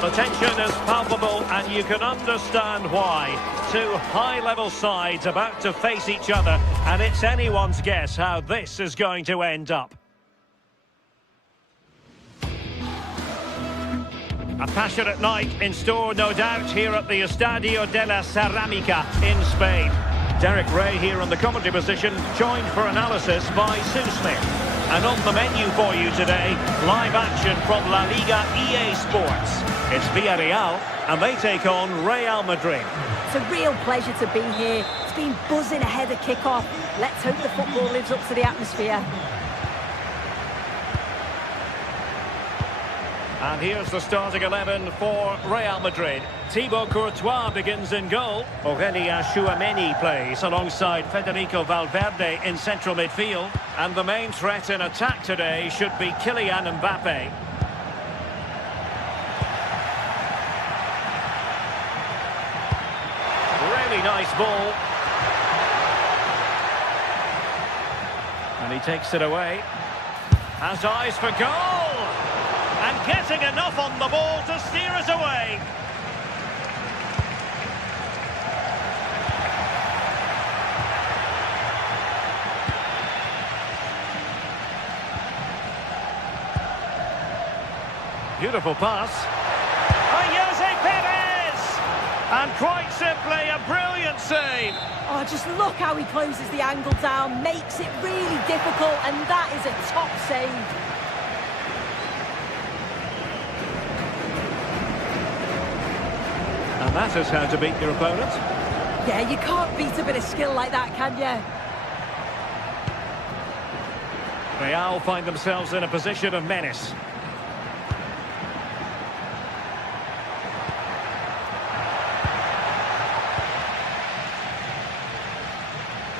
The tension is palpable and you can understand why. Two high-level sides about to face each other, and it's anyone's guess how this is going to end up. A passionate night in store, no doubt, here at the Estadio de la Cerámica in Spain. Derek Ray here in the commentary position, joined for analysis by Sue Smith. And on the menu for you today, live action from La Liga EA Sports. It's Villarreal, and they take on Real Madrid. It's a real pleasure to be here. It's been buzzing ahead of kick-off. Let's hope the football lives up to the atmosphere. And here's the starting 11 for Real Madrid. Thibaut Courtois begins in goal. Aurélien Tchouameni plays alongside Federico Valverde in central midfield. And the main threat in attack today should be Kylian Mbappe. Really nice ball. And he takes it away. Has eyes for goal! And getting enough on the ball to steer us away. Beautiful pass. Jose Perez! And quite simply a brilliant save. Oh, just look how he closes the angle down, makes it really difficult, and that is a top save. And that is how to beat your opponent. Yeah, you can't beat a bit of skill like that, can you? Real find themselves in a position of menace.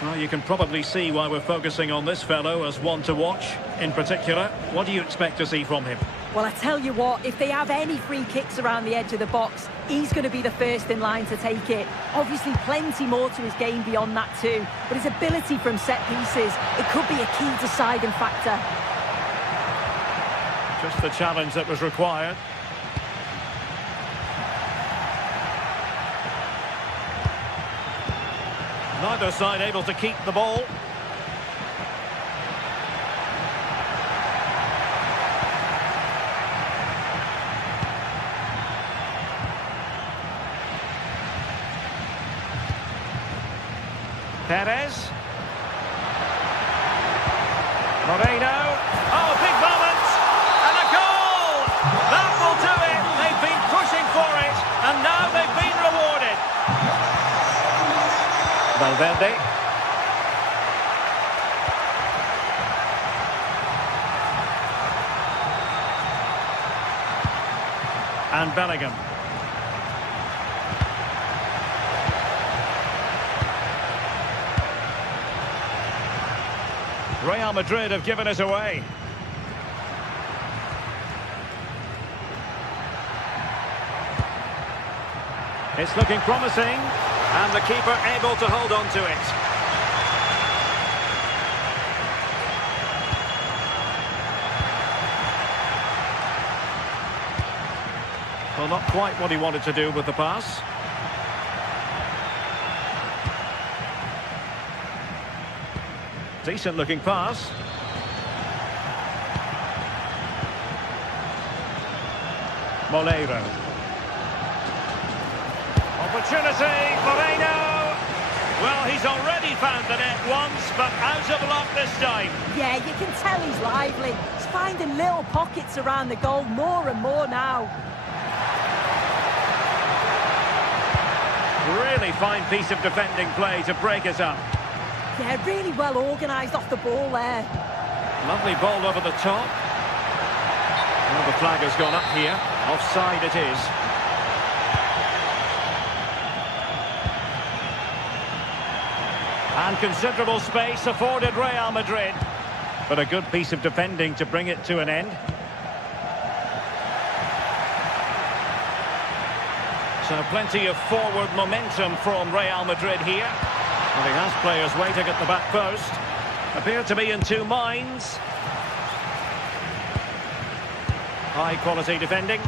Well, you can probably see why we're focusing on this fellow as one to watch. In particular, what do you expect to see from him? Well, I tell you what, if they have any free kicks around the edge of the box, he's going to be the first in line to take it. Obviously, plenty more to his game beyond that too, but his ability from set pieces, it could be a key deciding factor. Just the challenge that was required. Neither side able to keep the ball. Perez. Moreno. Oh, big moment. And a goal! That will do it. They've been pushing for it, and now they've been rewarded. Valverde. And Bellingham. Real Madrid have given it away. It's looking promising, and the keeper able to hold on to it. Well, not quite what he wanted to do with the pass. Decent looking pass. Molero. Opportunity, Moreno. Well, he's already found the net once, but out of luck this time. Yeah, you can tell he's lively. He's finding little pockets around the goal more and more now. Really fine piece of defending play to break it up. Yeah, really well organised off the ball there. Lovely ball over the top. Well, the flag has gone up here. Offside it is. And considerable space afforded Real Madrid. But a good piece of defending to bring it to an end. So plenty of forward momentum from Real Madrid here. And he has players waiting at the back post. Appear to be in two minds. High quality defending.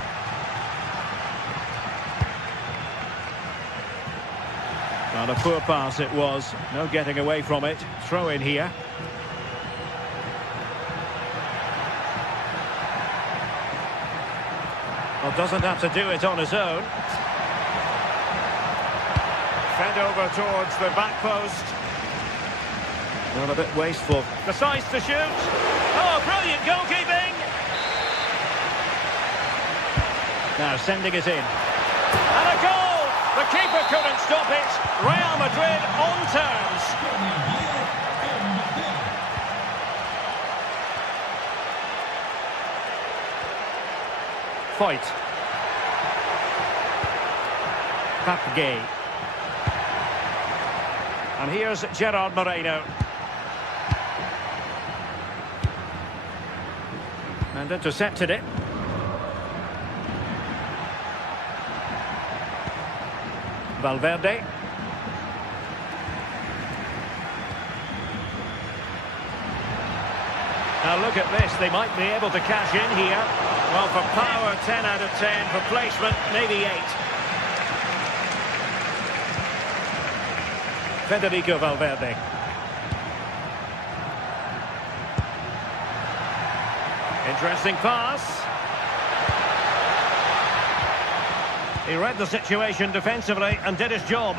Well, a poor pass it was. No getting away from it. Throw in here. Well, doesn't have to do it on his own. Fed over towards the back post. Well, a bit wasteful. Decides to shoot. Oh, brilliant goalkeeping! Now sending it in. And a goal! The keeper couldn't stop it. Real Madrid on terms. Fight. Papgay. And here's Gerard Moreno. And intercepted it. Valverde. Now look at this, they might be able to cash in here. Well, for power, 10 out of 10. For placement, maybe 8. Federico Valverde. Interesting pass. He read the situation defensively and did his job.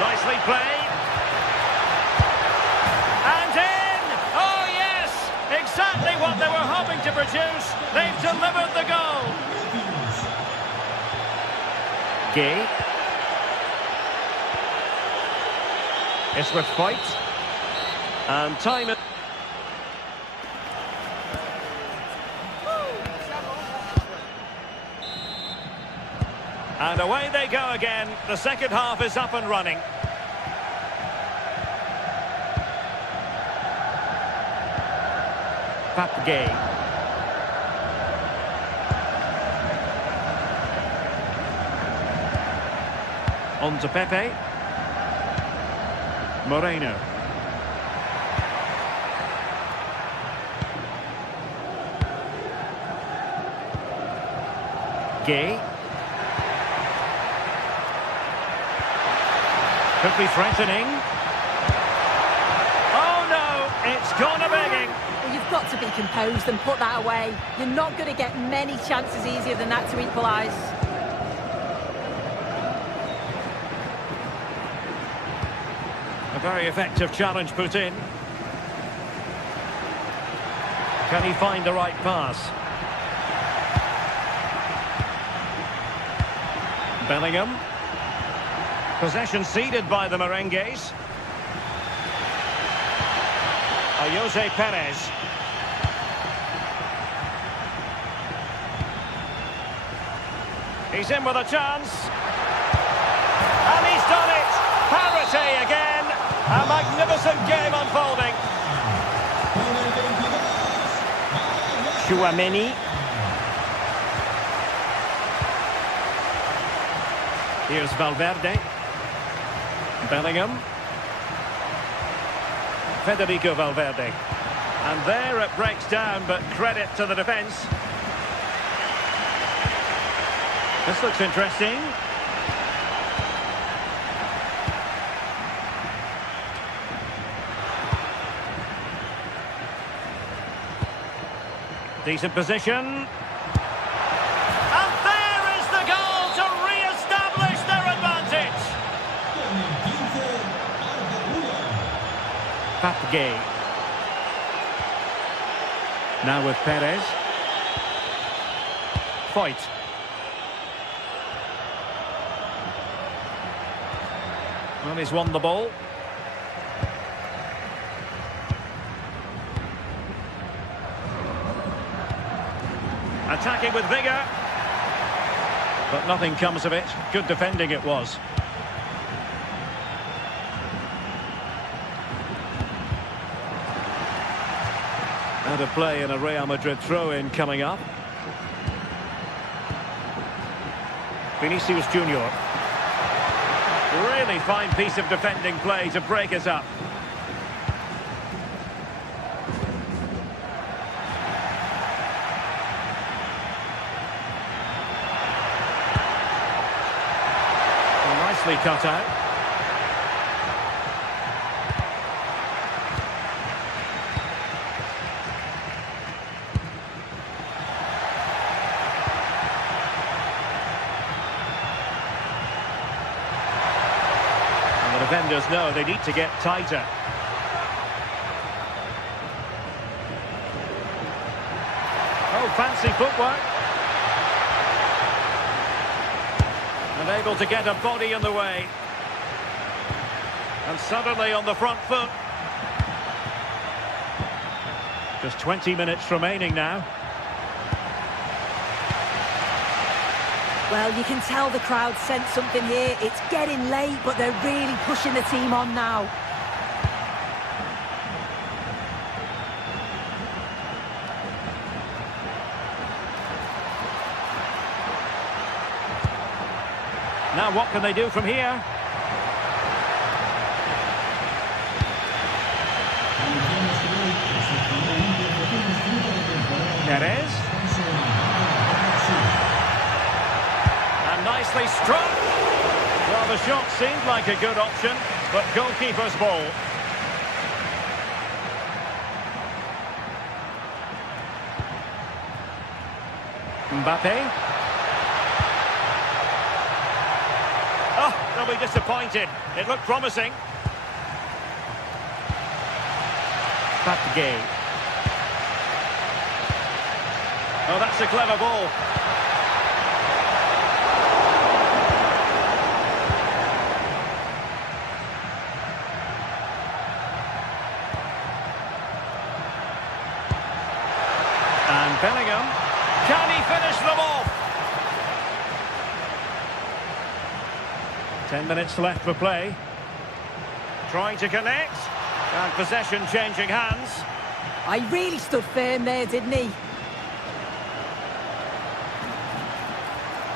Nicely played. And in! Oh yes! Exactly what they were hoping to produce. They've delivered the goal. Gay. It's with fight. And time it. And away they go again. The second half is up and running. Papgay. On to Pepe. Moreno. Gay. Could be threatening. Oh no, it's gone a begging. Well, you've got to be composed and put that away. You're not going to get many chances easier than that to equalise. A very effective challenge put in. Can he find the right pass? Bellingham. Possession ceded by the Merengues. Jose Perez. He's in with a chance. And he's done it! Parity again! A magnificent game unfolding. Chouameni. Here's Valverde. Bellingham. Federico Valverde. And there it breaks down, but credit to the defence. This looks interesting. Decent position. And there is the goal to re-establish their advantage. Papgay. Now with Perez. Fight. Well, he's won the ball. Attacking with vigour. But nothing comes of it. Good defending it was. Out of play in a Real Madrid throw-in coming up. Vinicius Junior. Really fine piece of defending play to break us up. Nicely cut out. And the defenders know they need to get tighter. Oh, fancy footwork. And able to get a body in the way. And suddenly on the front foot. Just 20 minutes remaining now. Well, you can tell the crowd sense something here. It's getting late, but they're really pushing the team on now. Now what can they do from here? Perez. And nicely struck. Well, the shot seemed like a good option, but goalkeeper's ball. Mbappe. Oh, they'll be disappointed. It looked promising. Pape. Oh, that's a clever ball. And Bellingham. Can he finish them off? 10 minutes left for play. Trying to connect. And possession changing hands. I really stood firm there, didn't he?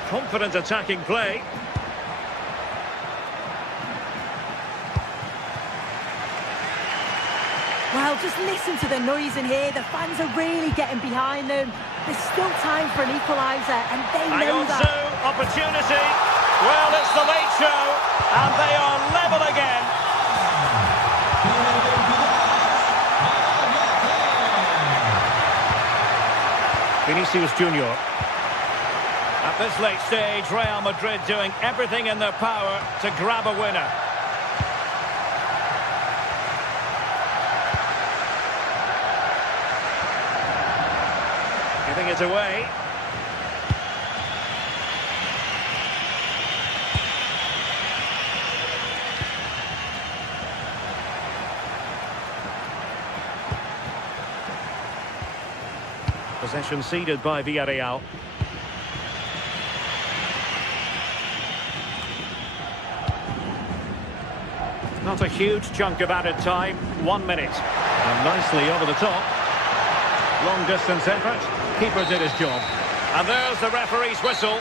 Confident attacking play. Well, just listen to the noise in here. The fans are really getting behind them. There's still time for an equaliser, and they know that. Opportunity. Well, it's the late show, and they are level again. Vinicius Junior. At this late stage, Real Madrid doing everything in their power to grab a winner. Giving it away. Possession ceded by Villarreal. Not a huge chunk of added time, 1 minute. And nicely over the top. Long distance effort. Keeper did his job. And there's the referee's whistle.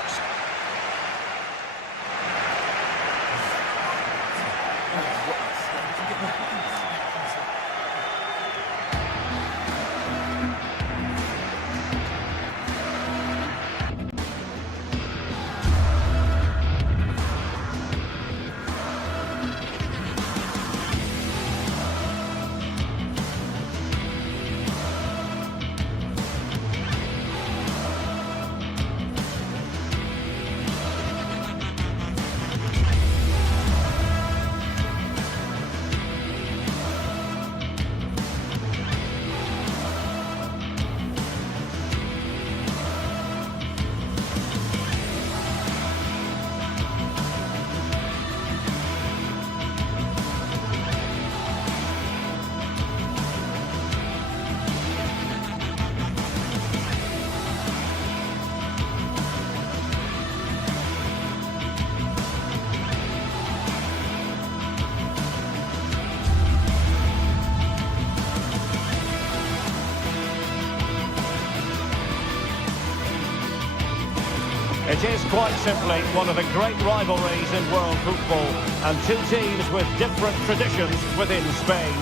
It is quite simply one of the great rivalries in world football, and two teams with different traditions within Spain.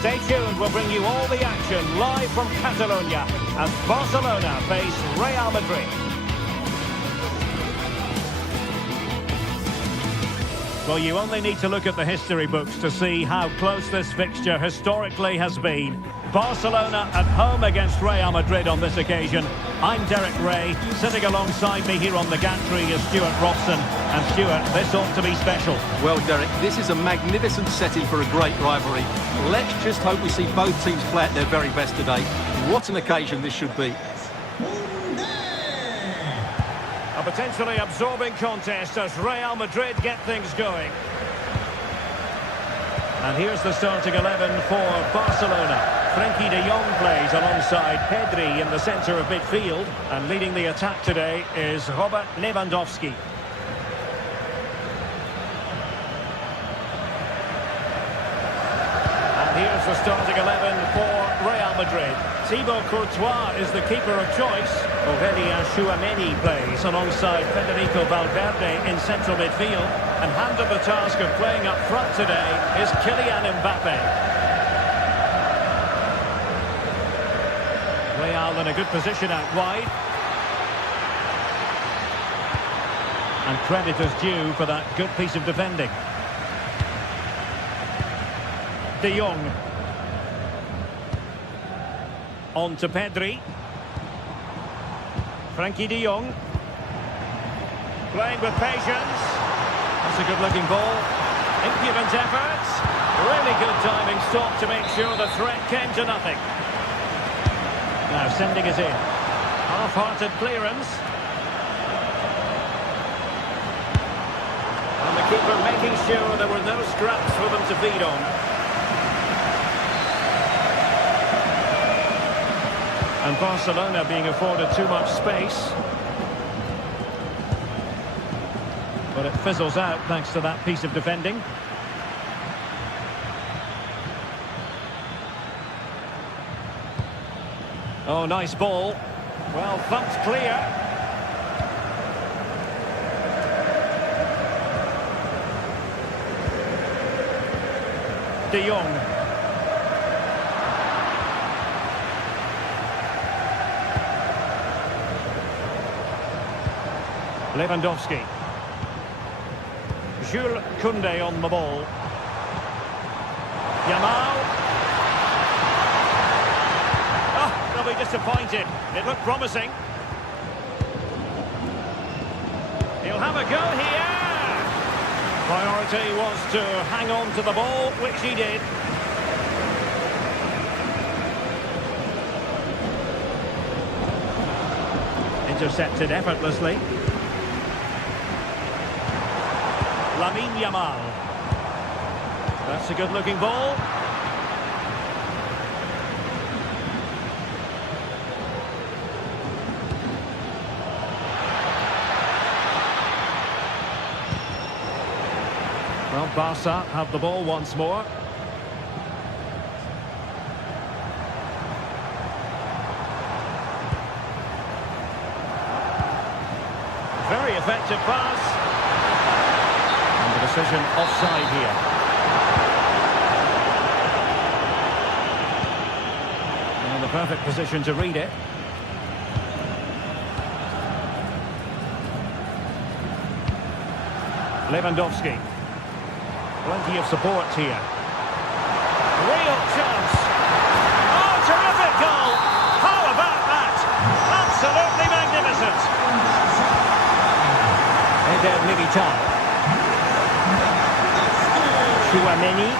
Stay tuned, we'll bring you all the action live from Catalonia as Barcelona face Real Madrid. Well, you only need to look at the history books to see how close this fixture historically has been. Barcelona at home against Real Madrid on this occasion. I'm Derek Ray. Sitting alongside me here on the gantry is Stuart Robson. And Stuart, this ought to be special. Well, Derek, this is a magnificent setting for a great rivalry. Let's just hope we see both teams play at their very best today. What an occasion this should be. A potentially absorbing contest as Real Madrid get things going. And here's the starting 11 for Barcelona. Frenkie de Jong plays alongside Pedri in the centre of midfield. And leading the attack today is Robert Lewandowski. And here's the starting 11 for Real Madrid. Thibaut Courtois is the keeper of choice. Aurelien Tchouameni plays alongside Federico Valverde in central midfield. And handed the task of playing up front today is Kylian Mbappe. Real in a good position out wide. And credit is due for that good piece of defending. De Jong. On to Pedri. Frenkie de Jong. Playing with patience. That's a good-looking ball. Impudent effort. Really good timing stop to make sure the threat came to nothing. Now sending it in. Half-hearted clearance. And the keeper making sure there were no scraps for them to feed on. And Barcelona being afforded too much space. But it fizzles out thanks to that piece of defending. Oh, nice ball. Well, thumped clear. De Jong. Lewandowski. Jules Koundé on the ball. Yamal. Oh, they'll be disappointed. It looked promising. He'll have a go here. Priority was to hang on to the ball, which he did. Intercepted effortlessly. Lamine Yamal. That's a good-looking ball. Well, Barca have the ball once more. Very effective pass. Decision offside here. And in the perfect position to read it. Lewandowski. Plenty of support here. Real chance. Oh, terrific goal! How about that? Absolutely magnificent. Eder Militao. Tchouameni.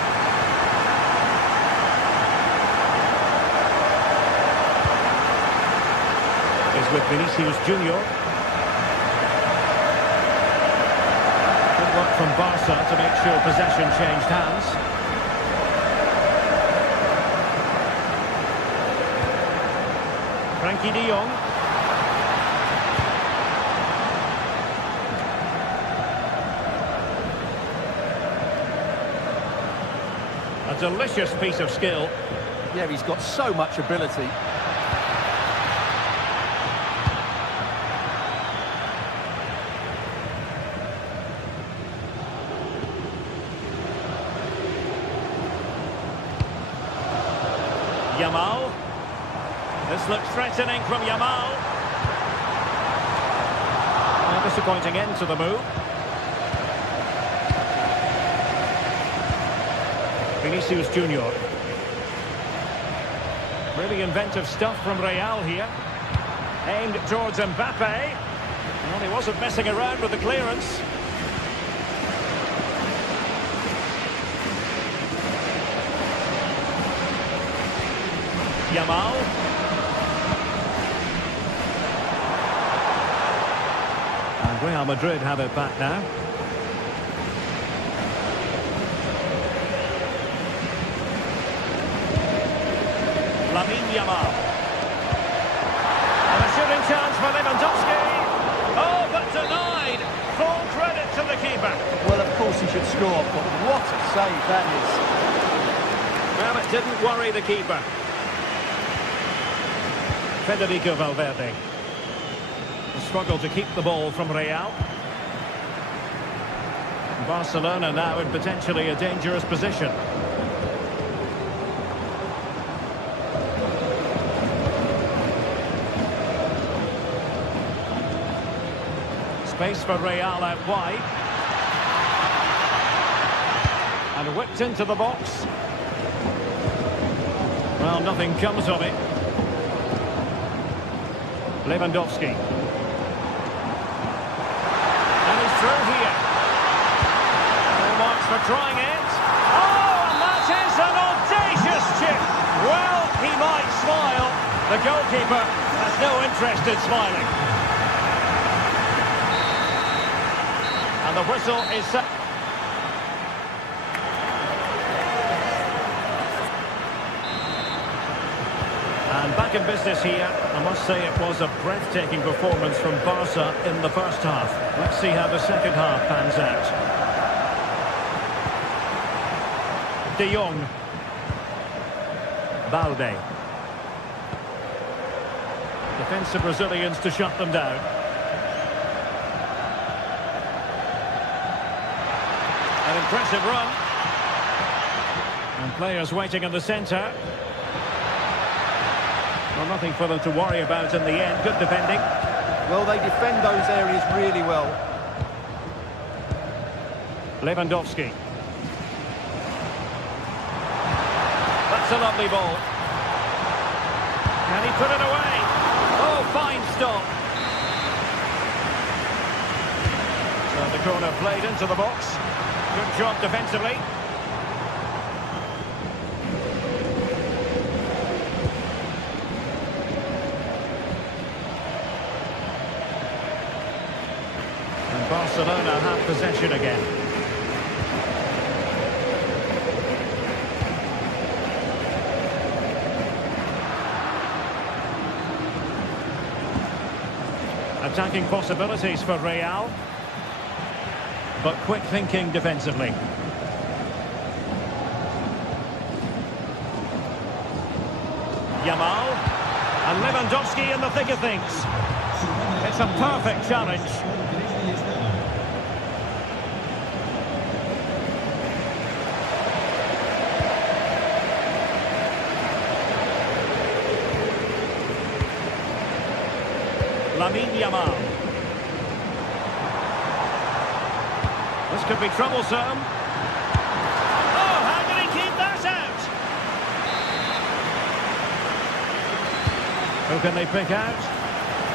Is with Vinicius Junior. Good work from Barca to make sure possession changed hands. Frenkie de Jong. A delicious piece of skill. Yeah, he's got so much ability. Yamal. This looks threatening from Yamal. A disappointing end to the move. Vinicius Junior. Really inventive stuff from Real here. Aimed towards Mbappe. Well, he wasn't messing around with the clearance. Yamal. And Real Madrid have it back now. Yamal. And a shooting chance for Lewandowski. Oh, but denied. Full credit to the keeper. Well, of course he should score, but what a save that is. Well, it didn't worry the keeper. Federico Valverde. The struggle to keep the ball from Real. Barcelona now in potentially a dangerous position. Space for Real out wide. And whipped into the box. Well, nothing comes of it. Lewandowski. And he's through here. Full marks for trying it. Oh, and that is an audacious chip. Well, he might smile. The goalkeeper has no interest in smiling. And the whistle is set. And back in business here. I must say it was a breathtaking performance from Barca in the first half. Let's see how the second half pans out. De Jong. Balde. Defensive Brazilians to shut them down. An impressive run. And players waiting in the centre. Well, nothing for them to worry about in the end. Good defending. Well, they defend those areas really well. Lewandowski. That's a lovely ball. Can he put it away? Oh, fine stop. So the corner played into the box. Good job defensively. And Barcelona have possession again. Attacking possibilities for Real. But quick thinking defensively. Yamal. And Lewandowski in the thick of things. It's a perfect challenge. Yamal. This could be troublesome. Oh, how did he keep that out? Who can they pick out?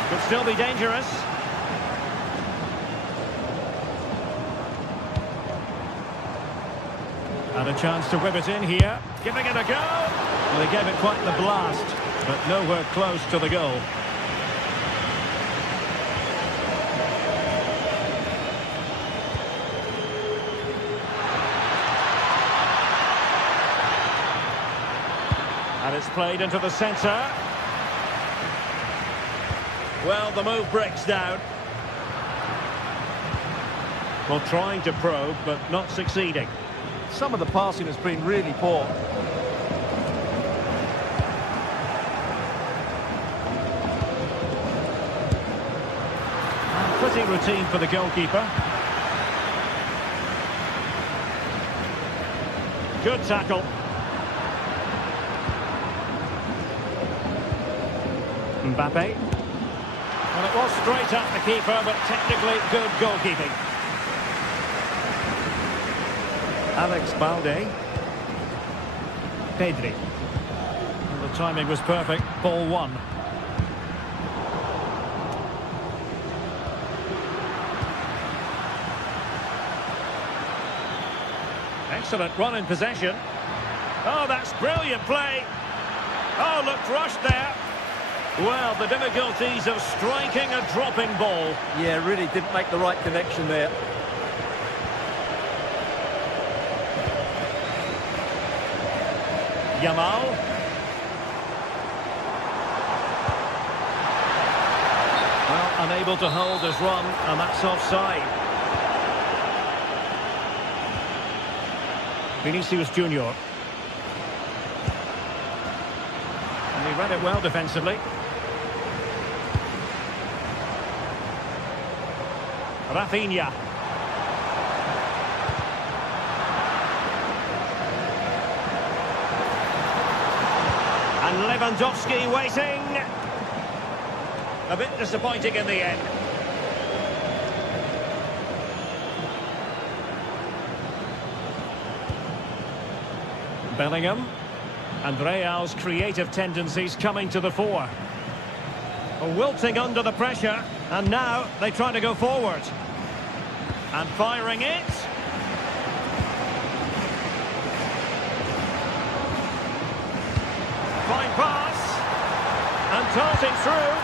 Could still be dangerous. And a chance to whip it in here. Giving it a go. Well, they gave it quite the blast, but nowhere close to the goal. And it's played into the centre. Well, the move breaks down. Well, trying to probe, but not succeeding. Some of the passing has been really poor. Pretty routine for the goalkeeper. Good tackle. Mbappe. Well, it was straight at the keeper, but technically good goalkeeping. Alex Balde. Pedri. And the timing was perfect. Ball one. Excellent run in possession. Oh, that's brilliant play. Oh, looked rushed there. Well, the difficulties of striking a dropping ball. Yeah, really didn't make the right connection there. Yamal. Well, unable to hold his run, and that's offside. Vinicius Junior. And he read it well defensively. Rafinha. And Lewandowski waiting. A bit disappointing in the end. Bellingham. And Real's creative tendencies coming to the fore. Wilting under the pressure. And now they try to go forward. And firing it. Fine pass. And darting through.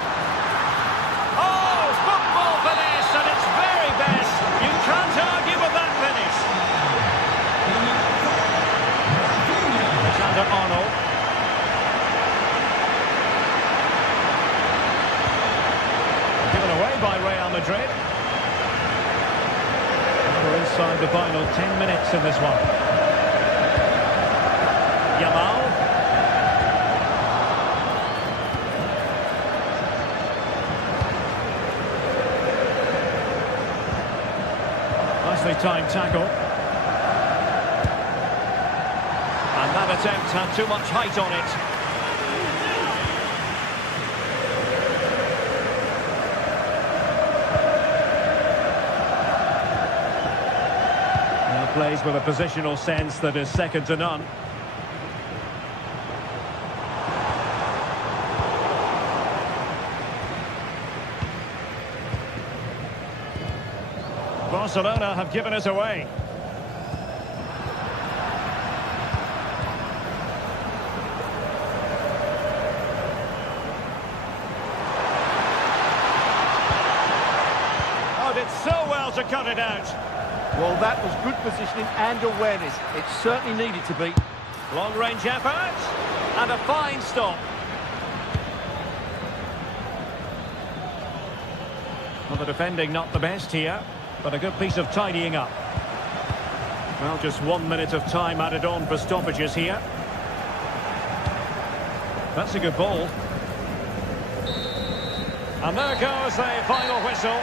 Oh, football finish at its very best. You can't argue with that finish. Alexander-Arnold. Given away by Real Madrid. We're inside the final 10 minutes in this one. Yamal. Nicely timed tackle. And that attempt had too much height on it. Now plays with a positional sense that is second to none. Barcelona have given us away. Oh, did so well to cut it out. Well, that was good positioning and awareness. It certainly needed to be. Long-range effort. And a fine stop. Well, the defending not the best here, but a good piece of tidying up. Well, just 1 minute of time added on for stoppages here. That's a good ball. And there goes the final whistle.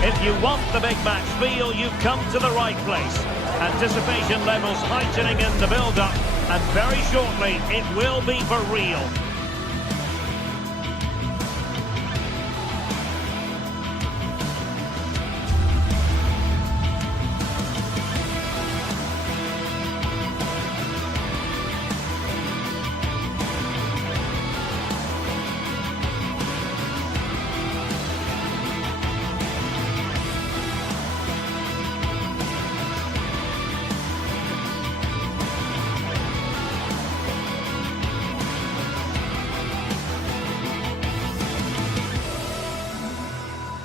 If you want the big match feel, you've come to the right place. Anticipation levels heightening in the build-up, and very shortly it will be for real.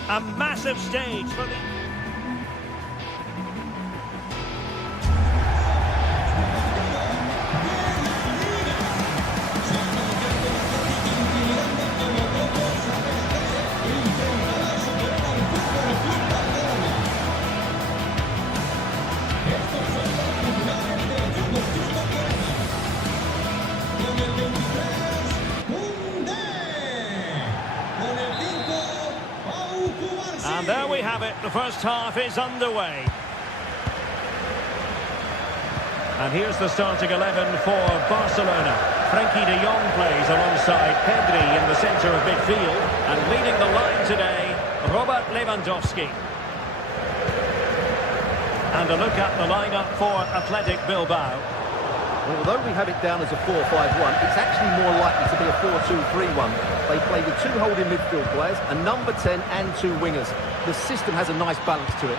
A massive stage for the... the first half is underway. And here's the starting 11 for Barcelona. Frenkie de Jong plays alongside Pedri in the centre of midfield. And leading the line today, Robert Lewandowski. And a look at the lineup for Athletic Bilbao. Well, although we have it down as a 4-5-1, it's actually more likely to be a 4-2-3-1. They play with two holding midfield players, a number 10 and two wingers. The system has a nice balance to it.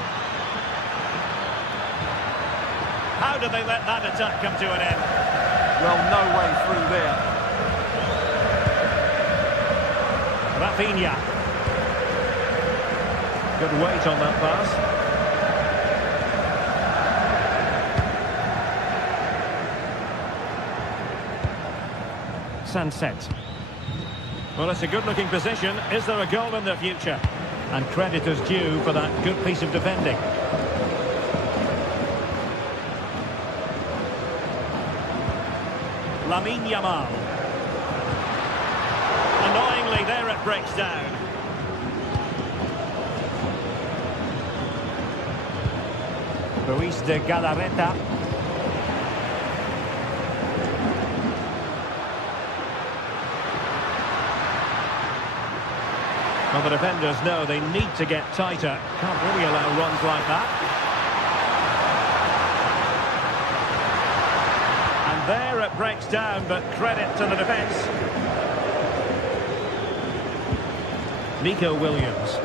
How did they let that attack come to an end? Well, no way through there. Rafinha. Good weight on that pass. Sunset. Well, it's a good-looking position. Is there a goal in the future? And credit is due for that good piece of defending. Lamine Yamal. Annoyingly, there it breaks down. Ruiz de Galarreta. Well, the defenders know they need to get tighter. Can't really allow runs like that. And there it breaks down, but credit to the defence. Nico Williams.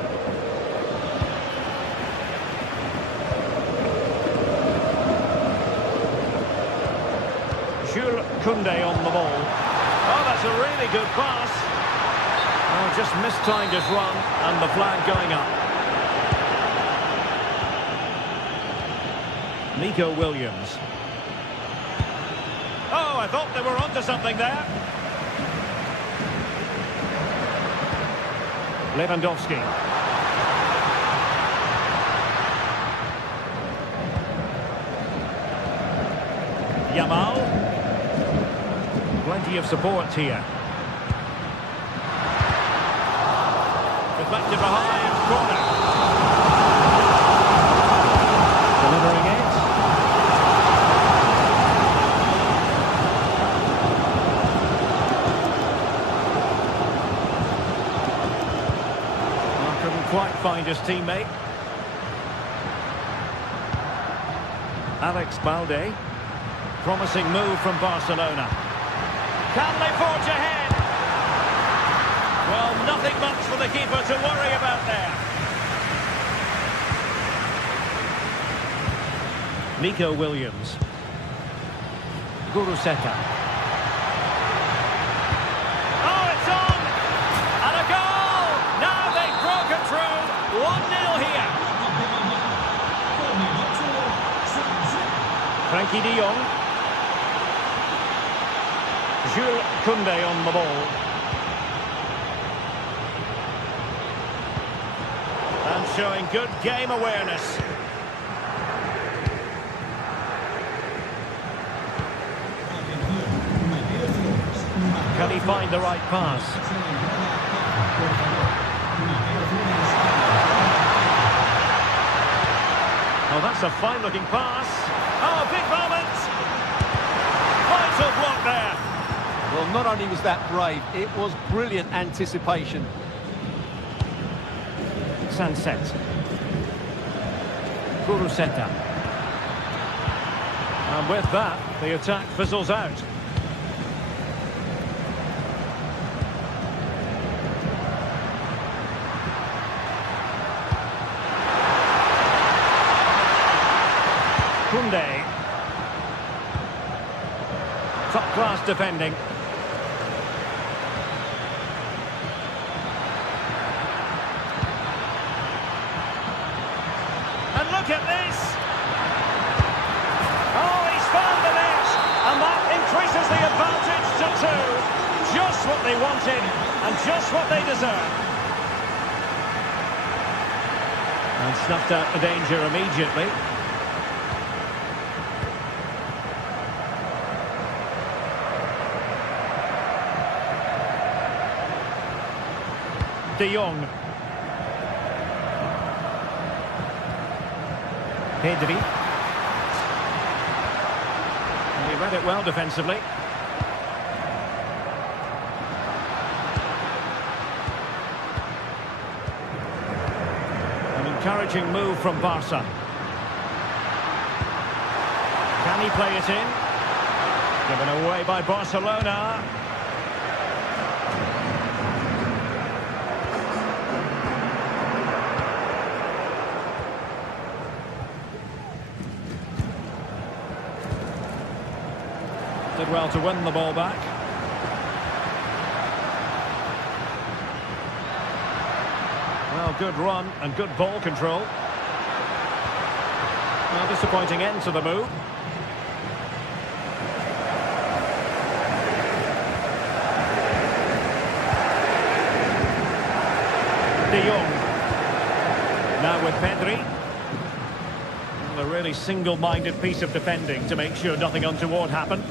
Jules Koundé on the ball. Oh, that's a really good pass. Oh, just mistimed his run, and the flag going up. Nico Williams. Oh, I thought they were onto something there. Lewandowski. Yamal. Plenty of support here. Deflected behind, corner. Delivering it. Well, couldn't quite find his teammate. Alex Balde. Promising move from Barcelona. Can they forge ahead? Well, nothing much for the keeper to worry about there. Nico Williams. Guruseta. Oh, it's on! And a goal! Now they've broken through. 1-0 here. Frenkie de Jong. Jules Koundé on the ball. And showing good game awareness. Can he find the right pass? Oh, that's a fine-looking pass. Oh, big moment! Vital block there. Well, not only was that brave, it was brilliant anticipation. Sunset. Guruseta. And with that, the attack fizzles out. Koundé. Top-class defending. And look at this! Oh, he's found the net! And that increases the advantage to 2. Just what they wanted, and just what they deserve. And snuffed out the danger immediately. De Jong. Pedri. And he read it well defensively. An encouraging move from Barca. Can he play it in? Given away by Barcelona. Did well to win the ball back. Well, good run and good ball control. Well, disappointing end to the move. De Jong. Now with Pedri. A really single-minded piece of defending to make sure nothing untoward happened.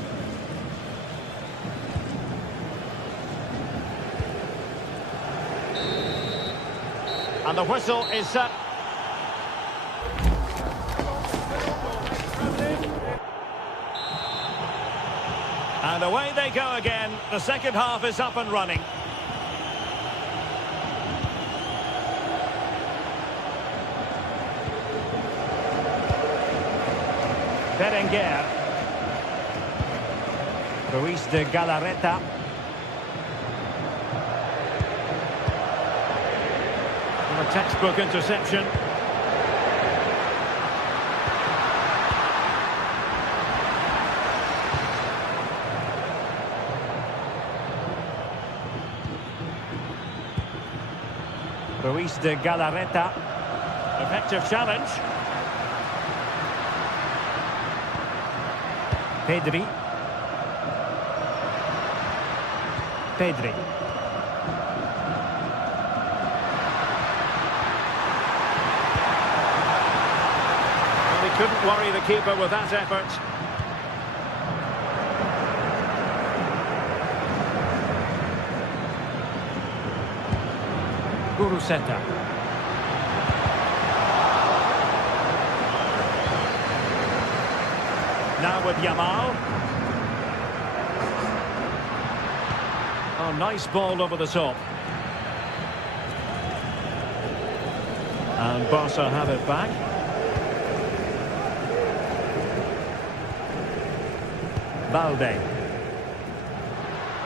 And the whistle is set. And away they go again. The second half is up and running. Berenguer. Ruiz de Galarreta. A textbook interception. Ruiz de Galarreta. Effective challenge. Pedri. Pedri. Couldn't worry the keeper with that effort. Guruseta. Now with Yamal. Oh, nice ball over the top. And Barca have it back. Balde.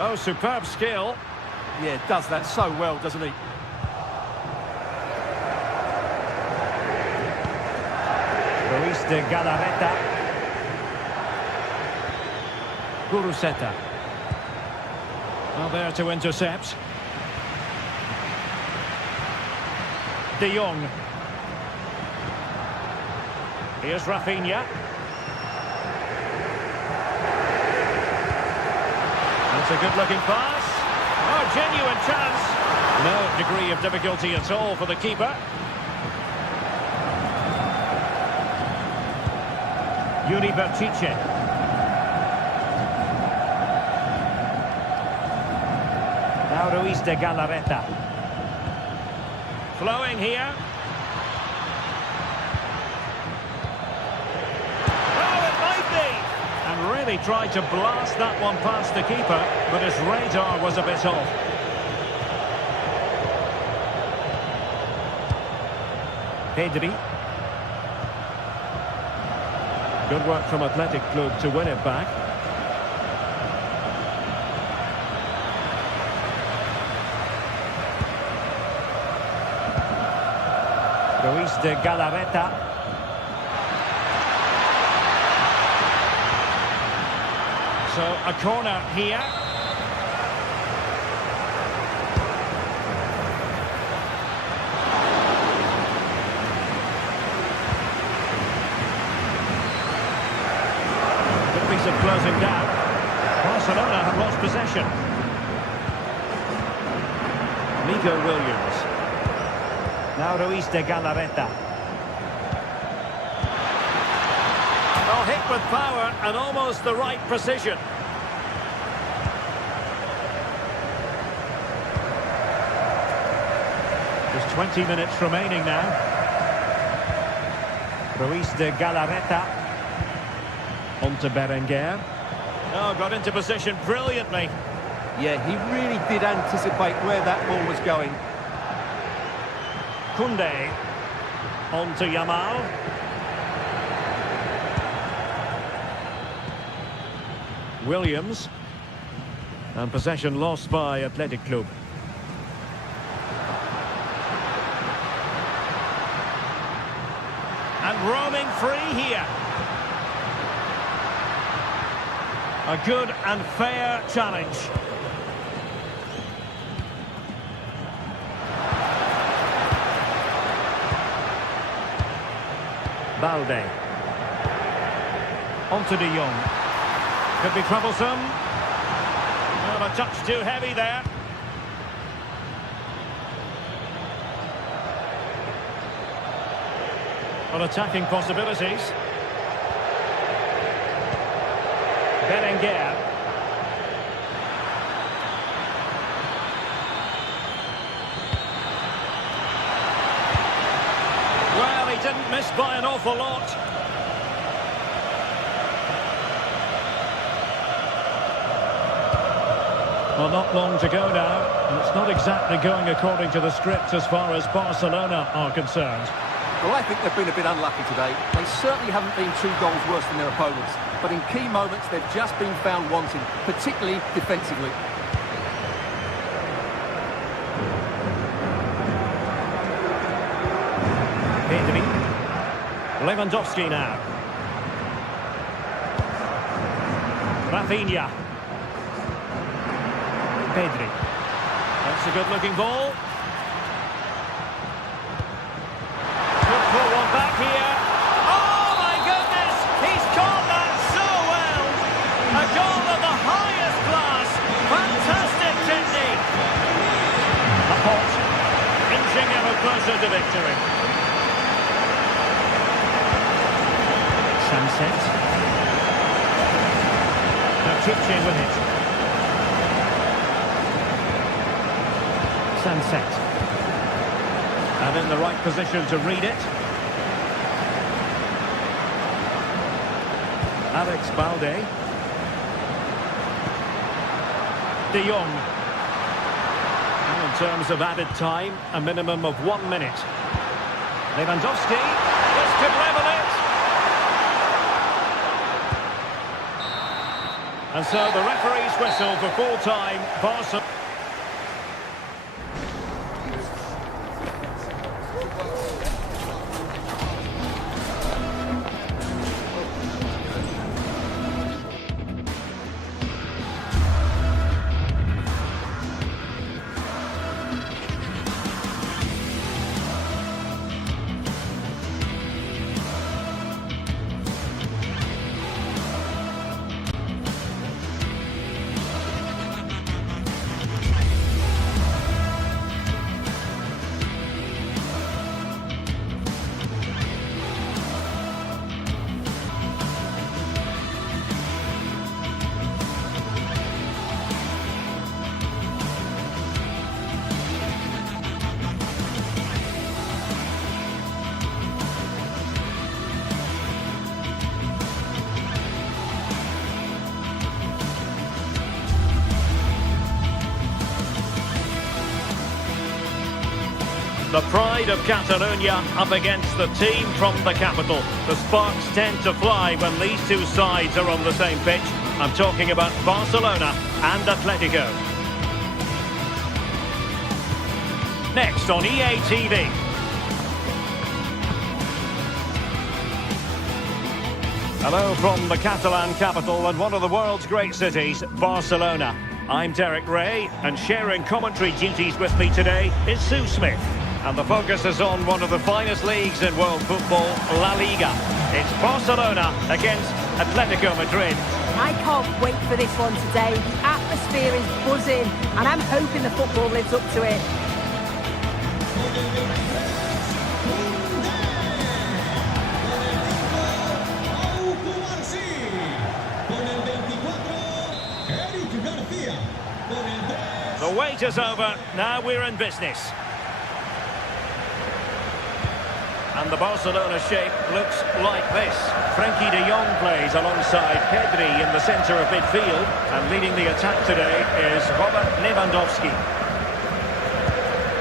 Oh, superb skill. Yeah, does that so well, doesn't he? Ruiz de Galarreta. Guruseta. Well, there to intercept. De Jong. Here's Rafinha. It's a good-looking pass. Oh, genuine chance. No degree of difficulty at all for the keeper. Yuri Berchiche. Now Ruiz de Galarreta. Flowing here. Really tried to blast that one past the keeper, but his radar was a bit off. Pedri. Good work from Atletico to win it back. Ruiz de Galarreta. So, a corner here. Good piece of closing down. Barcelona have lost possession. Nico Williams. Now Ruiz de Galarreta. Oh, hit with power and almost the right precision. There's 20 minutes remaining now. Ruiz de Galarreta. On to Berenguer. Oh, got into position brilliantly. Yeah, he really did anticipate where that ball was going. Koundé. On to Yamal. Williams. And possession lost by Atletico. And roaming free here. A good and fair challenge. Balde. On to De Jong. Could be troublesome. Well, a touch too heavy there. Well, attacking possibilities. Berenguer. Well, he didn't miss by an awful lot. Well, not long to go now, and it's not exactly going according to the script as far as Barcelona are concerned. Well, I think they've been a bit unlucky today. They certainly haven't been 2 goals worse than their opponents, but in key moments they've just been found wanting, particularly defensively. Pedri. Lewandowski now. Rafinha. Pedri. That's a good-looking ball. Good for one back here. Oh, my goodness! He's caught that so well! A goal of the highest class. Fantastic technique. A pot. Inching ever closer to victory. Sunset. Now Chiche with it. Sunset. And in the right position to read it. Alex Balde. De Jong. And in terms of added time, a minimum of 1 minute. Lewandowski. This could level it. And so the referee's whistle for full-time. Barcelona. The pride of Catalonia up against the team from the capital. The sparks tend to fly when these two sides are on the same pitch. I'm talking about Barcelona and Atletico. Next on EA TV. Hello from the Catalan capital and one of the world's great cities, Barcelona. I'm Derek Ray, and sharing commentary duties with me today is Sue Smith. And the focus is on one of the finest leagues in world football, La Liga. It's Barcelona against Atletico Madrid. I can't wait for this one today. The atmosphere is buzzing, and I'm hoping the football lives up to it. The wait is over. Now we're in business. And the Barcelona shape looks like this. Frenkie de Jong plays alongside Pedri in the centre of midfield. And leading the attack today is Robert Lewandowski.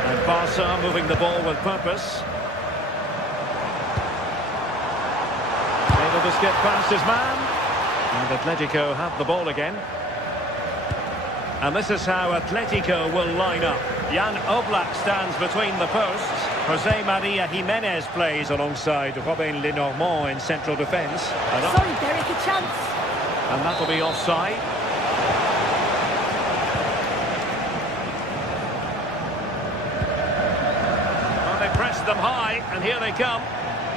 And Barca moving the ball with purpose. Able to skip past his man. And Atletico have the ball again. And this is how Atletico will line up. Jan Oblak stands between the posts. Jose Maria Jimenez plays alongside Robin Lenormand in central defence. Sorry, Derek, a chance. And that'll be offside. Well, they pressed them high, and here they come.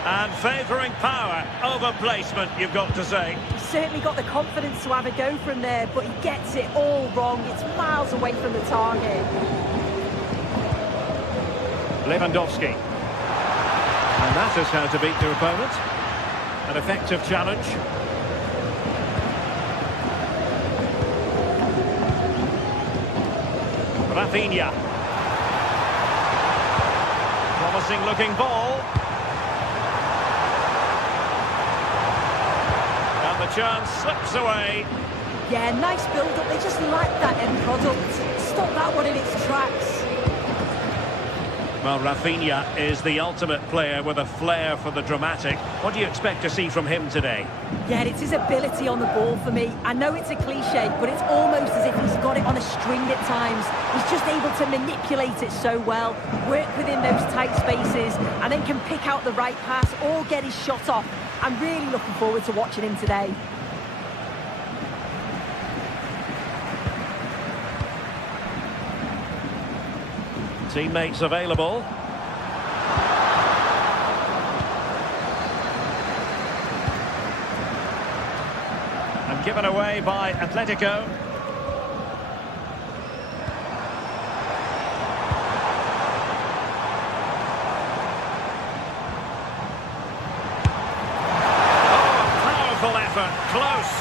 And favouring power over placement, you've got to say. He's certainly got the confidence to have a go from there, but he gets it all wrong. It's miles away from the target. Lewandowski. And that is how to beat your opponent. An effective challenge. Rafinha. Promising looking ball. And the chance slips away. Yeah, nice build-up. They just like that end product. Stop that one in its tracks. Well, Rafinha is the ultimate player with a flair for the dramatic. What do you expect to see from him today? Yeah, it's his ability on the ball for me. I know it's a cliche, but it's almost as if he's got it on a string at times. He's just able to manipulate it so well, work within those tight spaces, and then can pick out the right pass or get his shot off. I'm really looking forward to watching him today. Teammates available. And given away by Atletico. Oh, powerful effort, close.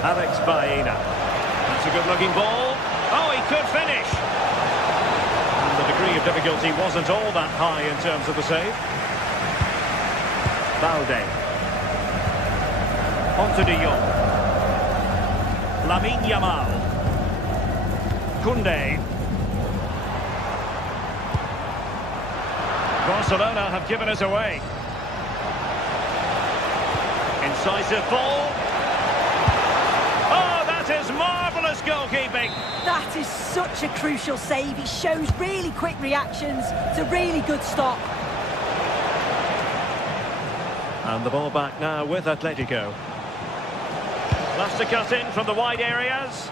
Alex Baena. That's a good-looking ball. Oh, he could finish. And the degree of difficulty wasn't all that high in terms of the save. Balde. Onto de Jong. Lamine Yamal. Koundé. Barcelona have given us away. Incisive ball. Is marvellous goalkeeping. That is such a crucial save. He shows really quick reactions. It's a really good stop. And the ball back now with Atletico. Loves to cut in from the wide areas.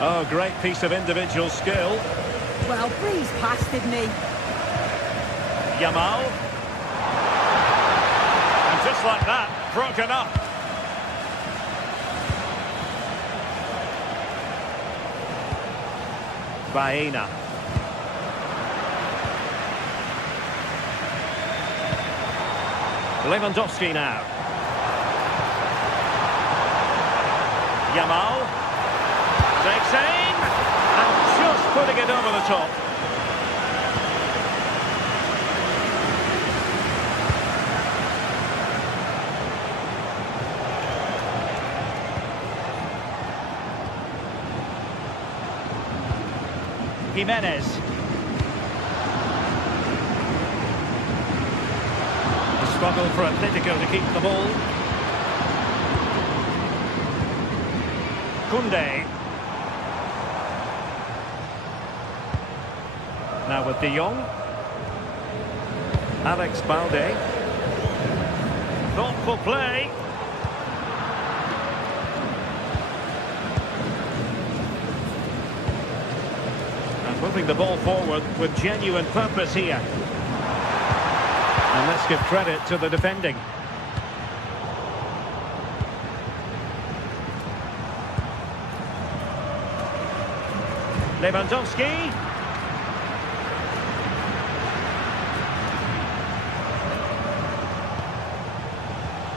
Oh, great piece of individual skill. Well, breeze past, didn't he? Yamal. Just like that, broken up. Baena. Lewandowski now. Yamal. Takes aim. And just putting it over the top. Jimenez. A struggle for Atletico to keep the ball. Koundé. Now with de Jong. Alex Balde. Thoughtful play. Moving the ball forward with genuine purpose here. And let's give credit to the defending. Lewandowski.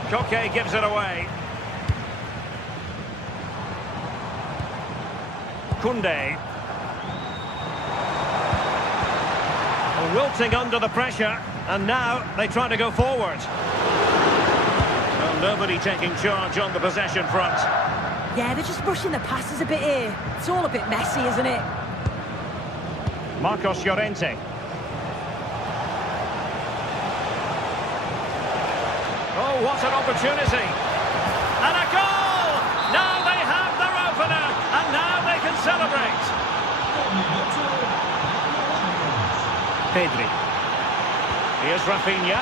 Koke gives it away. Koundé. Wilting under the pressure, and now they try to go forward. Well, nobody taking charge on the possession front. Yeah, they're just rushing the passes a bit here. It's all a bit messy, isn't it? Marcos Llorente. Oh, what an opportunity. And a goal! Now they have their opener, and now they can celebrate. Pedri. Here's Rafinha.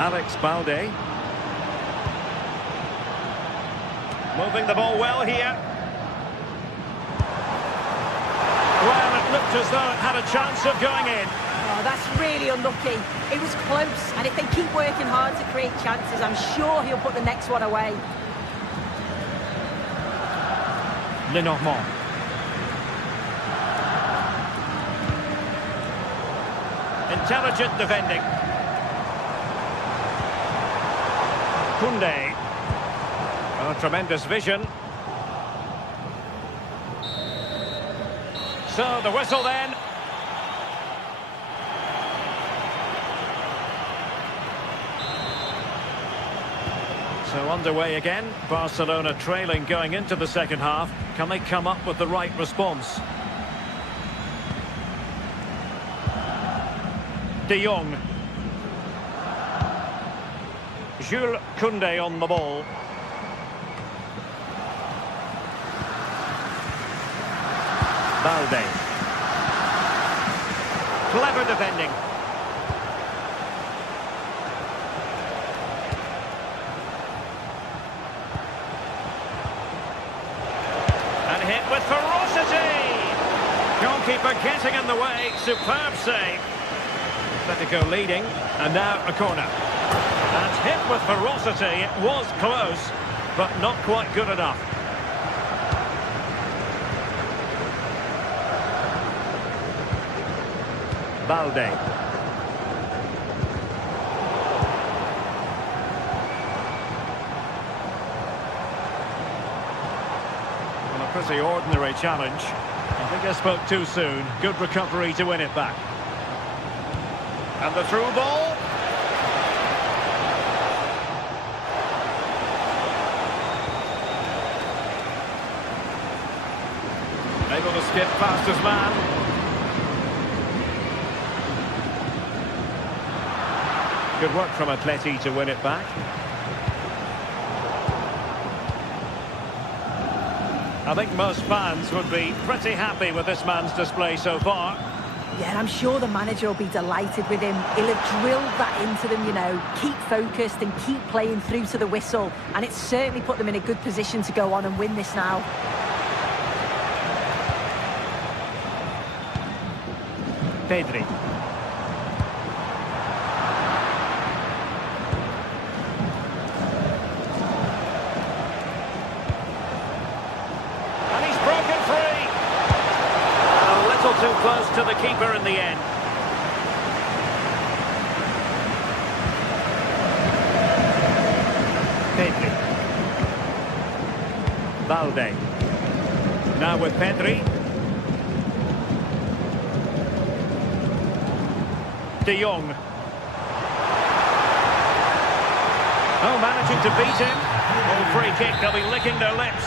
Alex Balde. Moving the ball well here. Well, it looked as though it had a chance of going in. Oh, that's really unlucky. It was close, and if they keep working hard to create chances, I'm sure he'll put the next one away. Lenormand. Intelligent defending. Koundé. Oh, tremendous vision. So the whistle then. So underway again. Barcelona trailing going into the second half. Can they come up with the right response? De Jong. Jules Koundé on the ball. Balde. Clever defending. And hit with ferocity. Goalkeeper getting in the way. Superb save. Atletico leading, and now a corner. And hit with ferocity. It was close, but not quite good enough. Balde. Well, a pretty ordinary challenge. I think I spoke too soon. Good recovery to win it back. And the through ball. Able to skip past his man. Good work from Atleti to win it back. I think most fans would be pretty happy with this man's display so far. Yeah, I'm sure the manager will be delighted with him. He'll have drilled that into them, you know. Keep focused and keep playing through to the whistle. And it's certainly put them in a good position to go on and win this now. Pedri. And he's broken free. A little too close to the keeper in the end. Pedri. Balde. Now with Pedri. De Jong. Oh, managing to beat him. Oh, free kick, they'll be licking their lips.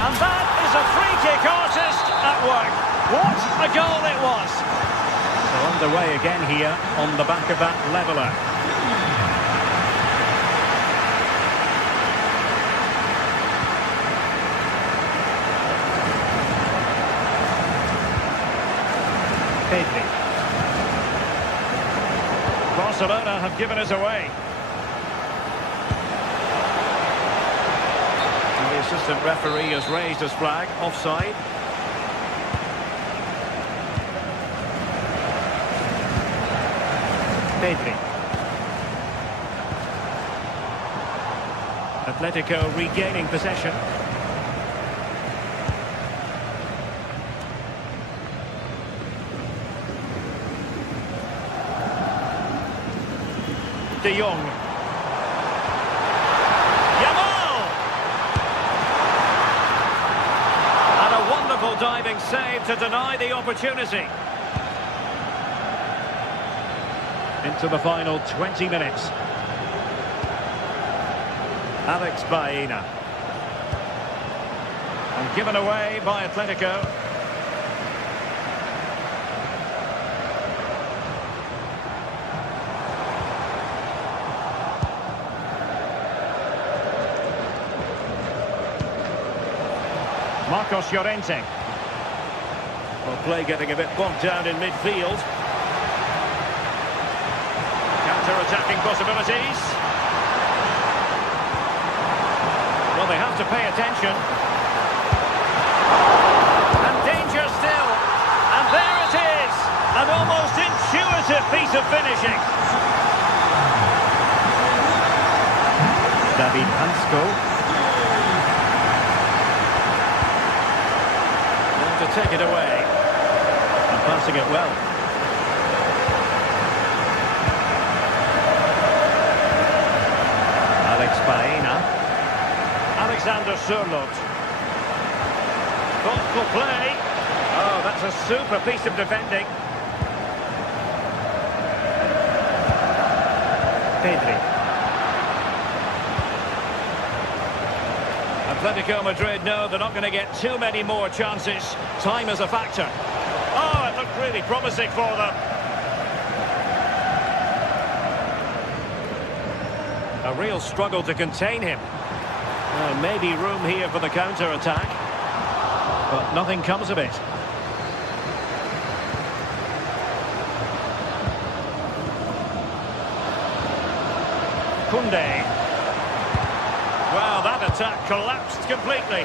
And that is a free kick artist at work. What a goal it was. So underway again here on the back of that leveller. Pedri. Barcelona have given us away. And the assistant referee has raised his flag, offside. Pedri. Atletico regaining possession. de Jong. Yamal! And a wonderful diving save to deny the opportunity. Into the final 20 minutes. Alex Baena. And given away by Atletico. Marcos Llorente. Well, play getting a bit bogged down in midfield. Counter-attacking possibilities. Well, they have to pay attention. And danger still. And there it is. An almost intuitive piece of finishing. David Hansco. To take it away. And passing it well. Alex Baena. Alexander Sørloth. Thoughtful play. Oh, that's a super piece of defending. Pedri. Atletico Madrid know they're not going to get too many more chances. Time is a factor. Oh, it looked really promising for them. A real struggle to contain him. Maybe room here for the counter-attack. But nothing comes of it. Koundé. Well, that attack collapsed completely.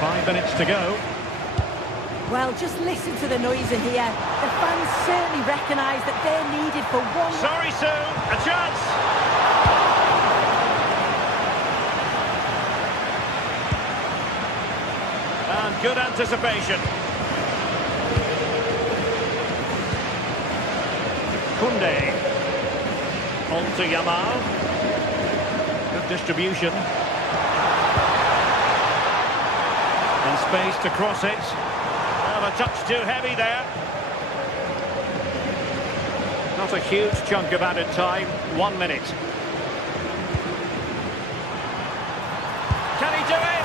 Five minutes to go. Well, just listen to the noise in here. The fans certainly recognise that they're needed for one... Sorry, Sue. A chance. And good anticipation. Koundé. On to Yamal. Good distribution. And space to cross it. Well, a touch too heavy there. Not a huge chunk of added time. 1 minute. Can he do it?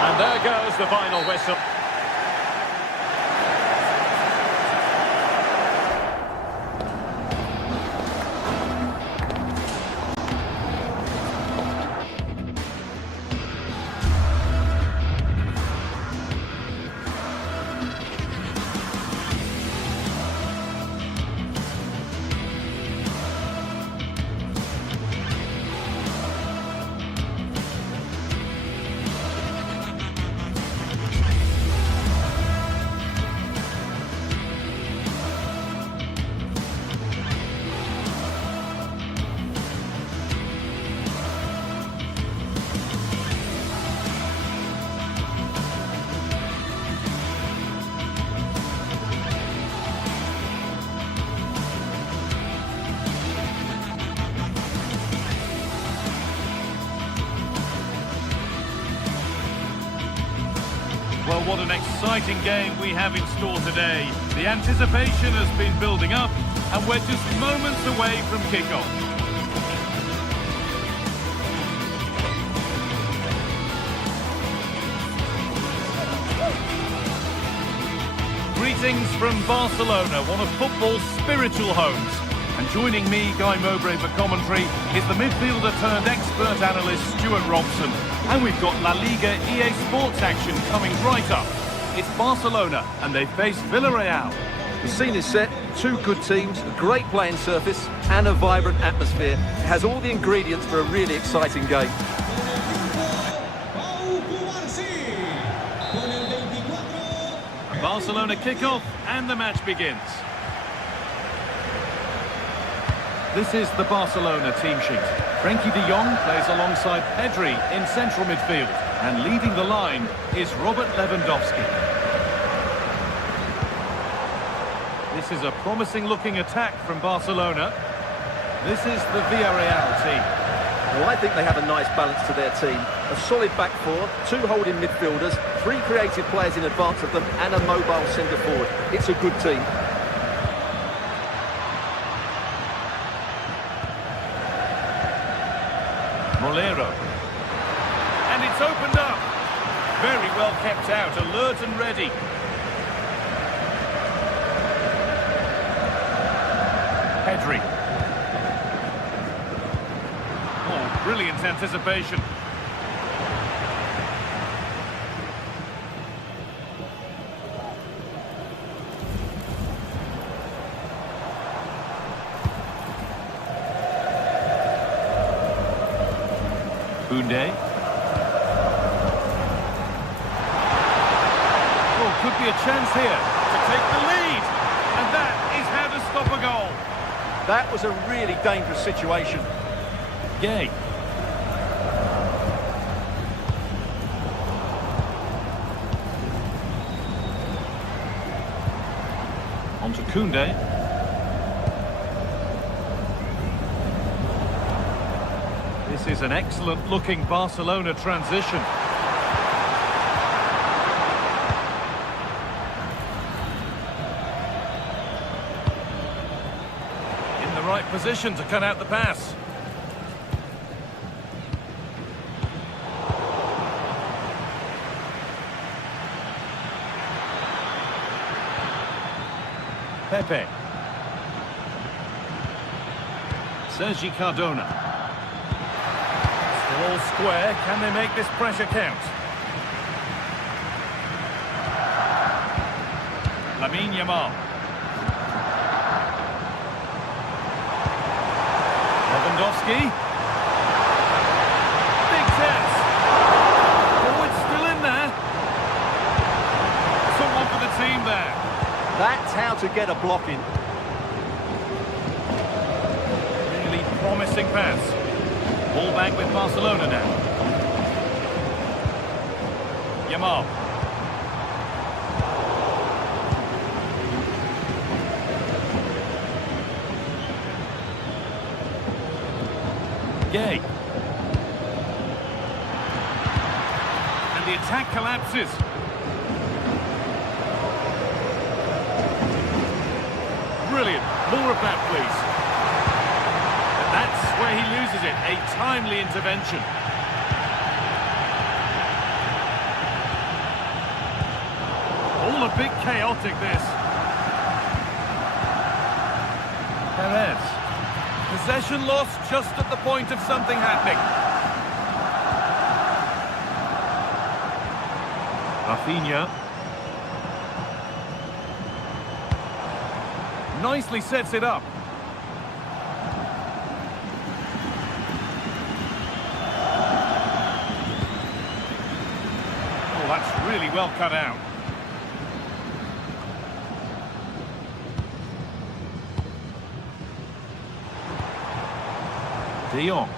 And there goes the final whistle. Well, what an exciting game we have in store today. The anticipation has been building up, and we're just moments away from kickoff. Greetings from Barcelona, one of football's spiritual homes. And joining me, Guy Mowbray, for commentary is the midfielder-turned-expert analyst Stuart Robson. And we've got La Liga GTSports action coming right up. It's Barcelona, and they face Villarreal. The scene is set, two good teams, a great playing surface and a vibrant atmosphere. It has all the ingredients for a really exciting game. A Barcelona kickoff, and the match begins. This is the Barcelona team sheet. Frenkie de Jong plays alongside Pedri in central midfield. And leading the line is Robert Lewandowski. This is a promising-looking attack from Barcelona. This is the Villarreal team. Well, I think they have a nice balance to their team. A solid back four, two holding midfielders, three creative players in advance of them, and a mobile centre forward. It's a good team. Molero. And it's opened up. Very well kept out, alert and ready. Pedri. Oh, brilliant anticipation. Koundé. Oh, could be a chance here to take the lead. And that is how to stop a goal. That was a really dangerous situation. Gay. On to Koundé. This is an excellent-looking Barcelona transition. In the right position to cut out the pass. Pepe. Sergi Cardona. Still all square. Can they make this pressure count? Lamine Yamal. Lewandowski. Big chance. Oh, it's still in there. Someone for the team there. That's how to get a block in. Really promising pass. Ball back with Barcelona now. Yamal. Gay. And the attack collapses. Brilliant. More of that, please. And that's where he loses it. A timely intervention. All a bit chaotic, this. Perez. Possession lost just at the point of something happening. Rafinha. Nicely sets it up. Oh, that's really well cut out. De Jong.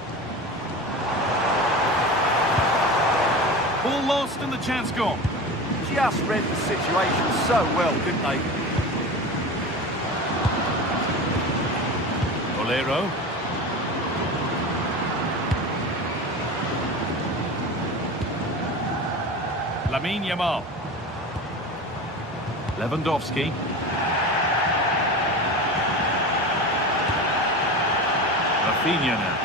Ball lost and the chance gone. Just read the situation so well, didn't they? Molero. Lamine Yamal. Lewandowski. Rafinha now.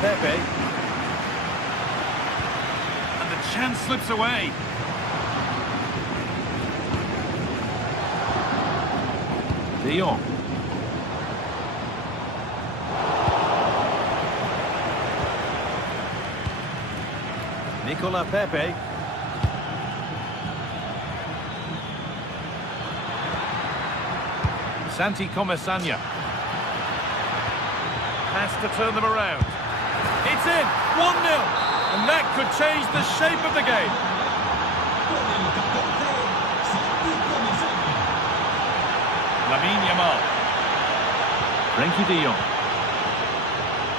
Pepe. And the chance slips away. De Jong. Nicola Pepe. Santi Comesaña. Has to turn them around. It's in, 1-0, and that could change the shape of the game. Lamine Yamal. Frenkie de Jong.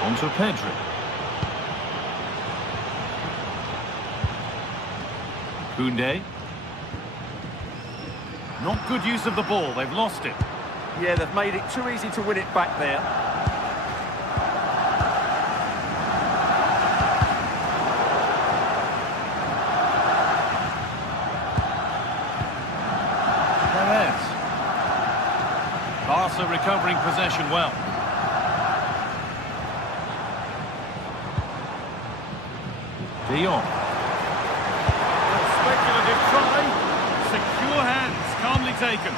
On to Pedri. Koundé. Not good use of the ball, they've lost it. Yeah, they've made it too easy to win it back there. Perez. Barca recovering possession well. De Jong. Speculative try. Secure hands, calmly taken.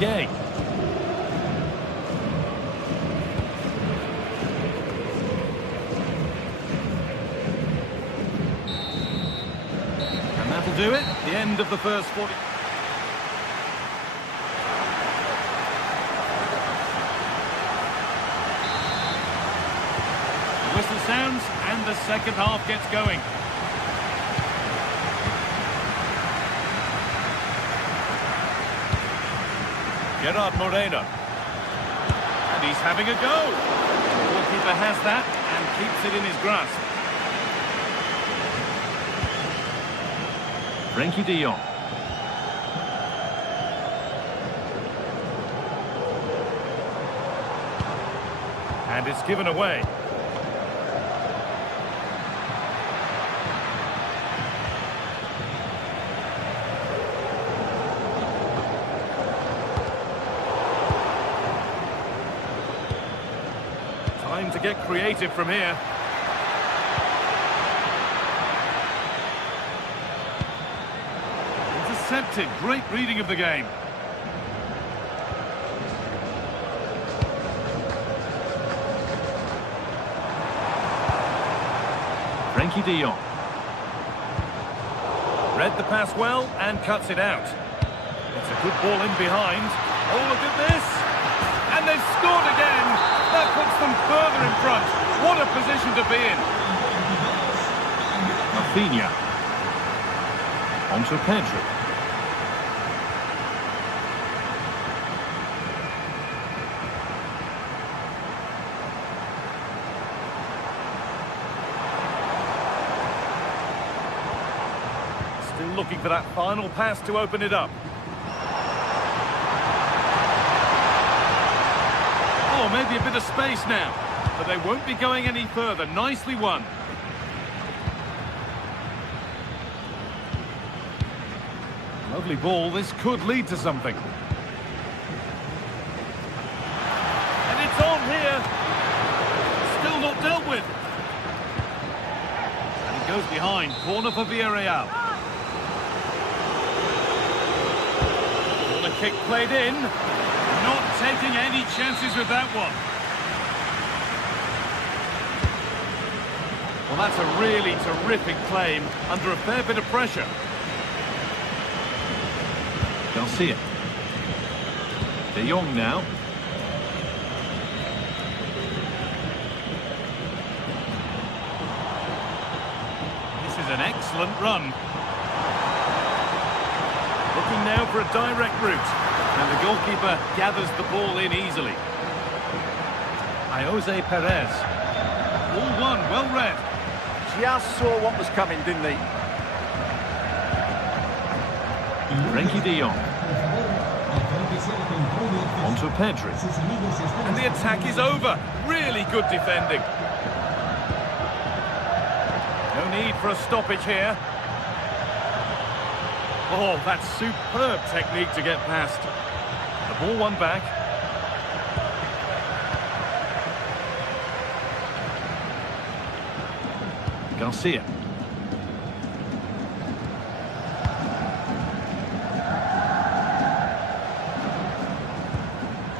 Gay. And that'll do it. The end of the first 40. Whistle sounds and the second half gets going. Gerard Moreno. And he's having a go. The goalkeeper has that and keeps it in his grasp. Frenkie de Jong. And it's given away. Time to get creative from here. Intercepted. Great reading of the game. Frenkie de Jong. Read the pass well and cuts it out. It's a good ball in behind. Oh, look at this! And they've scored again! That puts them further in front. What a position to be in. Rafinha. Onto Pedro. Still looking for that final pass to open it up. Oh, maybe a bit of space now, but they won't be going any further. Nicely won. Lovely ball. This could lead to something. And it's on here. Still not dealt with. And it goes behind. Corner for Villarreal. Corner kick played in. Not taking any chances with that one. Well, that's a really terrific claim under a fair bit of pressure. Garcia. De Jong now. This is an excellent run. Looking now for a direct route. And the goalkeeper gathers the ball in easily. Jose Perez. All one, well read. Just saw what was coming, didn't he? Frenkie de Jong. Onto Pedro. And the attack is over. Really good defending. No need for a stoppage here. Oh, that's superb technique to get past. The ball won back. Garcia.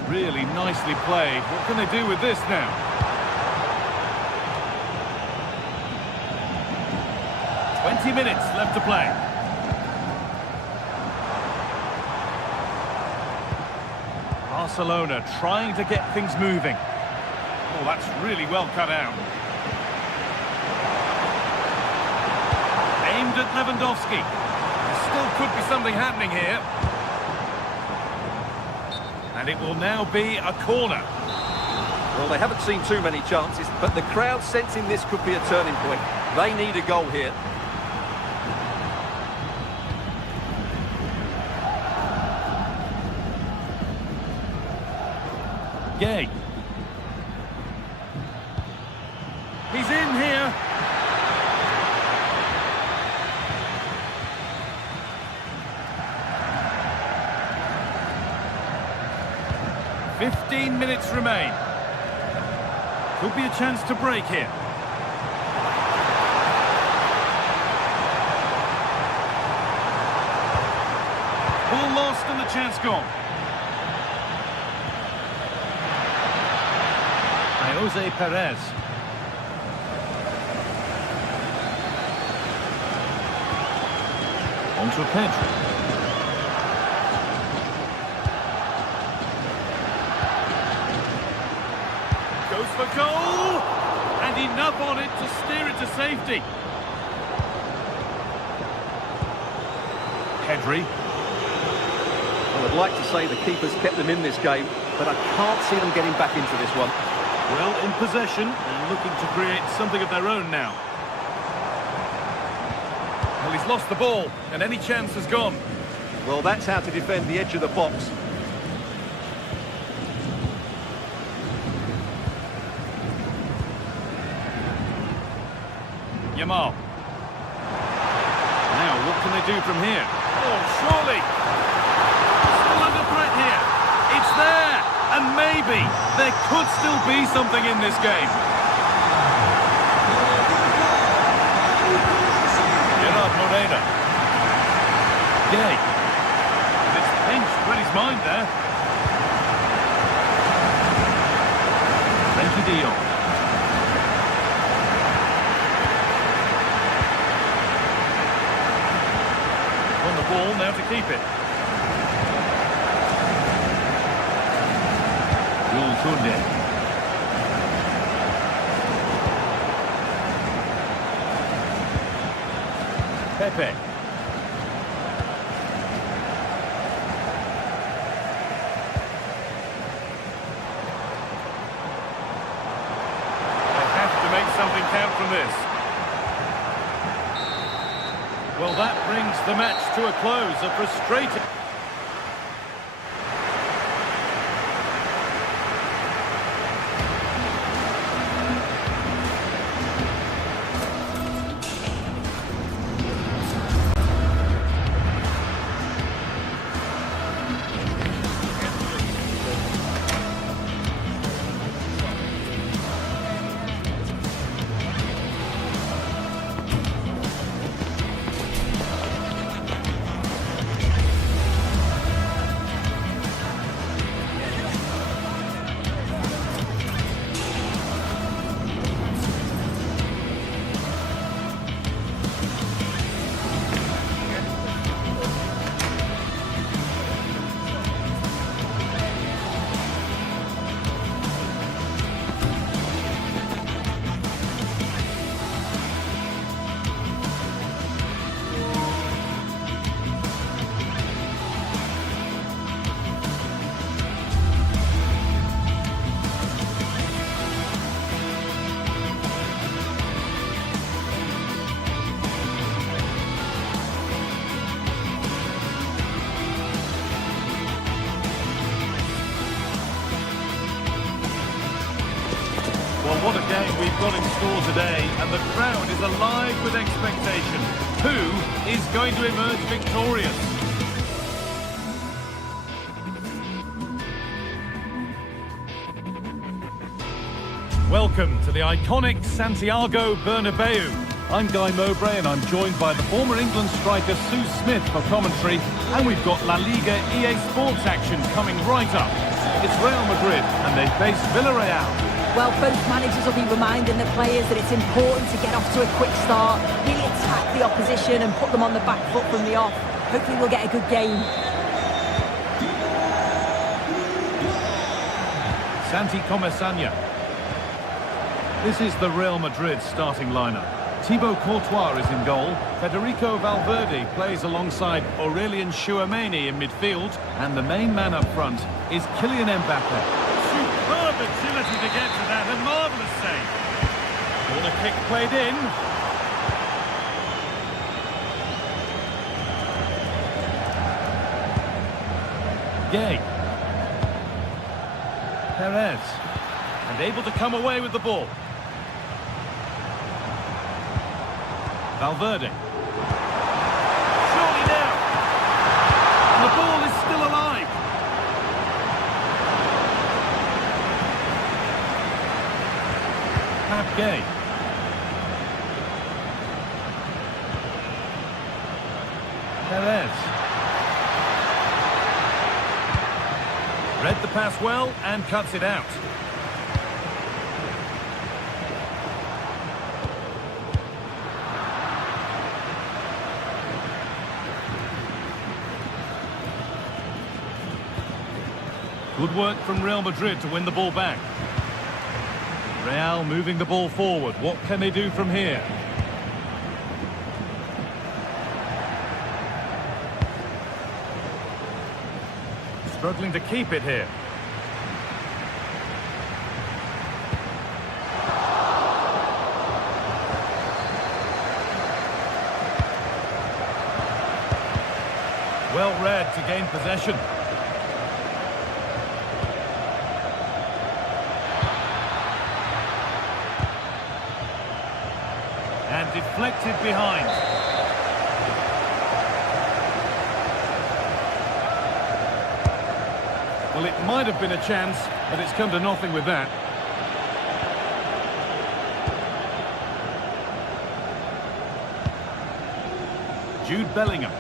Really nicely played. What can they do with this now? "20 minutes left to play. Barcelona trying to get things moving. Oh, that's really well cut out. Aimed at Lewandowski. There still could be something happening here. And it will now be a corner. Well, they haven't seen too many chances, but the crowd sensing this could be a turning point. They need a goal here. Gay. He's in here. "15 minutes remain. Could be a chance to break here. Ball lost and the chance gone. Jose Perez. On to Pedro. Goes for goal! And enough on it to steer it to safety. Pedri. Well, I'd like to say the keeper's kept them in this game, but I can't see them getting back into this one. Well, in possession and looking to create something of their own now. Well, he's lost the ball, and any chance has gone. Well, that's how to defend the edge of the box. Yamal. Now, what can they do from here? Oh, surely! Still under threat here. It's there! And maybe there could still be something in this game. Gerard Moreno. Gay. And it's pinched with his mind there. Frankie de Jong. On the ball, now to keep it. Pepe. They have to make something count from this. Well, that brings the match to a close. A frustrating... What a game we've got in store today, and the crowd is alive with expectation. Who is going to emerge victorious? Welcome to the iconic Santiago Bernabeu. I'm Guy Mowbray, and I'm joined by the former England striker Sue Smith for commentary, and we've got La Liga EA Sports action coming right up. It's Real Madrid, and they face Villarreal. Well, both managers will be reminding the players that it's important to get off to a quick start, really attack the opposition and put them on the back foot from the off. Hopefully we'll get a good game. Santi Comesaña. This is the Real Madrid starting lineup. Thibaut Courtois is in goal. Federico Valverde plays alongside Aurelien Tchouameni in midfield. And the main man up front is Kylian Mbappe. Superb agility ability to get to that. A marvellous save. Corner kick played in. Gay. Perez. And able to come away with the ball. Valverde. Surely now. And the ball is still alive. Gay. Perez. Read the pass well and cuts it out. Good work from Real Madrid to win the ball back. Real moving the ball forward. What can they do from here? Struggling to keep it here. Well read to gain possession. And deflected behind. Well, it might have been a chance, but it's come to nothing with that. Jude Bellingham.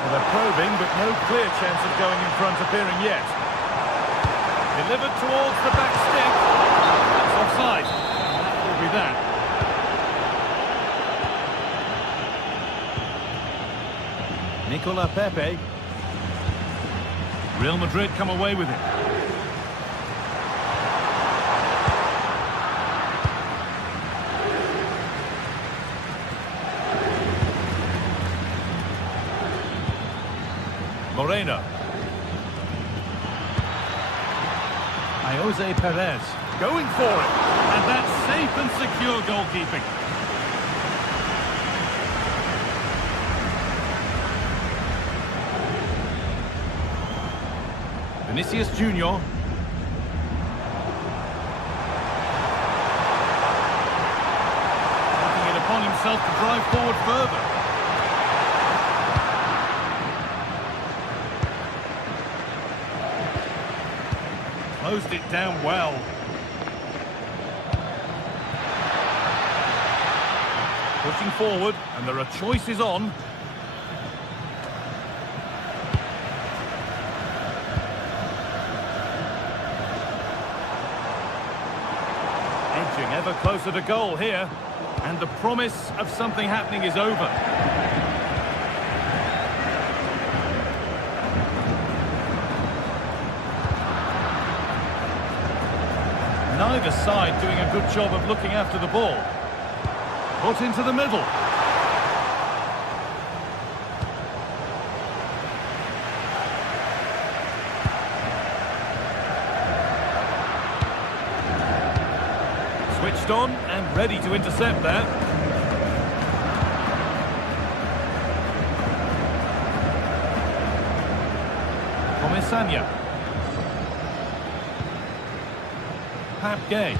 Well, they're probing, but no clear chance of going in front appearing yet. Delivered towards the back stick. That's offside. That will be that. Nicola Pepe. Real Madrid come away with it. Moreno. Jose Perez going for it, and that's safe and secure goalkeeping. Vinicius Junior. Taking it upon himself to drive forward further. Closed it down well. Pushing forward, and there are choices on. Edging ever closer to goal here, and the promise of something happening is over. Neither side doing a good job of looking after the ball. Put into the middle. Switched on and ready to intercept that. Comesaña. Gay.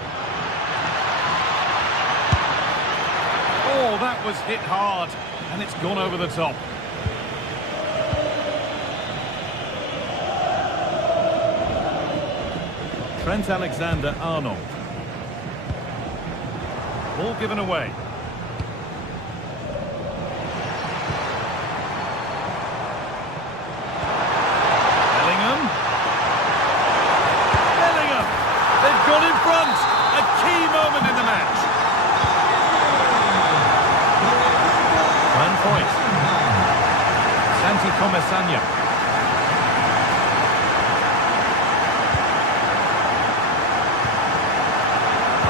Oh, that was hit hard, and it's gone over the top. Trent Alexander-Arnold. Ball given away. Got in front, a key moment in the match. 1 point. Santi Comesaña.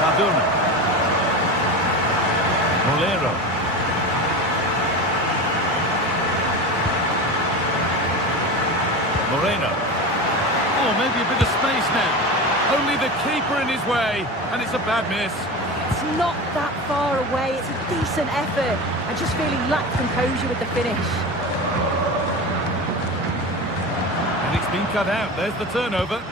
Madonna. Molero. Moreno. keeper in his way, and it's a bad miss. It's not that far away. It's a decent effort. I just feel he lacked composure with the finish. And it's been cut out. There's the turnover.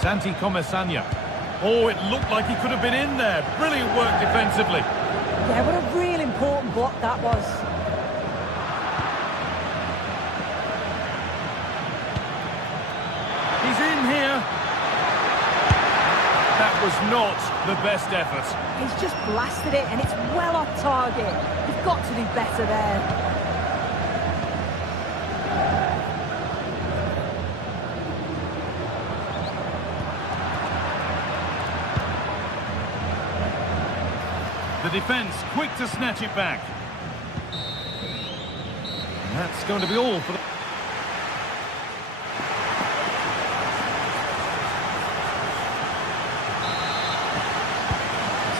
Santi Comesaña. Oh, it looked like he could have been in there. Brilliant work defensively. Yeah, what a real important block that was. He's in here. That was not the best effort. He's just blasted it, and it's well off target. You've got to do better there. The defence quick to snatch it back. And that's going to be all for the...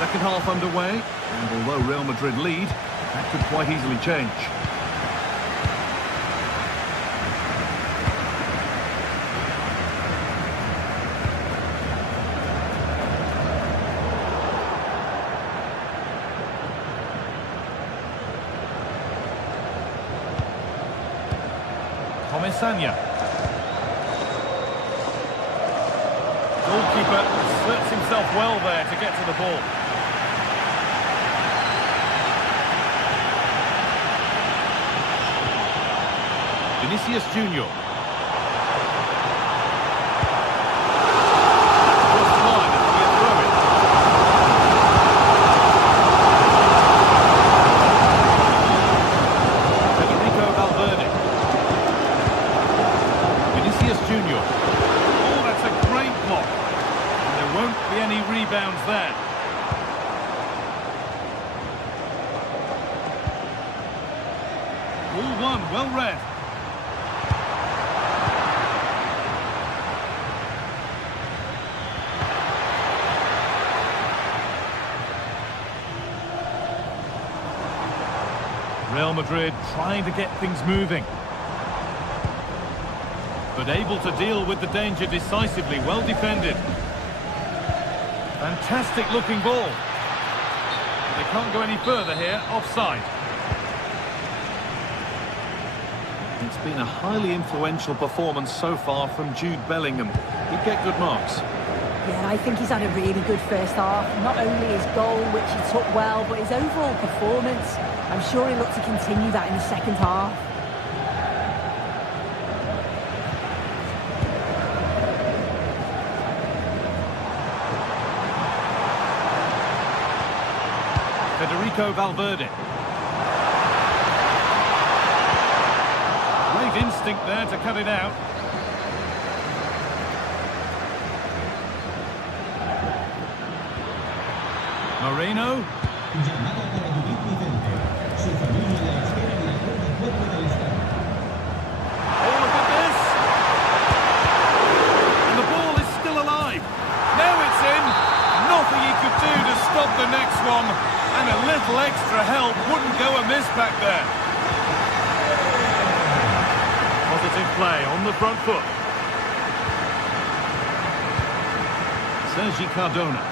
Second half underway, and although Real Madrid lead, that could quite easily change. Comesaña. Goalkeeper asserts himself well there to get to the ball. Vinicius Junior. Cross the line, and we throw it. Federico Valverde. Vinicius Junior. Oh, that's a great block. And there won't be any rebounds there. Ball one, well read. Real Madrid trying to get things moving, but able to deal with the danger decisively. Well defended. Fantastic looking ball. They can't go any further here. Offside. It's been a highly influential performance so far from Jude Bellingham. He'd get good marks. Yeah, I think he's had a really good first half. Not only his goal, which he took well, but his overall performance. I'm sure he'll look to continue that in the second half. Federico Valverde. Great instinct there to cut it out. Moreno. Oh, look at this! And the ball is still alive. Now it's in. Nothing he could do to stop the next one. And a little extra help wouldn't go amiss back there. Positive play on the front foot. Sergi Cardona.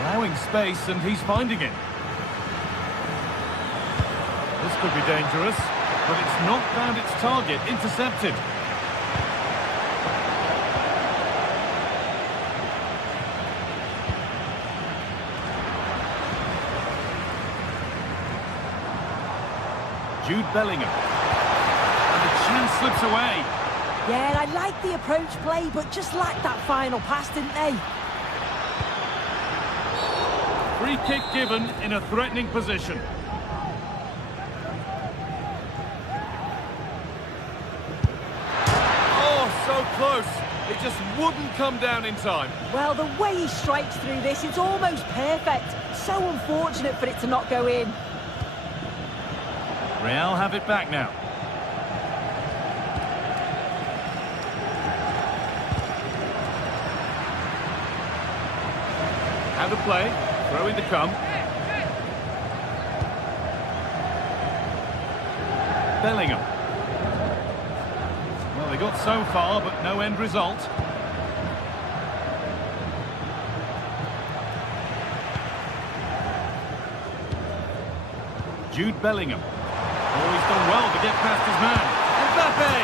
Allowing space, and he's finding it. This could be dangerous, but it's not found its target. Intercepted. Jude Bellingham. And the chance slips away. Yeah, I like the approach play, but just lacked that final pass, didn't they? Free kick given in a threatening position. Oh, so close. It just wouldn't come down in time. Well, the way he strikes through this, it's almost perfect. So unfortunate for it to not go in. Real have it back now. How to play. Throw in to come. Bellingham. Well, they got so far, but no end result. Jude Bellingham. Oh, he's done well to get past his man. Mbappe!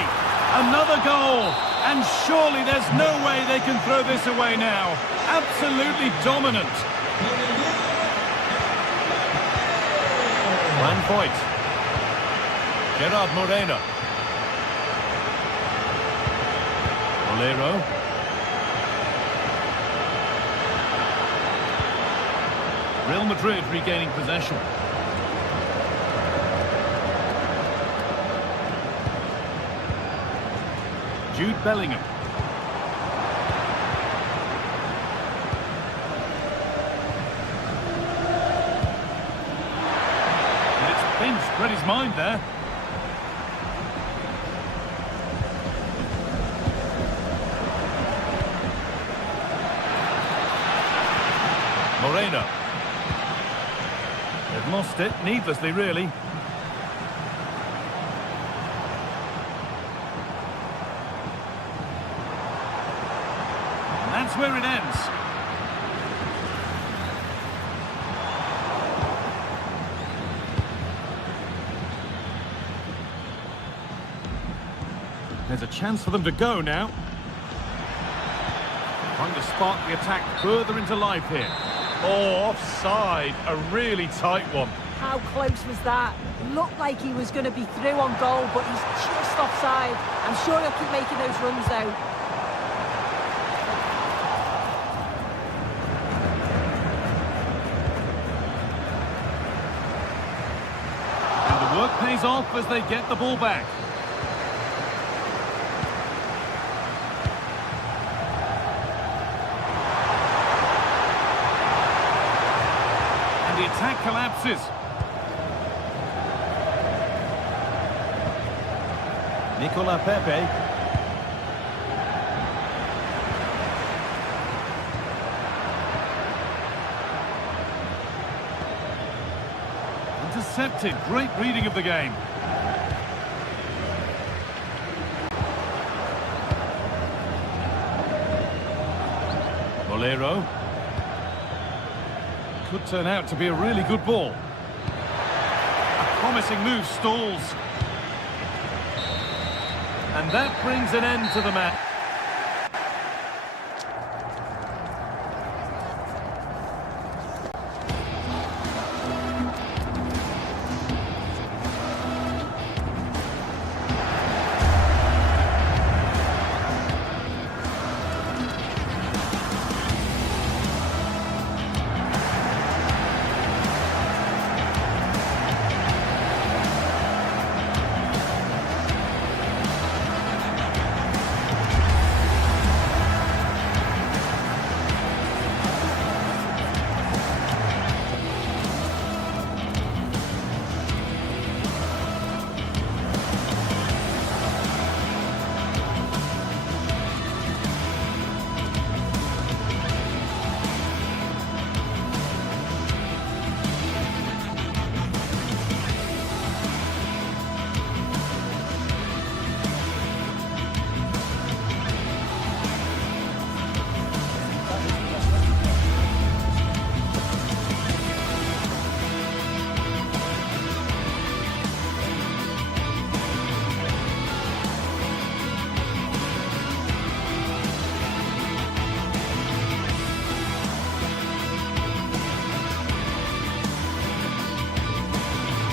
Another goal! And surely there's no way they can throw this away now. Absolutely dominant. Van Voigt. Gerard Moreno. Bolero. Real Madrid regaining possession. Jude Bellingham. And it's Finch read his mind there. Moreno. They've lost it, needlessly really. That's where it ends. There's a chance for them to go now. Trying to spark the attack further into life here. Oh, offside. A really tight one. How close was that? Looked like he was going to be through on goal, but he's just offside. I'm sure he'll keep making those runs though. Work pays off as they get the ball back. And the attack collapses. Nicola Pepe. Intercepted. Great reading of the game. Bolero. Could turn out to be a really good ball. A promising move stalls. And that brings an end to the match.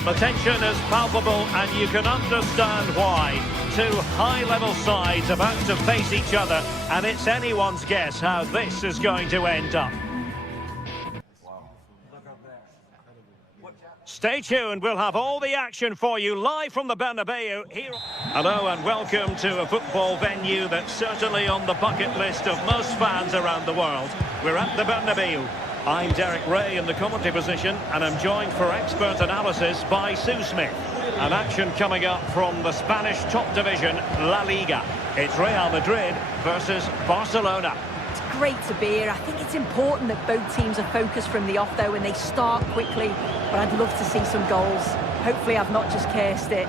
The tension is palpable and you can understand why. Two high-level sides about to face each other, and it's anyone's guess how this is going to end up. Stay tuned, we'll have all the action for you live from the Bernabeu here. Hello and welcome to a football venue that's certainly on the bucket list of most fans around the world. We're at the Bernabeu. I'm Derek Ray in the commentary position, and I'm joined for expert analysis by Sue Smith. An action coming up from the Spanish top division, La Liga. It's Real Madrid versus Barcelona. It's great to be here. I think it's important that both teams are focused from the off, though, and they start quickly. But I'd love to see some goals. Hopefully I've not just cursed it.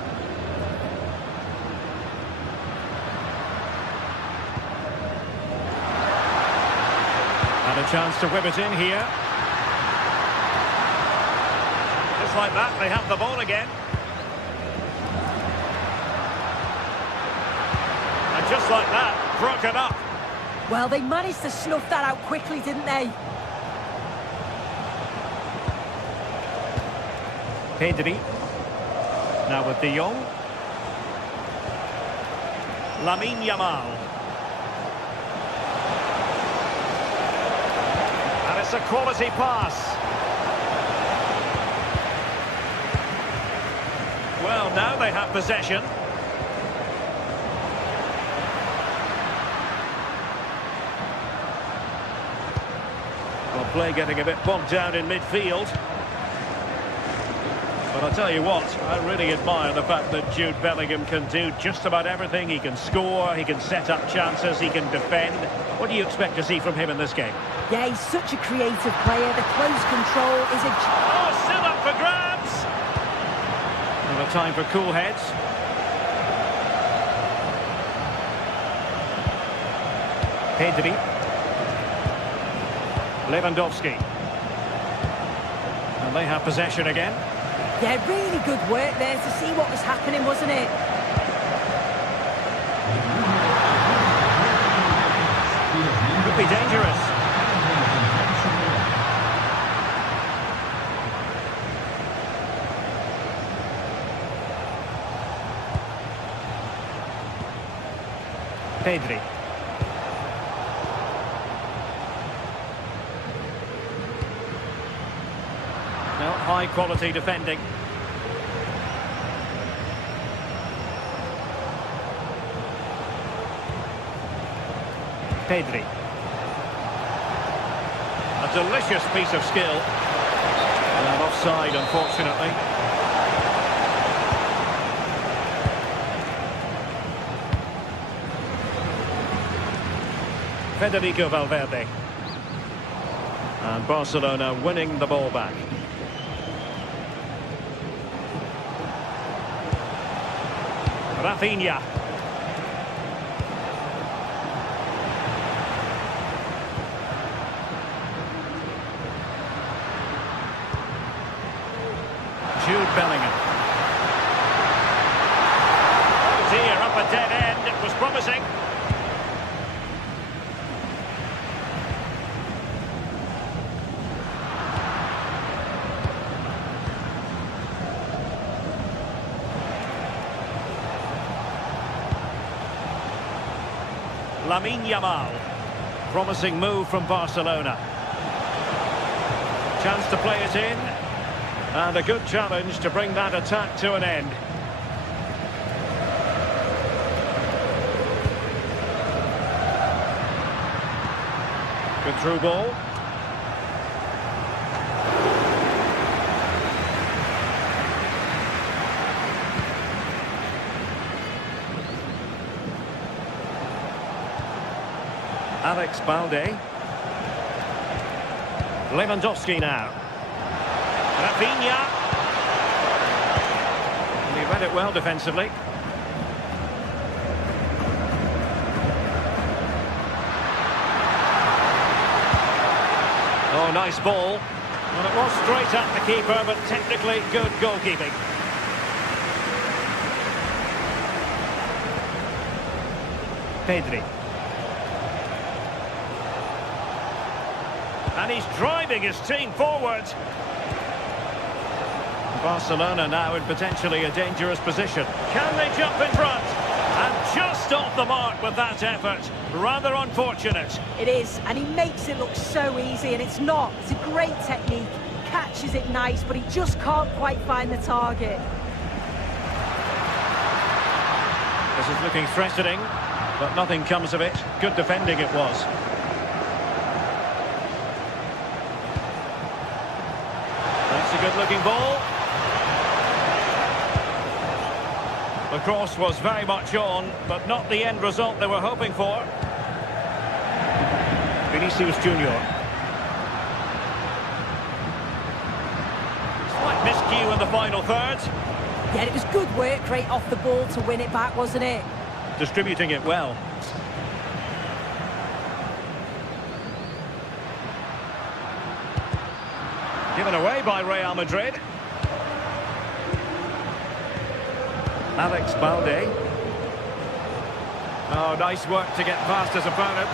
And a chance to whip it in here. Just like that, they have the ball again. And just like that, broken up. Well, they managed to snuff that out quickly, didn't they? Pedri. Now with De Jong. Lamine Yamal. And it's a quality pass. Well, now they have possession. Well, play getting a bit bogged down in midfield. But I'll tell you what, I really admire the fact that Jude Bellingham can do just about everything. He can score, he can set up chances, he can defend. What do you expect to see from him in this game? Yeah, he's such a creative player. The close control is a... Oh, still up for grabs! And a time for cool heads. Pedri. Lewandowski. And they have possession again. Yeah, really good work there to see what was happening, wasn't it? Could be dangerous. Pedri. Now, high quality defending. Pedri. A delicious piece of skill. And offside, unfortunately. Federico Valverde. And Barcelona winning the ball back. Rafinha. Jude Bellingham. Oh dear, up a dead end. It was promising. Lamine Yamal. Promising move from Barcelona. Chance to play it in. And a good challenge to bring that attack to an end. Good through ball. Alex Balde. Lewandowski now. Rafinha. And he read it well defensively. Oh, nice ball. Well, it was straight at the keeper, but technically good goalkeeping. Pedri. And he's driving his team forward. Barcelona now in potentially a dangerous position. Can they jump in front? And just off the mark with that effort. Rather unfortunate. It is, and he makes it look so easy, and it's not. It's a great technique. Catches it nice, but he just can't quite find the target. This is looking threatening, but nothing comes of it. Good defending it was. That's a good-looking ball. The cross was very much on, but not the end result they were hoping for. Vinicius Junior. Slight miscue in the final third. Yeah, it was good work right off the ball to win it back, wasn't it? Distributing it well. Given away by Real Madrid. Alex Balde. Oh, nice work to get past his opponent.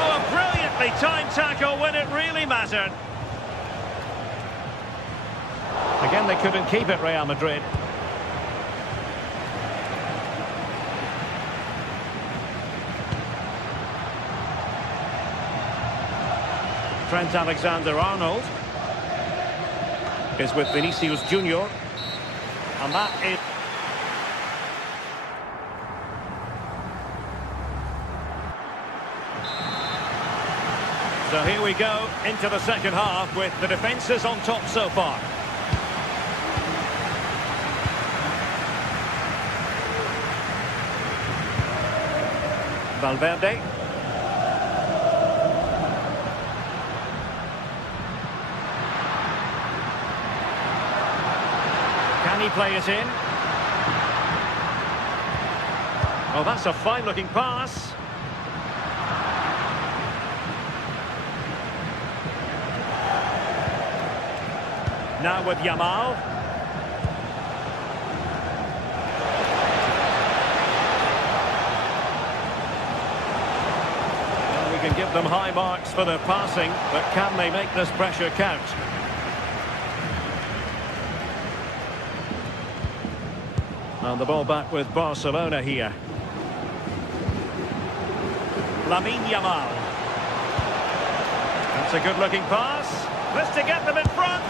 Oh, a brilliantly timed tackle when it really mattered. Again, they couldn't keep it, Real Madrid. Trent Alexander-Arnold is with Vinicius Junior. And that is... So here we go into the second half with the defences on top so far. Valverde. Can he play it in? Oh, that's a fine-looking pass. Now with Yamal. Well, we can give them high marks for their passing, but can they make this pressure count? And the ball back with Barcelona here. Lamine Yamal. That's a good-looking pass. This to get them in front.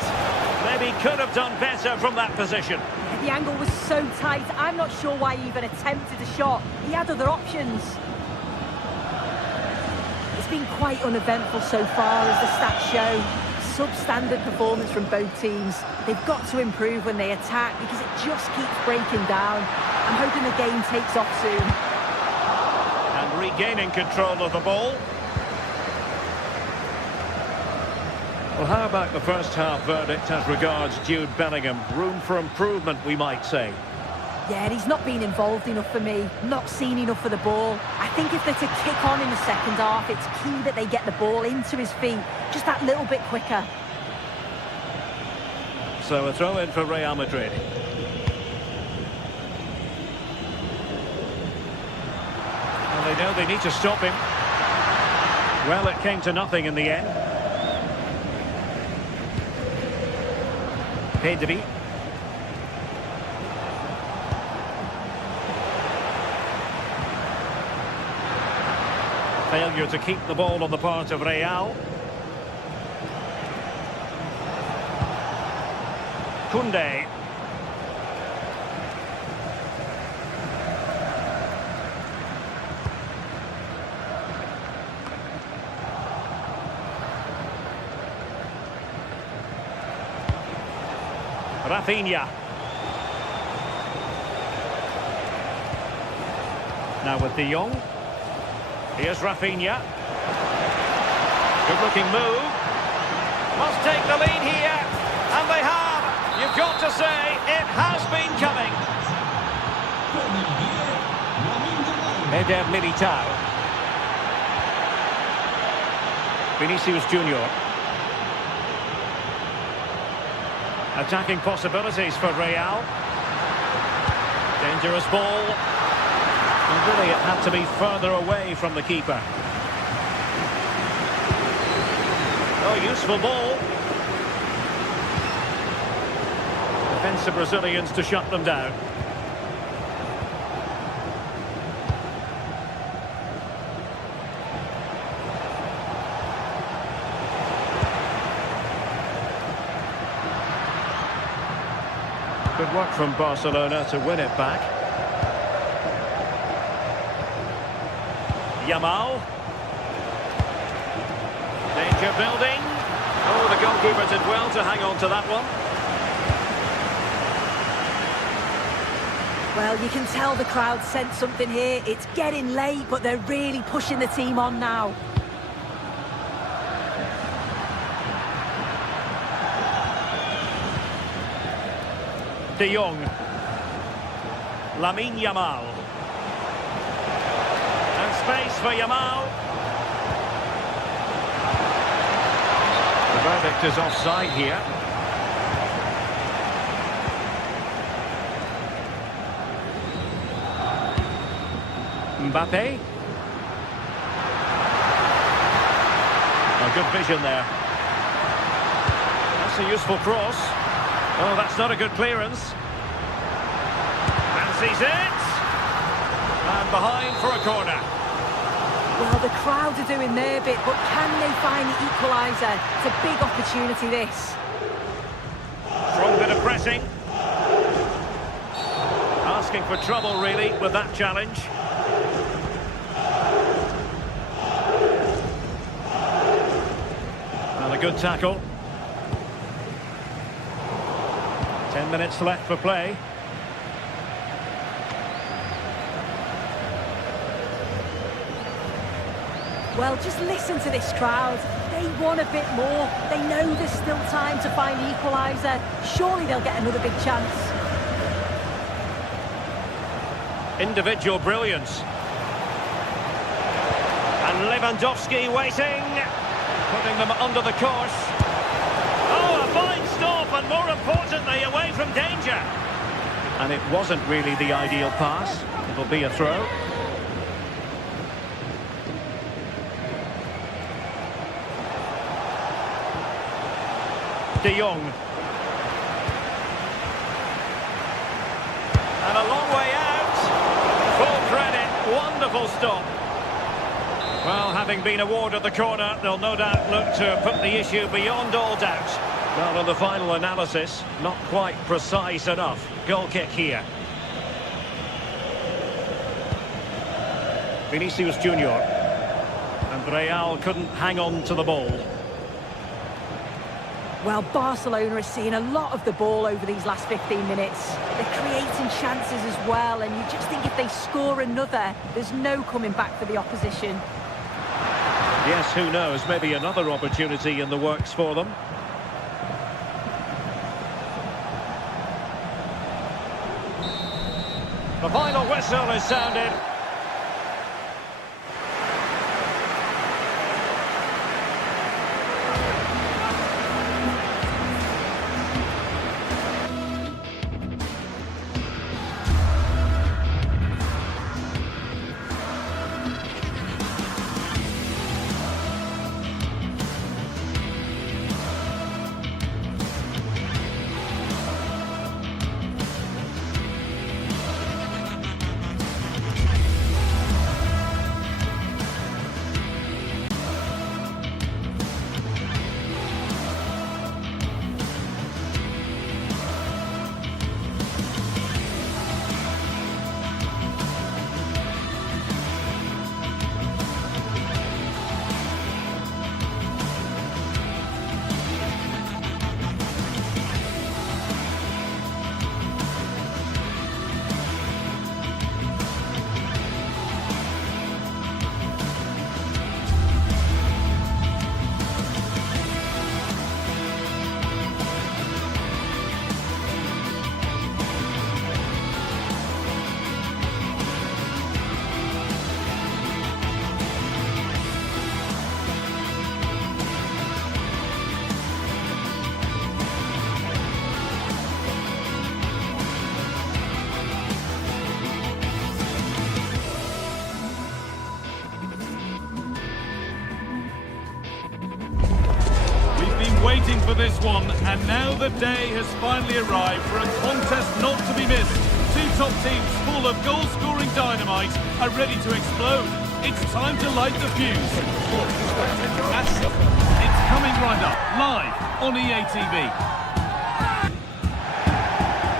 Maybe could have done better from that position. The angle was so tight, I'm not sure why he even attempted a shot. He had other options. It's been quite uneventful so far, as the stats show. Substandard performance from both teams. They've got to improve when they attack because it just keeps breaking down. I'm hoping the game takes off soon. And regaining control of the ball. Well, how about the first half verdict as regards Jude Bellingham? Room for improvement, we might say. Yeah, he's not been involved enough for me, not seen enough for the ball. I think if they're to kick on in the second half, it's key that they get the ball into his feet just that little bit quicker. So a throw in for Real Madrid. Well, they know they need to stop him. Well, it came to nothing in the end. Pedri. Failure to keep the ball on the part of Real. Koundé. Rafinha. Now with De Jong. Here's Rafinha. Good-looking move. Must take the lead here. And they have. You've got to say, it has been coming. Eder Militao. Vinicius Junior. Attacking possibilities for Real. Dangerous ball. And really, it had to be further away from the keeper. Oh, useful ball. Defensive Brazilians to shut them down. Good work from Barcelona to win it back. Yamal. Danger building. Oh, the goalkeeper did well to hang on to that one. Well, you can tell the crowd sense something here. It's getting late, but they're really pushing the team on now. De Jong. Lamine Yamal. And space for Yamal. The verdict is offside here. Mbappe. Oh, good vision there. That's a useful cross. Oh, that's not a good clearance. Fancies it. And behind for a corner. Well, the crowd are doing their bit, but can they find the equaliser? It's a big opportunity, this. Strong bit of pressing. Asking for trouble, really, with that challenge. And a good tackle. 10 minutes left for play. Well, just listen to this crowd. They want a bit more. They know there's still time to find the equaliser. Surely they'll get another big chance. Individual brilliance. And Lewandowski waiting. Putting them under the course. Oh, a fine stop, and more importantly, away from danger. And it wasn't really the ideal pass. It'll be a throw. De Jong. And a long way out. Full credit. Wonderful stop. Well, having been awarded the corner, they'll no doubt look to put the issue beyond all doubt. Well, on the final analysis, not quite precise enough. Goal kick here. Vinicius Junior. And Real couldn't hang on to the ball. Well, Barcelona are seeing a lot of the ball over these last 15 minutes. They're creating chances as well, and you just think if they score another, there's no coming back for the opposition. Yes, who knows, maybe another opportunity in the works for them. The final whistle is sounded. Waiting for this one, and now the day has finally arrived for a contest not to be missed. Two top teams full of goal-scoring dynamite are ready to explode. It's time to light the fuse. It's coming right up, live on EA TV.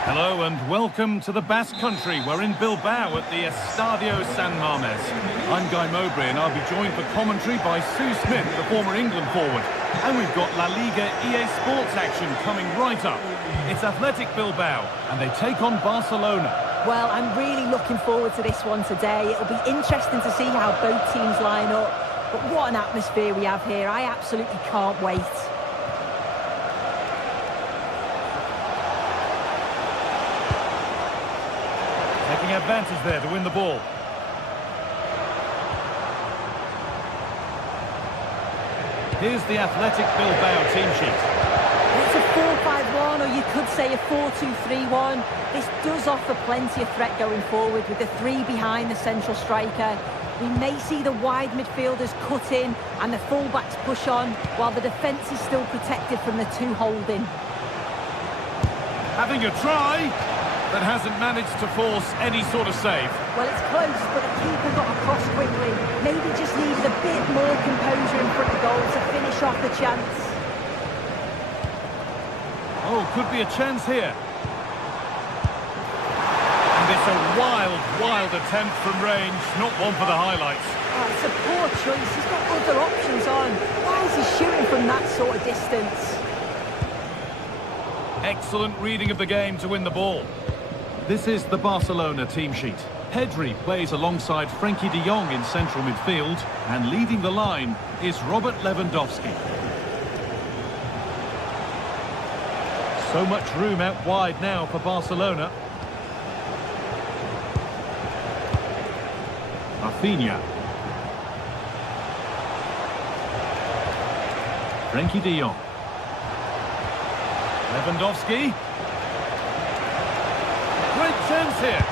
Hello and welcome to the Basque Country. We're in Bilbao at the Estadio San Mamés. I'm Guy Mowbray and I'll be joined for commentary by Sue Smith, the former England forward. And we've got La Liga EA Sports action coming right up. It's Athletic Bilbao and they take on Barcelona. Well, I'm really looking forward to this one today. It'll be interesting to see how both teams line up. But what an atmosphere we have here. I absolutely can't wait. Taking advantage there to win the ball. Here's the Athletic Bilbao team sheet. It's a 4-5-1, or you could say a 4-2-3-1. This does offer plenty of threat going forward with the three behind the central striker. We may see the wide midfielders cut in and the full-backs push on, while the defence is still protected from the two holding. Having a try, but hasn't managed to force any sort of save. Well, it's close, but the keeper got across quickly. Maybe just needed a bit more composure in front of goal to finish off the chance. Oh, could be a chance here. And it's a wild, wild attempt from range. Not one for the highlights. Oh, it's a poor choice. He's got other options on. Why is he shooting from that sort of distance? Excellent reading of the game to win the ball. This is the Barcelona team sheet. Pedri plays alongside Frenkie de Jong in central midfield, and leading the line is Robert Lewandowski. So much room out wide now for Barcelona. Rafinha. Frenkie de Jong. Lewandowski. Great chance here.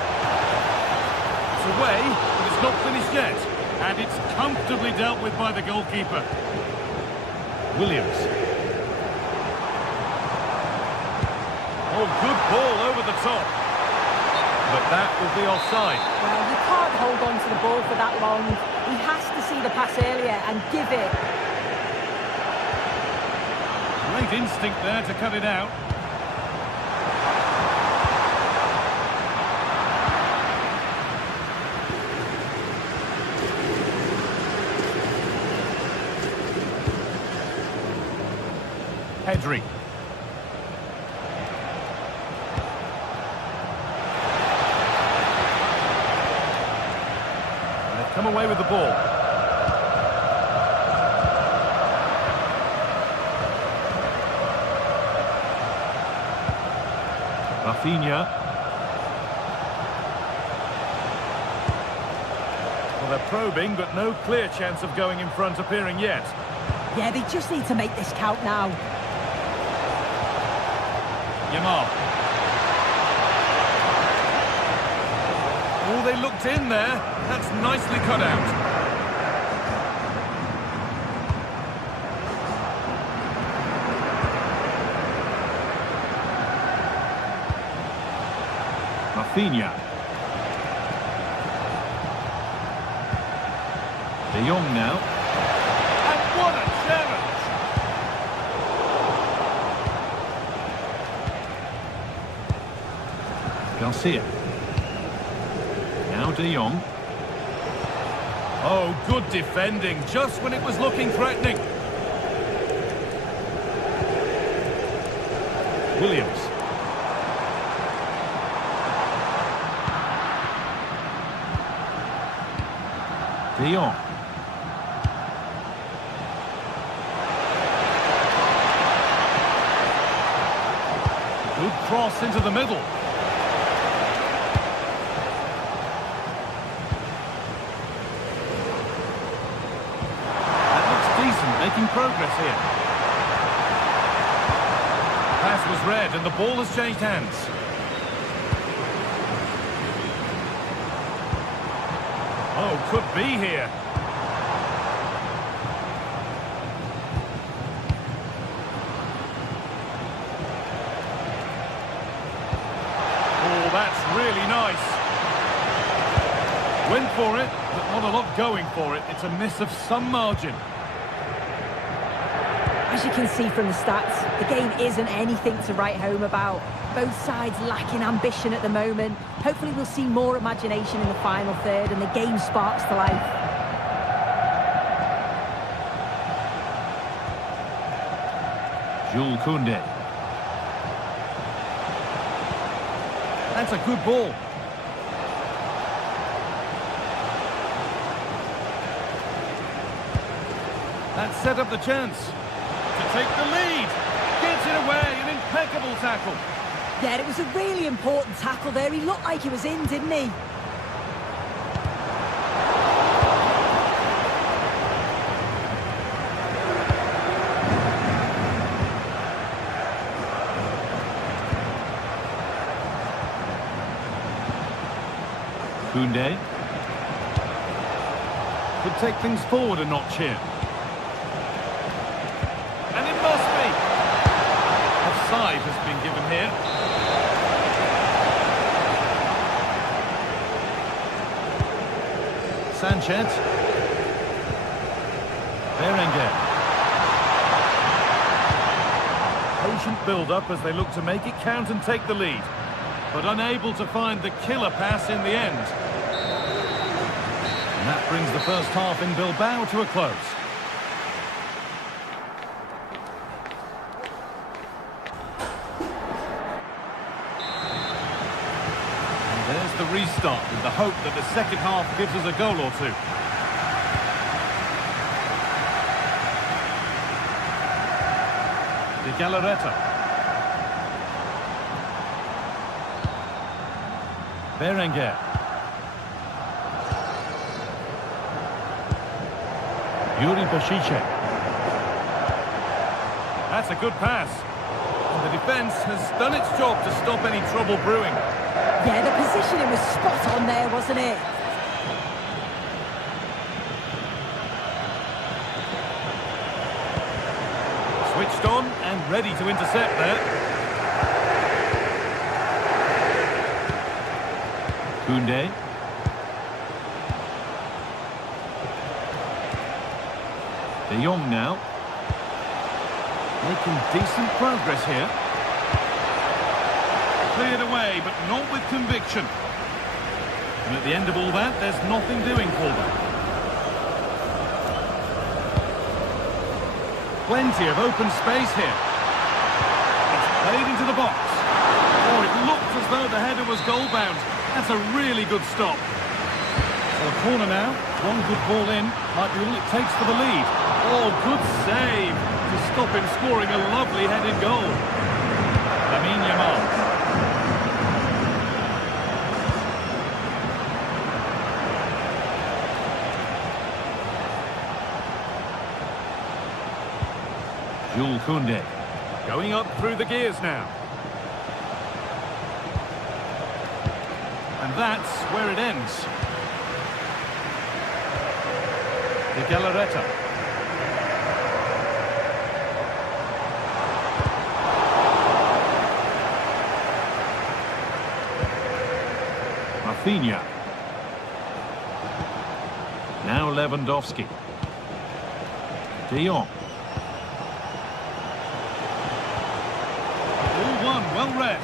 It's away, but it's not finished yet. And it's comfortably dealt with by the goalkeeper. Williams. Oh, good ball over the top. But that will be offside. Well, you can't hold on to the ball for that long. He has to see the pass earlier and give it. Great instinct there to cut it out. Pedri. They've come away with the ball. Rafinha. Well, they're probing, but no clear chance of going in front appearing yet. Yeah, they just need to make this count now. Yamal. Oh, they looked in there. That's nicely cut out. Rafinha. De Jong now. And what a challenge! Garcia. Now De Jong. Oh, good defending, just when it was looking threatening. Williams. De Jong. Good cross into the middle. Making progress here. Pass was read and the ball has changed hands. Oh, could be here. Oh, that's really nice. Went for it, but not a lot going for it. It's a miss of some margin. As you can see from the stats, the game isn't anything to write home about. Both sides lacking ambition at the moment. Hopefully we'll see more imagination in the final third and the game sparks to life. Jules Koundé. That's a good ball. That set up the chance to take the lead. Gets it away, an impeccable tackle. Yeah, it was a really important tackle there. He looked like he was in, didn't he? Koundé could take things forward a notch here. And it must be. Offside has been given here. Sanchez. Berenguer. Patient build-up as they look to make it count and take the lead, but unable to find the killer pass in the end. And that brings the first half in Bilbao to a close. And there's the restart with the hope that the second half gives us a goal or two. De Galarreta. Berenguer. Yuri Bashice. That's a good pass. And the defence has done its job to stop any trouble brewing. Yeah, the positioning was spot on there, wasn't it? Switched on and ready to intercept there. Koundé. De Jong now. Making decent progress here. Cleared away, but not with conviction. And at the end of all that, there's nothing doing for them. Plenty of open space here. It's played into the box. Oh, it looked as though the header was goal-bound. That's a really good stop. So a corner now. One good ball in. Might be all it takes for the lead. Oh, good save to stop him scoring a lovely headed goal. Lamine Yamal. Jules Koundé. Going up through the gears now. And that's where it ends. De Galarreta. Rafinha. Now Lewandowski. De Jong. All one, well read.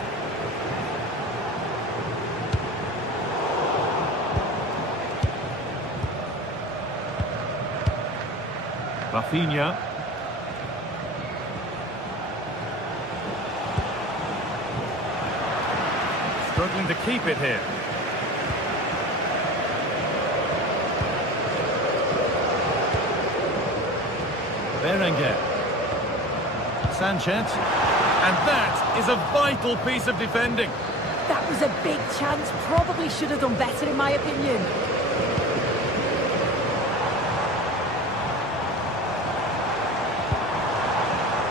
Rafinha. Struggling to keep it here. Berenguer. Sanchez. And that is a vital piece of defending. That was a big chance. Probably should have done better, in my opinion.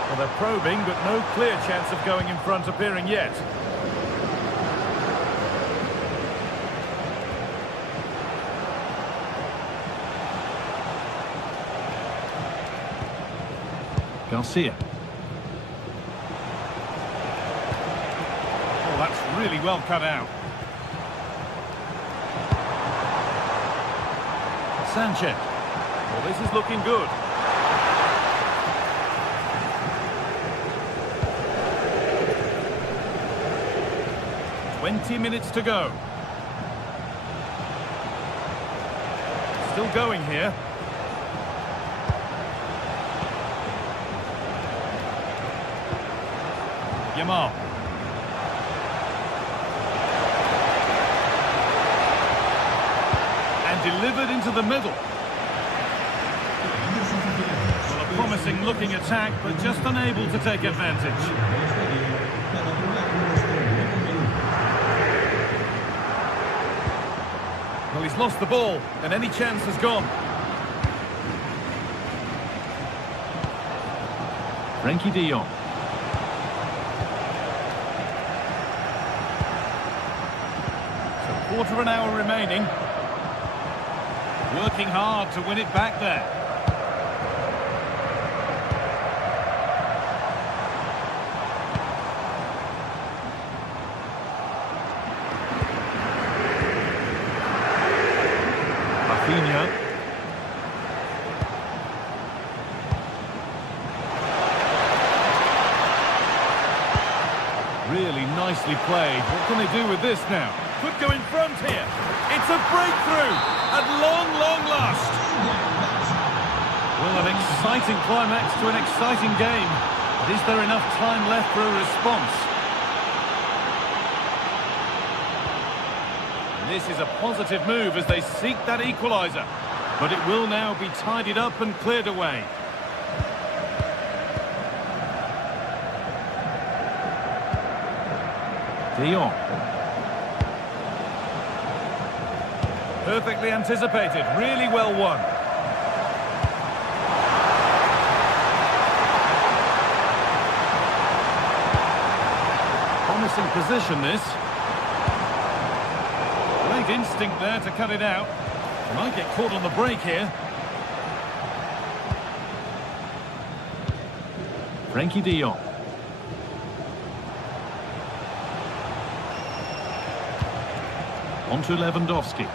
Well, they're probing, but no clear chance of going in front appearing yet. Garcia. Oh, that's really well cut out. Sanchez. Well, this is looking good. "20 minutes to go. Still going here. Yamal. And delivered into the middle. Well, promising-looking attack, but just unable to take advantage. Well, he's lost the ball, and any chance has gone. Frenkie de Jong. So quarter of an hour remaining. Working hard to win it back there. Rafinha. Really nicely played. What can they do with this now? Could go in front here. It's a breakthrough at long last. Well, an exciting climax to an exciting game. But is there enough time left for a response? This is a positive move as they seek that equaliser. But it will now be tidied up and cleared away. De Jong. Perfectly anticipated, really well won. Promising position, this. Great instinct there to cut it out. Might get caught on the break here. Frenkie de Jong. On to Lewandowski.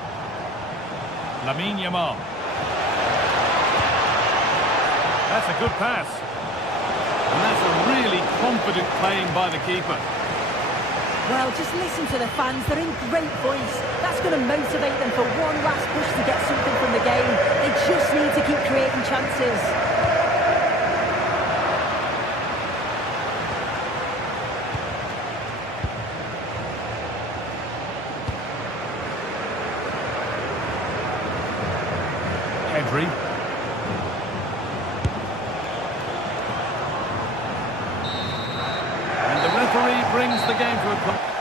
Lamine Yamal. That's a good pass. And that's a really confident playing by the keeper. Well, just listen to the fans. They're in great voice. That's going to motivate them for one last push to get something from the game. They just need to keep creating chances. Pedri. And the referee brings the game to a close.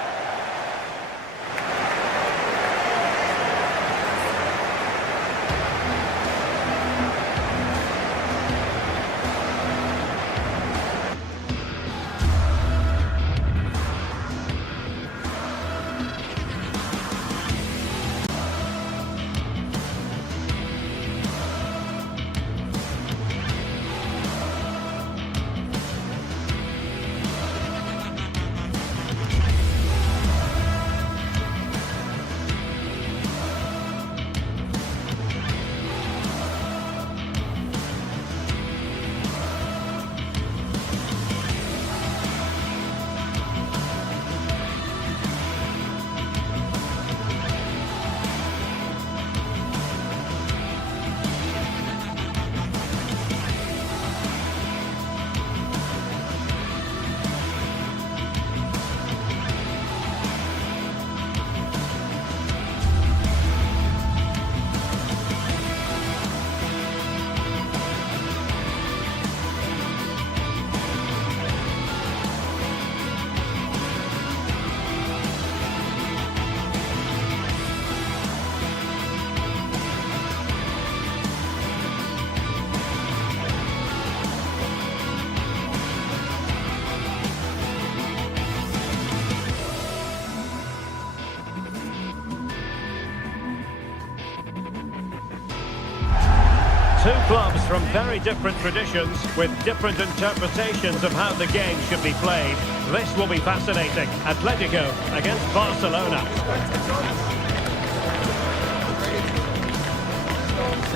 Two clubs from very different traditions with different interpretations of how the game should be played. This will be fascinating. Atletico against Barcelona.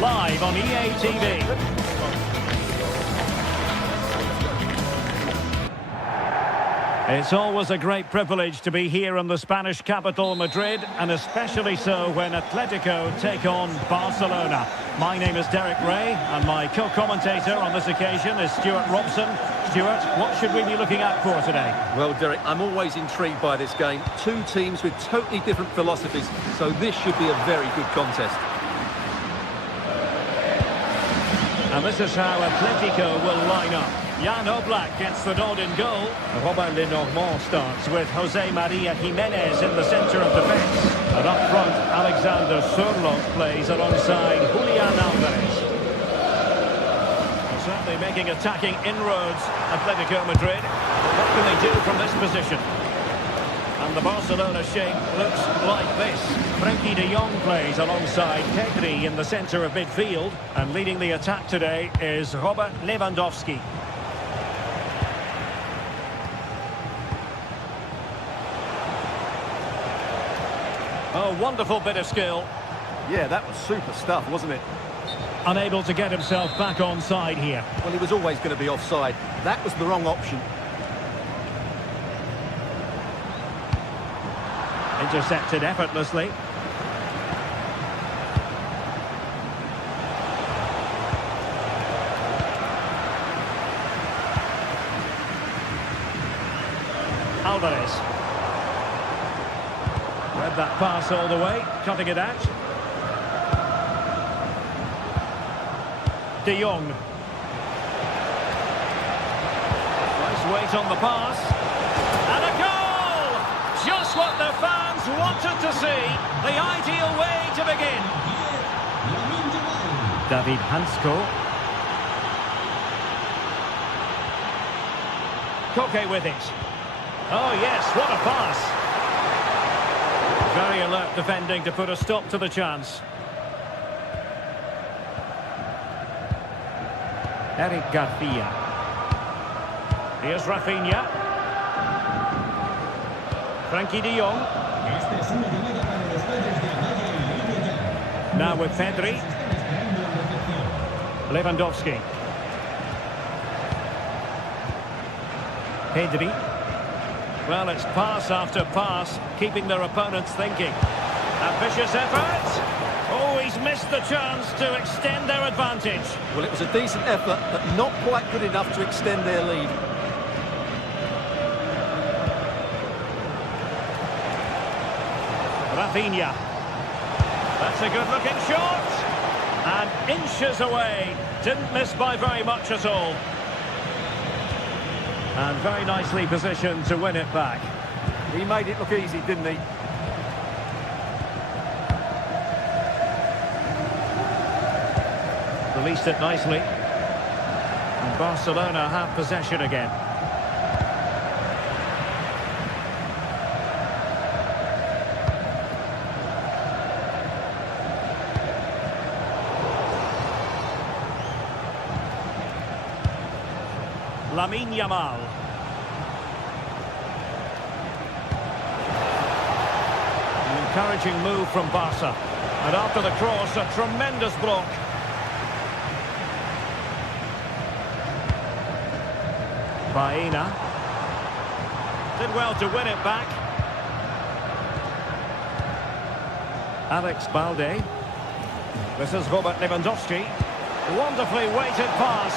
Live on EA TV. It's always a great privilege to be here in the Spanish capital, Madrid, and especially so when Atletico take on Barcelona. My name is Derek Ray, and my co-commentator on this occasion is Stuart Robson. Stuart, what should we be looking out for today? Well, Derek, I'm always intrigued by this game. Two teams with totally different philosophies, so this should be a very good contest. And this is how Atletico will line up. Jan Oblak gets the nod in goal. Robin Lenormand starts with Jose Maria Jimenez in the centre of defence. And up front, Alexander Sørloth plays alongside Julian Alvarez. Certainly making attacking inroads, Atletico Madrid. What can they do from this position? And the Barcelona shape looks like this. Frenkie de Jong plays alongside Pedri in the centre of midfield. And leading the attack today is Robert Lewandowski. Oh, wonderful bit of skill. Yeah, that was super stuff, wasn't it? Unable to get himself back on side here. Well, he was always going to be offside. That was the wrong option. Intercepted effortlessly. Alvarez. Read that pass all the way, cutting it out. De Jong. Nice weight on the pass. And a goal! Just what the fans wanted to see. The ideal way to begin. David Hansko. Koke with it. Oh yes, what a pass. Very alert defending to put a stop to the chance. Eric Garcia. Here's Rafinha. Frenkie de Jong. Now with Pedri. Lewandowski. Pedri. Well, it's pass after pass, keeping their opponents thinking. Ambitious effort. Oh, he's missed the chance to extend their advantage. Well, it was a decent effort, but not quite good enough to extend their lead. Rafinha. That's a good-looking shot. And inches away. Didn't miss by very much at all. And very nicely positioned to win it back. He made it look easy, didn't he? Released it nicely. And Barcelona have possession again. Lamine Yamal. An encouraging move from Barca. And after the cross, a tremendous block. Baena. Did well to win it back. Alex Balde. This is Robert Lewandowski. Wonderfully weighted pass.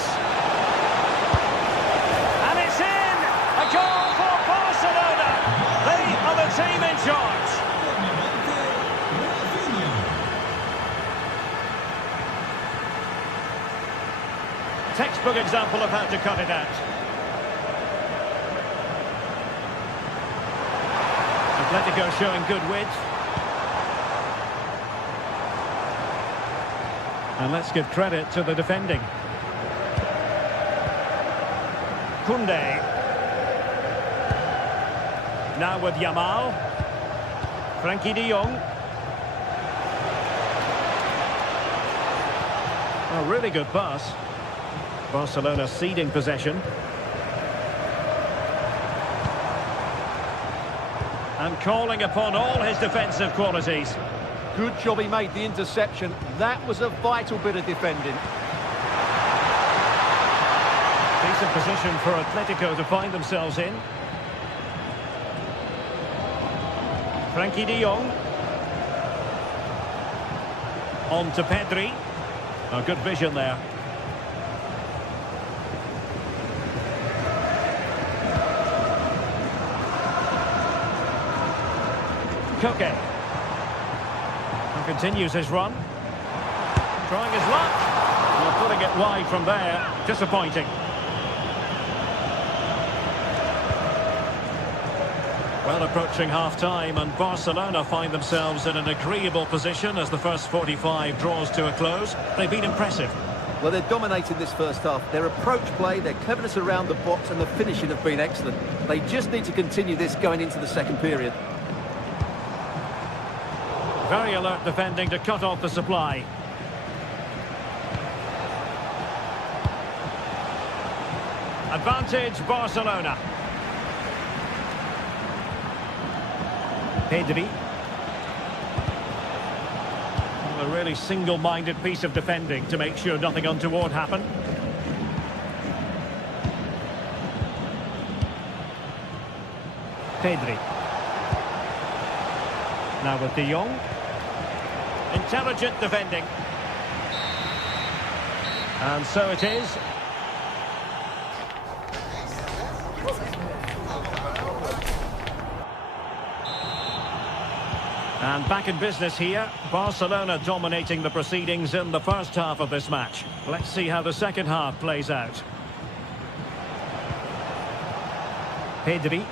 And it's in! A goal for Barcelona! They are the team in charge. Textbook example of how to cut it out. Atletico showing good width. And let's give credit to the defending. Koundé. Now with Yamal. Frenkie de Jong. A really good pass. Barcelona ceding possession. And calling upon all his defensive qualities. Good job he made the interception. That was a vital bit of defending. Decent position for Atletico to find themselves in. Frenkie de Jong. On to Pedri. A good vision there. Koke. And continues his run. Trying his luck. Well, Putting it wide from there. Disappointing. Well, approaching half-time, and Barcelona find themselves in an agreeable position as the first 45 draws to a close. They've been impressive. Well, they're dominating this first half. Their approach play, their cleverness around the box and the finishing have been excellent. They just need to continue this going into the second period. Very alert defending to cut off the supply. Advantage Barcelona. Pedri. A really single-minded piece of defending to make sure nothing untoward happened. Pedri. Now with De Jong. Intelligent defending. And so it is. And back in business here, Barcelona dominating the proceedings in the first half of this match. Let's see how the second half plays out. Pedri.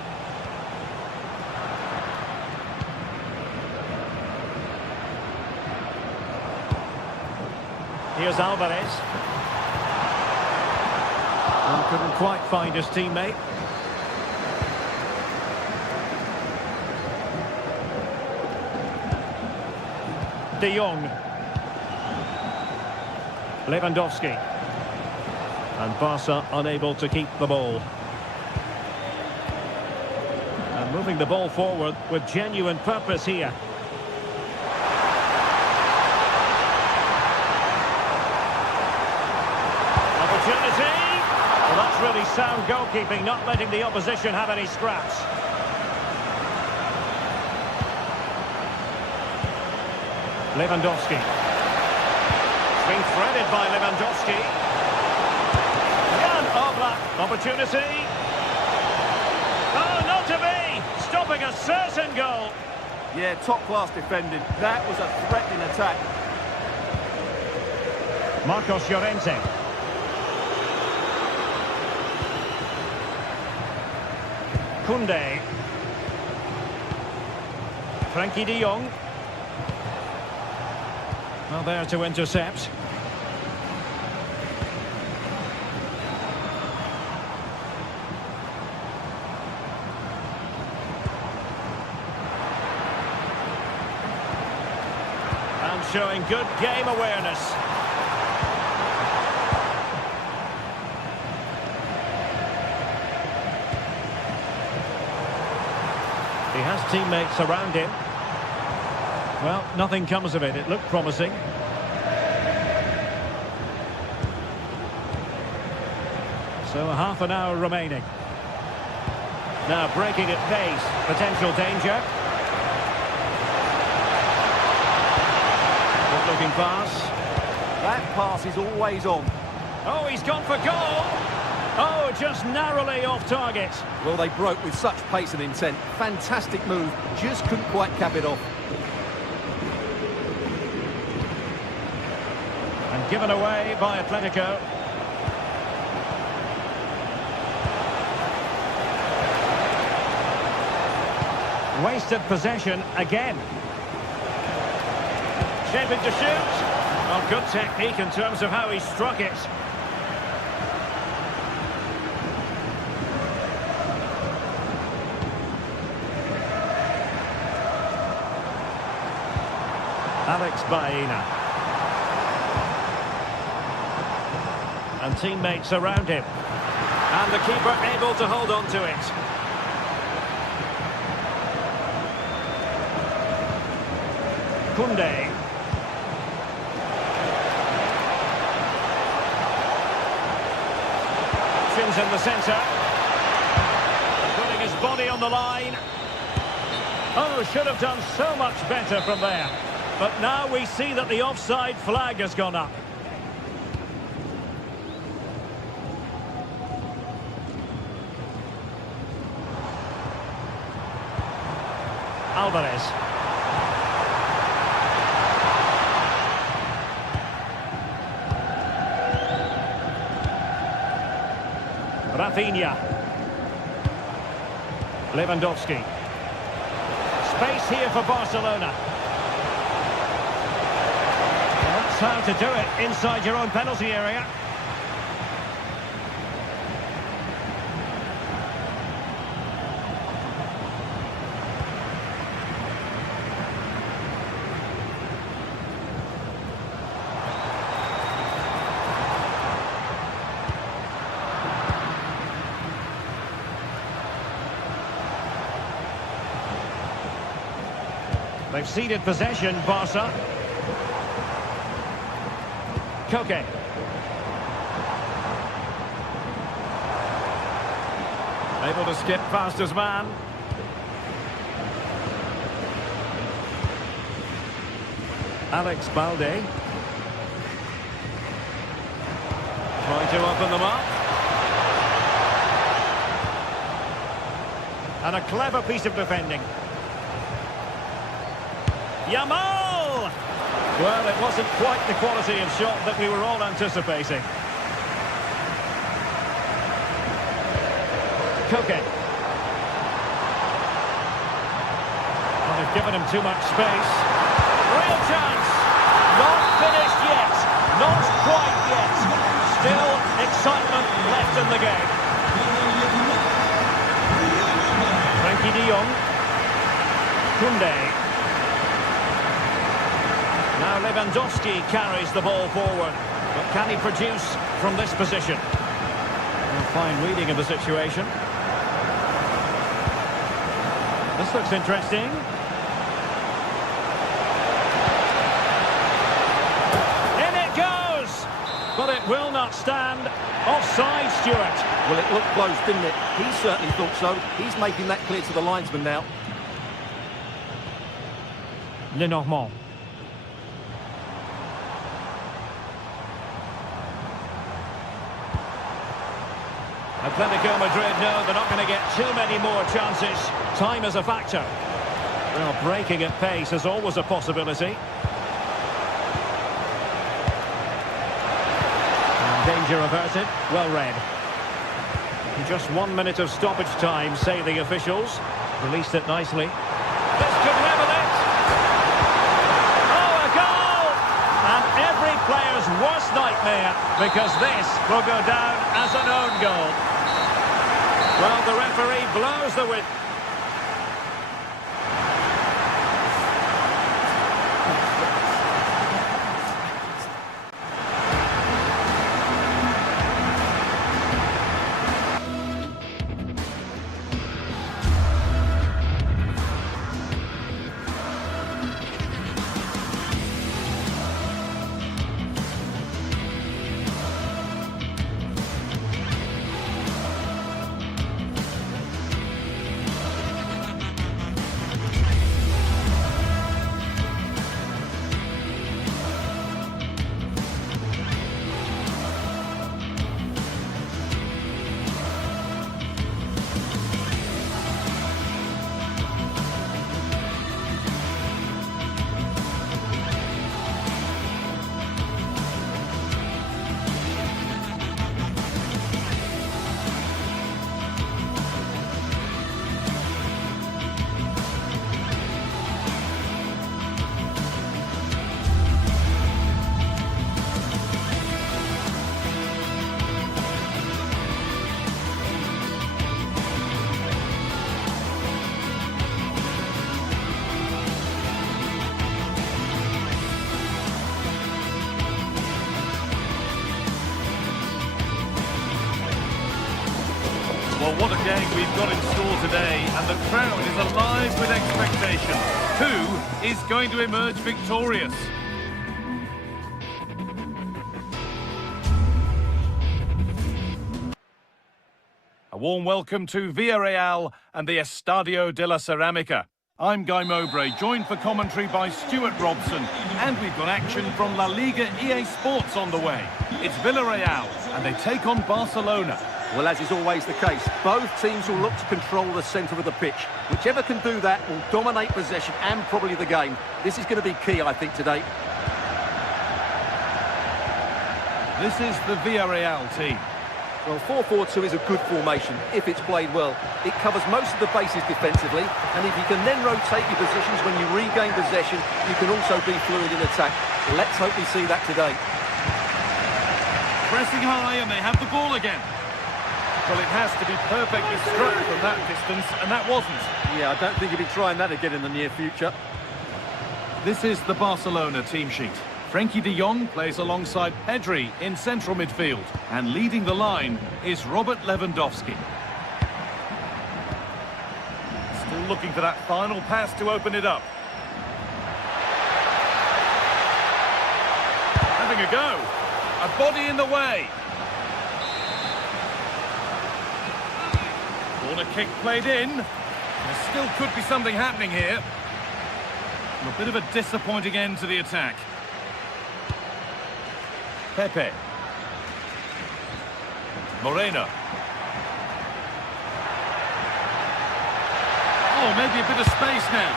Here's Alvarez. And couldn't quite find his teammate. De Jong. Lewandowski. And Barca unable to keep the ball. And moving the ball forward with genuine purpose here. Opportunity. Well, that's really sound goalkeeping, not letting the opposition have any scraps. Lewandowski. It's been threaded by Lewandowski. Jan Oblak. Opportunity. Oh, not to be! Stopping a certain goal. Yeah, top-class defending. That was a threatening attack. Marcos Llorente. Koundé. Frankie de Jong. Well, there to intercept. And showing good game awareness. He has teammates around him. Well, nothing comes of it. It looked promising. So half an hour remaining. Now breaking at pace. Potential danger. Good looking pass. That pass is always on. Oh, he's gone for goal. Oh, just narrowly off target. Well, they broke with such pace and intent. Fantastic move. Just couldn't quite cap it off. And given away by Atletico. Wasted possession again. Shaping to shoot. Well, good technique in terms of how he struck it. Alex Baena. And teammates around him. And the keeper able to hold on to it. Koundé. Options in the centre. Putting his body on the line. Oh, should have done so much better from there. But now we see that the offside flag has gone up. Alvarez. Rafinha. Lewandowski. Space here for Barcelona. Well, that's how to do it inside your own penalty area. They've ceded possession, Barca. Koke. Able to skip past his man. Alex Balde. Trying to open them up. And a clever piece of defending. Yamal! Well, it wasn't quite the quality of shot that we were all anticipating. Koke. Well, they've given him too much space. Real chance! Not finished yet. Not quite yet. Still excitement left in the game. Frankie de Jong. Koundé. Now Lewandowski carries the ball forward. But can he produce from this position? A fine reading of the situation. This looks interesting. In it goes! But it will not stand. Offside, Stuart. Well, it looked close, didn't it? He certainly thought so. He's making that clear to the linesman now. Lenormand. Atletico Madrid know they're not going to get too many more chances. Time is a factor. Well, breaking at pace is always a possibility. And danger averted. Well read. Just 1 minute of stoppage time, say the officials. Released it nicely. This could level it. Oh, a goal! And every player's worst nightmare, because this will go down as an own goal. Well, the referee blows the whistle. Well, what a game we've got in store today, and the crowd is alive with expectation. Who is going to emerge victorious? A warm welcome to Villarreal and the Estadio de la Ceramica. I'm Guy Mowbray, joined for commentary by Stuart Robson, and we've got action from La Liga EA Sports on the way. It's Villarreal, and they take on Barcelona. Well, as is always the case, both teams will look to control the centre of the pitch. Whichever can do that will dominate possession and probably the game. This is going to be key, I think, today. This is the Villarreal team. Well, 4-4-2 is a good formation if it's played well. It covers most of the bases defensively, and if you can then rotate your positions when you regain possession, you can also be fluid in attack. Let's hope we see that today. Pressing high, and they have the ball again. Well, it has to be perfectly struck from that distance, and that wasn't. Yeah, I don't think he'll be trying that again in the near future. This is the Barcelona team sheet. Frenkie de Jong plays alongside Pedri in central midfield. And leading the line is Robert Lewandowski. Still looking for that final pass to open it up. Having a go. A body in the way. Corner kick played in. There still could be something happening here. A bit of a disappointing end to the attack. Pepe. Moreno. Oh, maybe a bit of space now.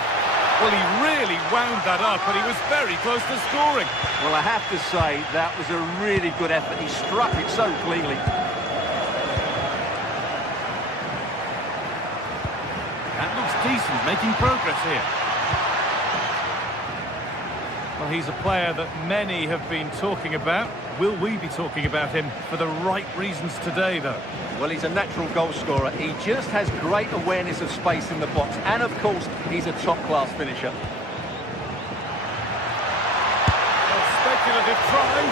Well, he really wound that up, but he was very close to scoring. Well, I have to say, that was a really good effort. He struck it so cleanly. That looks decent, making progress here. Well, he's a player that many have been talking about. Will we be talking about him for the right reasons today, though? Well, he's a natural goal scorer. He just has great awareness of space in the box. And, of course, he's a top-class finisher. Speculative try.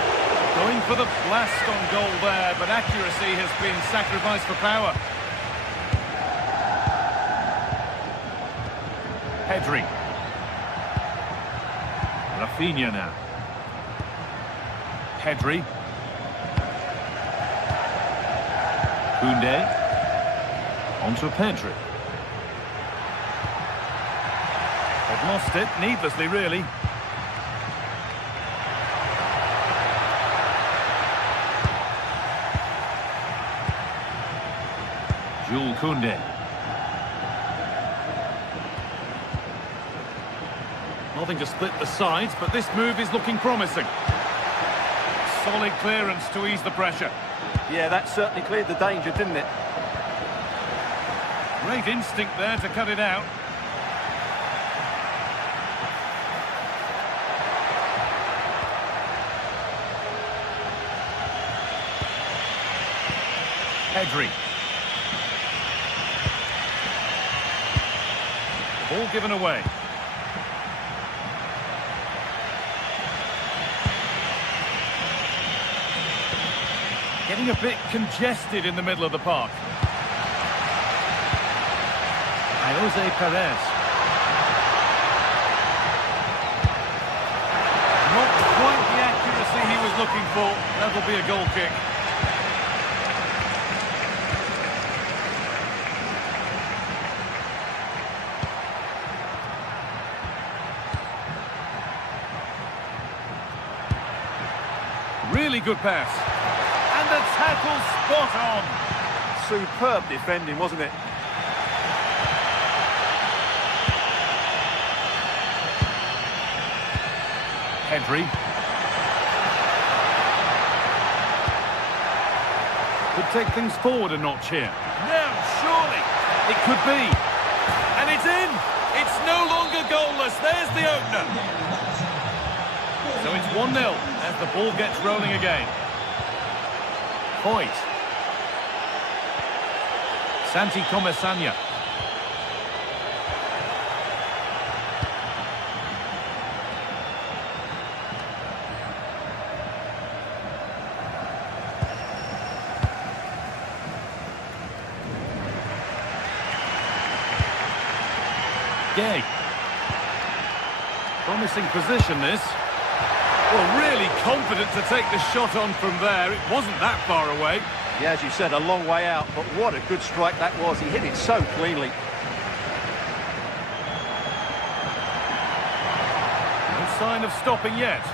Going for the blast on goal there, but accuracy has been sacrificed for power. Pedri. Rafinha now. Pedri. Koundé. Onto Pedri. They've lost it, needlessly, really. Jules Koundé. Nothing to split the sides, but this move is looking promising. Solid clearance to ease the pressure. Yeah, that certainly cleared the danger, didn't it? Great instinct there to cut it out. Pedri. Ball given away. Getting a bit congested in the middle of the park. Jose Perez. Not quite the accuracy he was looking for. That'll be a goal kick. Really good pass. And the tackle spot on. Superb defending, wasn't it? Pedri. Could take things forward a notch here. Now, surely. It could be. And it's in. It's no longer goalless. There's the opener. So it's 1-0 as the ball gets rolling again. Point. Santi Comesania. Gay. Promising position, this. Well, really confident to take the shot on from there. It wasn't that far away. Yeah, as you said, a long way out, but what a good strike that was. He hit it so cleanly. No sign of stopping yet.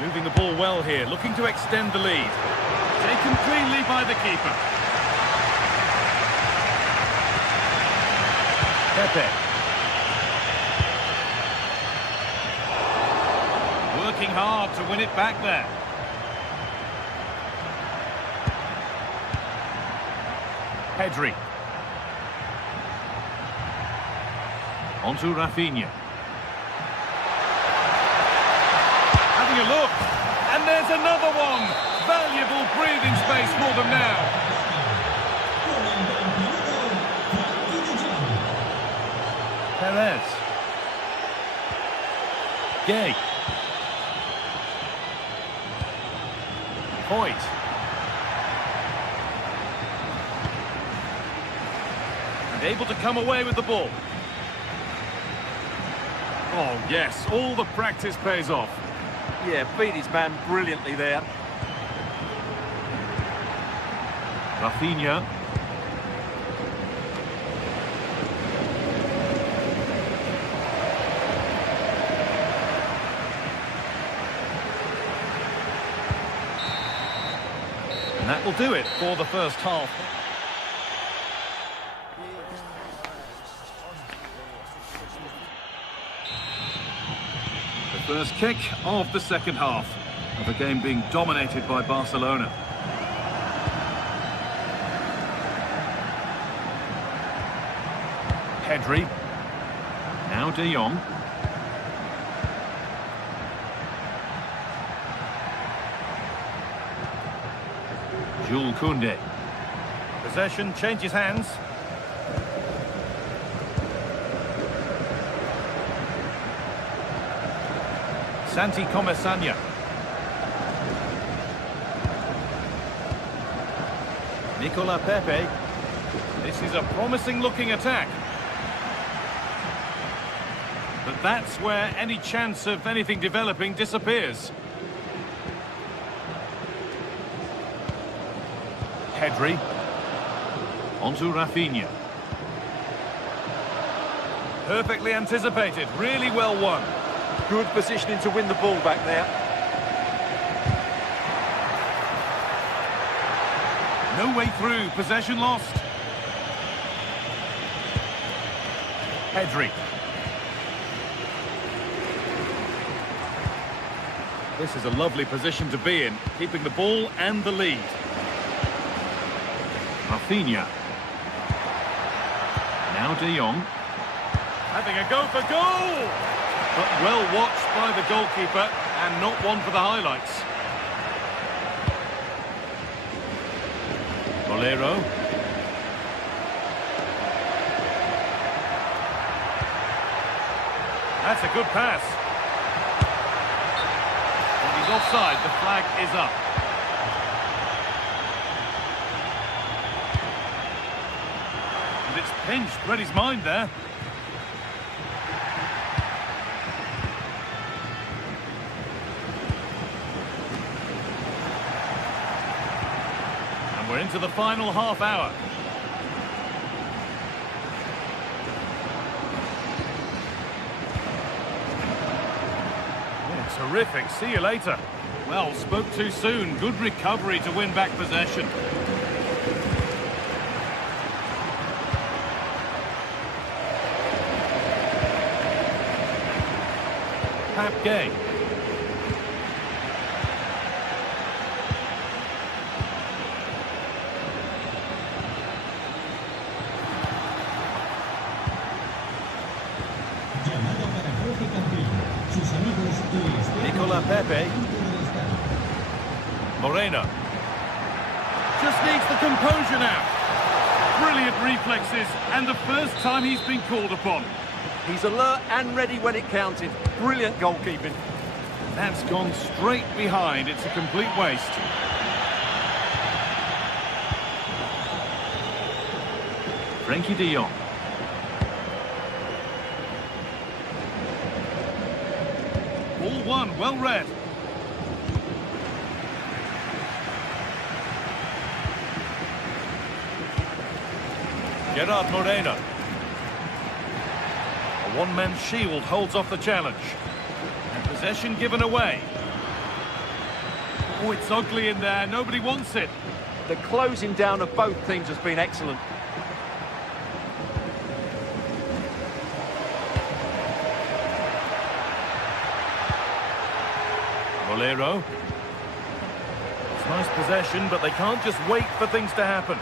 Moving the ball well here, looking to extend the lead. Taken cleanly by the keeper. Pepe. working hard to win it back there. Pedri. Onto Rafinha. Having a look. And there's another one. Valuable breathing space for them now. Perez. Gay. Hoyt. And able to come away with the ball. Oh, yes, all the practice pays off. Yeah, beat his man brilliantly there. Rafinha. And that will do it for the first half. The first kick of the second half of the game being dominated by Barcelona. Pedri. Now De Jong. Jules Koundé. Possession changes hands. Santi Comesanya. Nicola Pepe. This is a promising looking attack. But that's where any chance of anything developing disappears. Pedri. Onto Rafinha. Perfectly anticipated, really well won. Good positioning to win the ball back there. No way through, possession lost. Pedri. This is a lovely position to be in, keeping the ball and the lead. Rafinha. Now De Jong. Having a go for goal! But well watched by the goalkeeper, and not one for the highlights. Bolero. That's a good pass. And he's offside, the flag is up. And it's pinched, read his mind there. We're into the final half hour. Yeah, terrific. See you later. Well, spoke too soon. Good recovery to win back possession. Pap Gay. Nicola Pepe. Moreno. Just needs the composure now. Brilliant reflexes, and the first time he's been called upon. He's alert and ready when it counted. Brilliant goalkeeping. That's gone straight behind. It's a complete waste. Frenkie de Jong. Ball one, well read. Gerard Moreno. A one-man shield holds off the challenge. And possession given away. Oh, it's ugly in there. Nobody wants it. The closing down of both teams has been excellent. Bolero. It's nice possession, but they can't just wait for things to happen.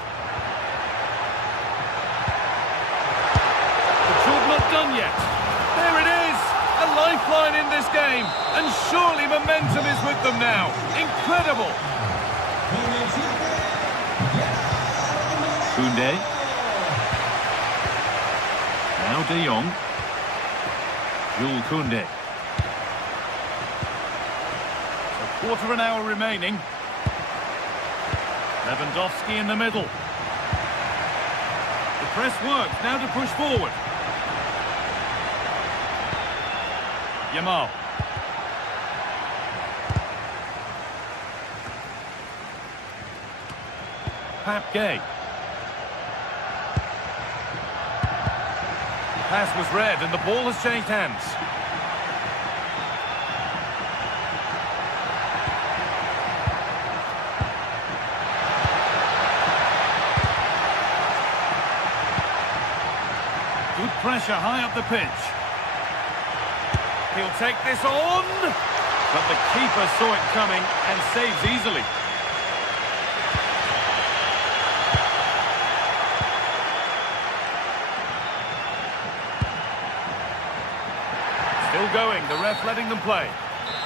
The job not done yet. There it is! A lifeline in this game, and surely momentum is with them now. Incredible! Koundé. Now De Jong. Jules Koundé. A quarter of an hour remaining. Lewandowski in the middle. The press works, now to push forward. Yamal. Pape Gay. The pass was read and the ball has changed hands. Good pressure high up the pitch. He'll take this on, but the keeper saw it coming and saves easily. Still going, the ref letting them play.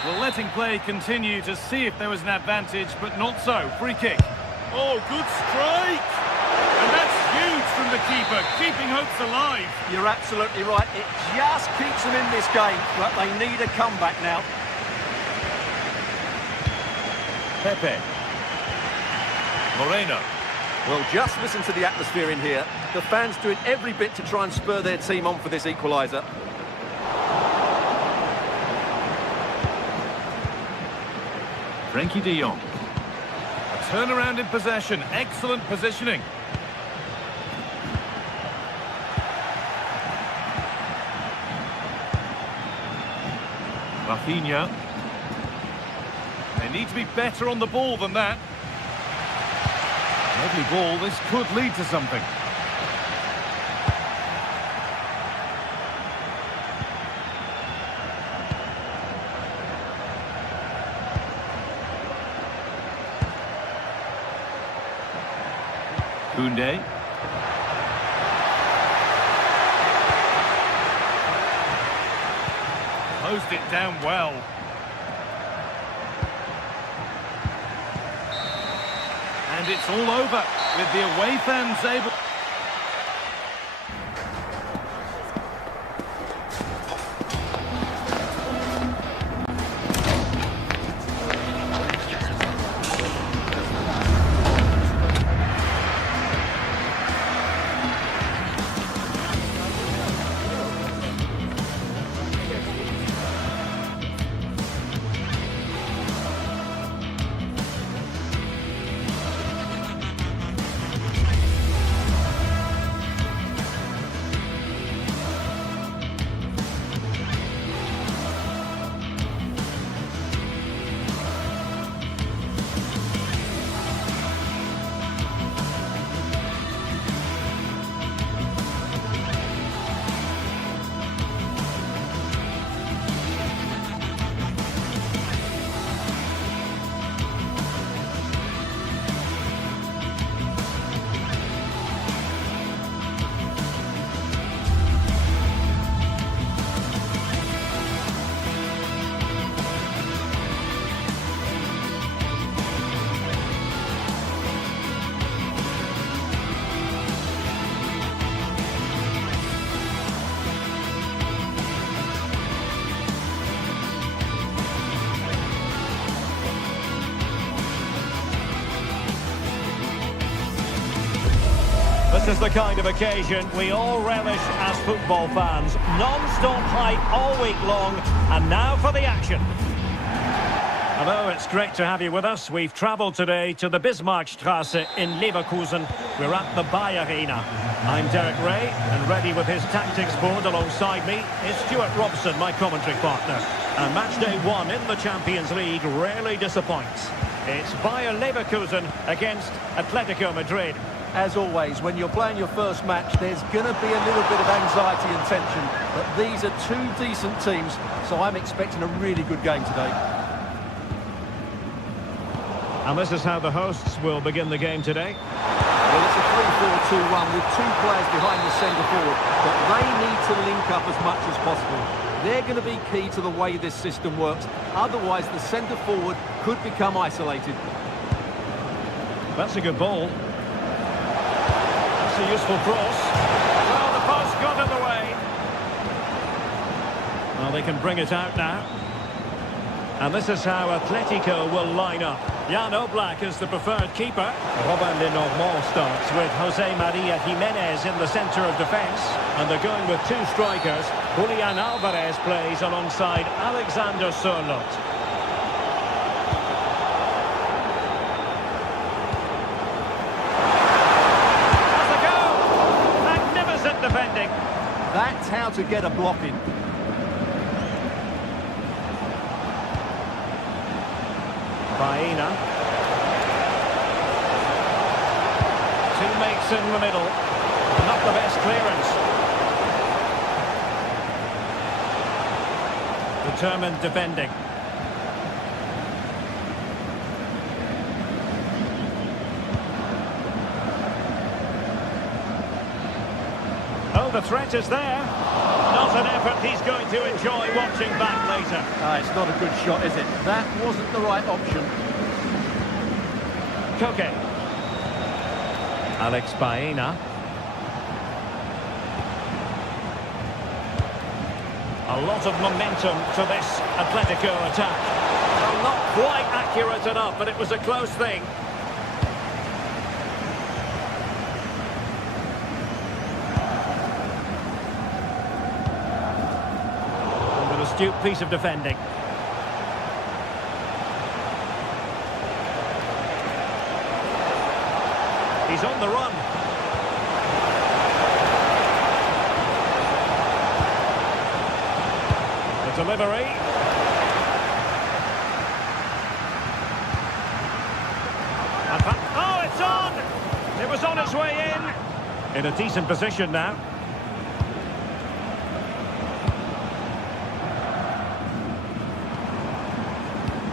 Well, letting play continue to see if there was an advantage, but not so. Free kick. Oh, good strike! And that's huge from the keeper, keeping hopes alive. You're absolutely right. It just keeps them in this game, but they need a comeback now. Pepe. Moreno. Well, just listen to the atmosphere in here. The fans doing every bit to try and spur their team on for this equaliser. Frankie de Jong. A turnaround in possession. Excellent positioning. Rafinha. They need to be better on the ball than that. Lovely ball. This could lead to something. Koundé. Closed it down well. And it's all over with the away fans able... This is the kind of occasion we all relish as football fans. Non-stop hype all week long, and now for the action. Hello, it's great to have you with us. We've travelled today to the Bismarckstraße in Leverkusen. We're at the Bayer Arena. I'm Derek Ray, and ready with his tactics board alongside me is Stuart Robson, my commentary partner. And match day one in the Champions League rarely disappoints. It's Bayer Leverkusen against Atletico Madrid. As always, when you're playing your first match, there's going to be a little bit of anxiety and tension. But these are two decent teams, so I'm expecting a really good game today. And this is how the hosts will begin the game today. Well, it's a 3-4-2-1 with two players behind the centre forward, but they need to link up as much as possible. They're going to be key to the way this system works. Otherwise, the centre forward could become isolated. That's a good ball. That's a useful cross. Well, the post got in the way. Well, they can bring it out now. And this is how Atletico will line up. Jan Oblak is the preferred keeper. Robin Lenormand starts with Jose Maria Jimenez in the centre of defence. And they're going with two strikers. Julian Alvarez plays alongside Alexander Sørloth. That's a goal! Magnificent defending. That's how to get a block in. Baena. Teammates in the middle. Not the best clearance. Determined defending. Oh, the threat is there. Not an effort he's going to enjoy watching back later. It's not a good shot, is it? That wasn't the right option. Koke. Alex Baena. A lot of momentum to this Atletico attack. Well, not quite accurate enough, but it was a close thing. And an astute piece of defending. He's on the run. The delivery. Oh, it's on! It was on its way in. In a decent position now.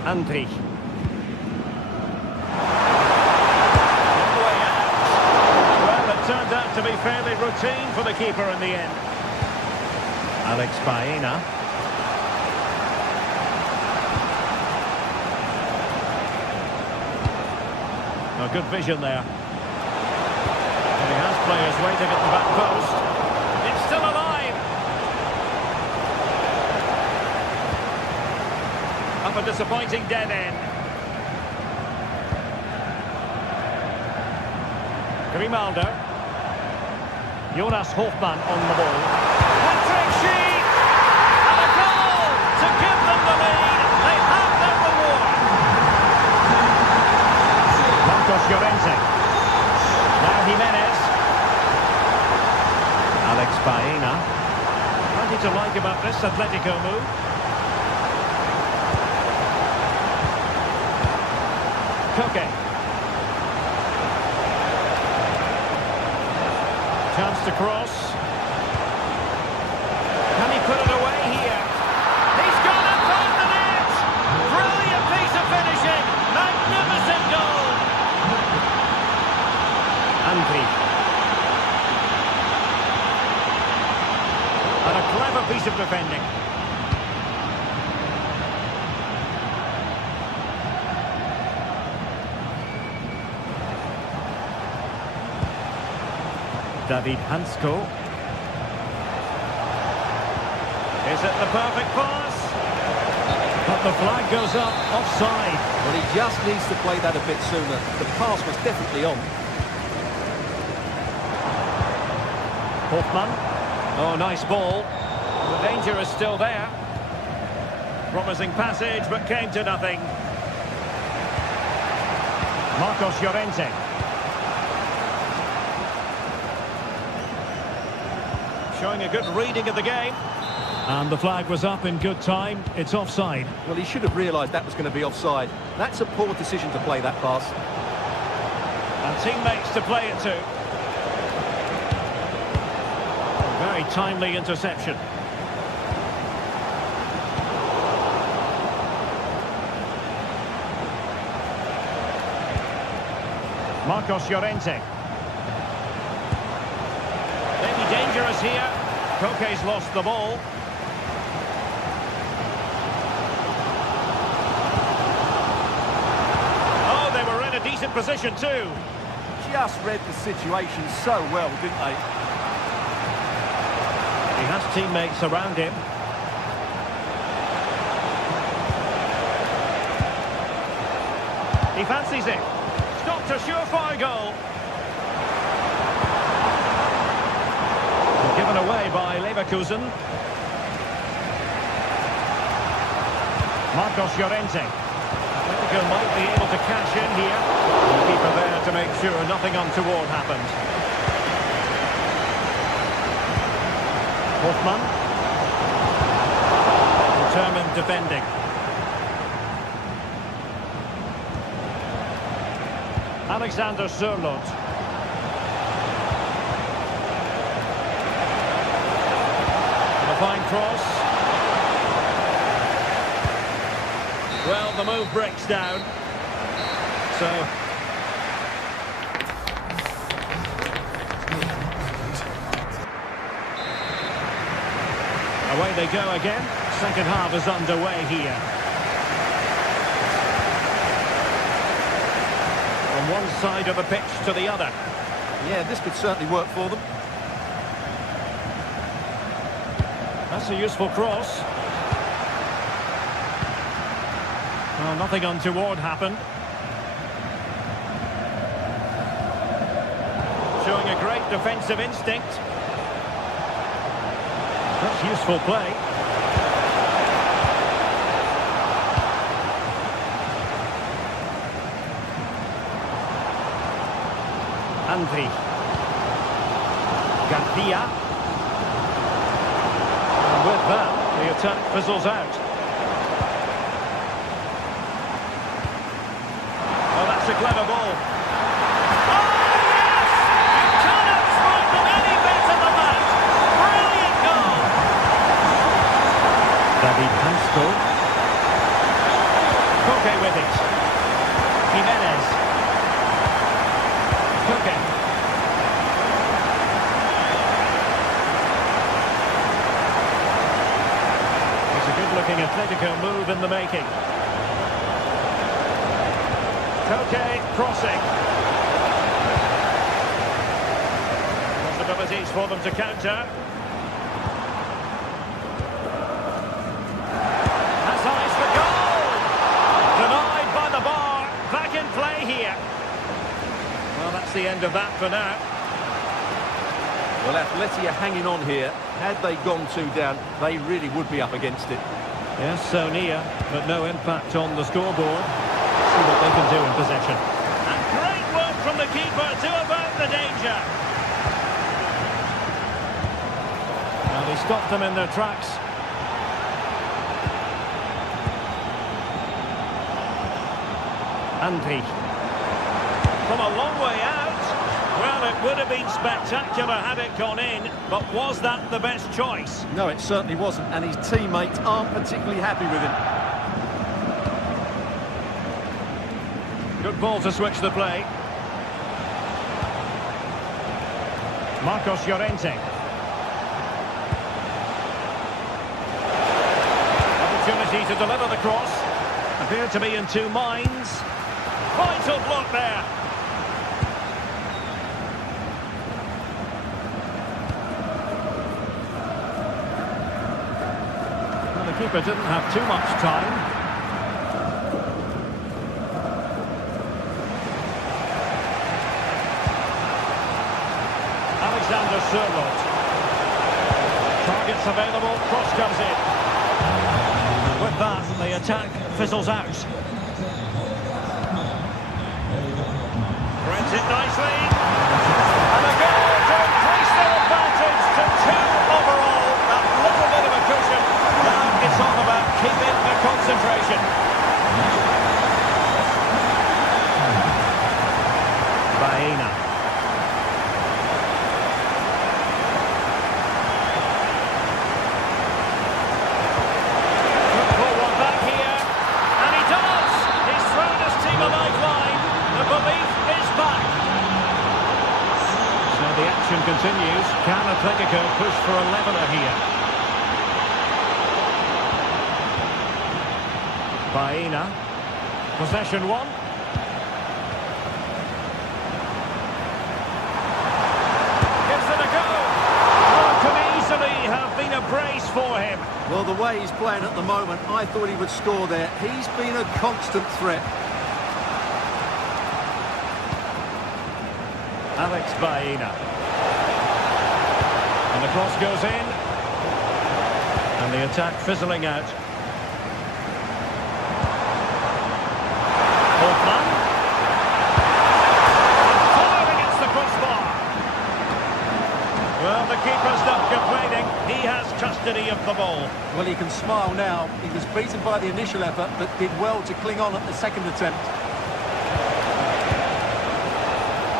Andri. Turned out to be fairly routine for the keeper in the end. Alex Baena. A good vision there. And he has players waiting at the back post. It's still alive. Up a disappointing dead end. Grimaldo. Jonas Hofmann on the ball. Patrick Sheik! And a goal to give them the lead. They have their reward. Marcos Llorente. Now Jimenez. Alex Baena. Plenty to like about this Atletico move. Koke. Chance to cross. Can he put it away here? He's gone and found the net! Brilliant piece of finishing! Magnificent goal! Andri. And a clever piece of defending. David Hansko. Is it the perfect pass? But the flag goes up, offside. Well, he just needs to play that a bit sooner. The pass was definitely on. Hofmann. Oh, nice ball. The danger is still there. Promising passage, but came to nothing. Marcos Llorente. Showing a good reading of the game. And the flag was up in good time. It's offside. Well, he should have realised that was going to be offside. That's a poor decision to play that pass. And teammates to play it to. A very timely interception. Marcos Llorente. Maybe dangerous here. Koke's lost the ball. Oh, they were in a decent position too. Just read the situation so well, didn't they? He has teammates around him. He fancies it. Stopped a surefire goal. Given away by Leverkusen. Marcos Llorente. Atletico might be able to cash in here. The keeper there to make sure nothing untoward happened. Hoffmann. Determined defending. Alexander Sørloth. A fine cross. Well, the move breaks down. So away they go again. Second half is underway here. From one side of the pitch to the other. Yeah, this could certainly work for them. That's a useful cross. Well, nothing untoward happened. Showing a great defensive instinct. That's useful play. Andri. Garcia. And with that, the attack fizzles out. Oh, that's a clever ball. Oh, yes! You cannot throw them any better than that. Brilliant goal. David Hansco. Koke with it. Jimenez. Koke. It's a good-looking Atletico move in the making. Koke crossing. Possibilities for them to counter. Has eyes for goal! Denied by the bar. Back in play here. Well, that's the end of that for now. Well, Atleti are hanging on here. Had they gone 2 down, they really would be up against it. Yes, so near, but no impact on the scoreboard. See what they can do in possession. And great work from the keeper to avert the danger. Well, he stopped them in their tracks. Andri. From a long way out. Well, it would have been spectacular had it gone in, but was that the best choice? No, it certainly wasn't, and his teammates aren't particularly happy with him. Good ball to switch the play. Marcos Llorente. Opportunity to deliver the cross. Appear to be in two minds. Vital block there. Well, the keeper didn't have too much time. Alexander Sørloth. Targets available, cross comes in. With that, the attack fizzles out. Brings it nicely. And a goal to increase their advantage to 2 overall. That little bit of a cushion. Now it's all about keeping the concentration. Baena. Belief is back. Atletico push for a leveller here. Baena. Possession one. Gives it a go. Oh, could easily have been a brace for him. Well, the way he's playing at the moment, I thought he would score there. He's been a constant threat. Alex Baena. And the cross goes in. And the attack fizzling out. Hoffman. Fired against the crossbar. Well, the keeper's not complaining. He has custody of the ball. Well, he can smile now. He was beaten by the initial effort, but did well to cling on at the second attempt.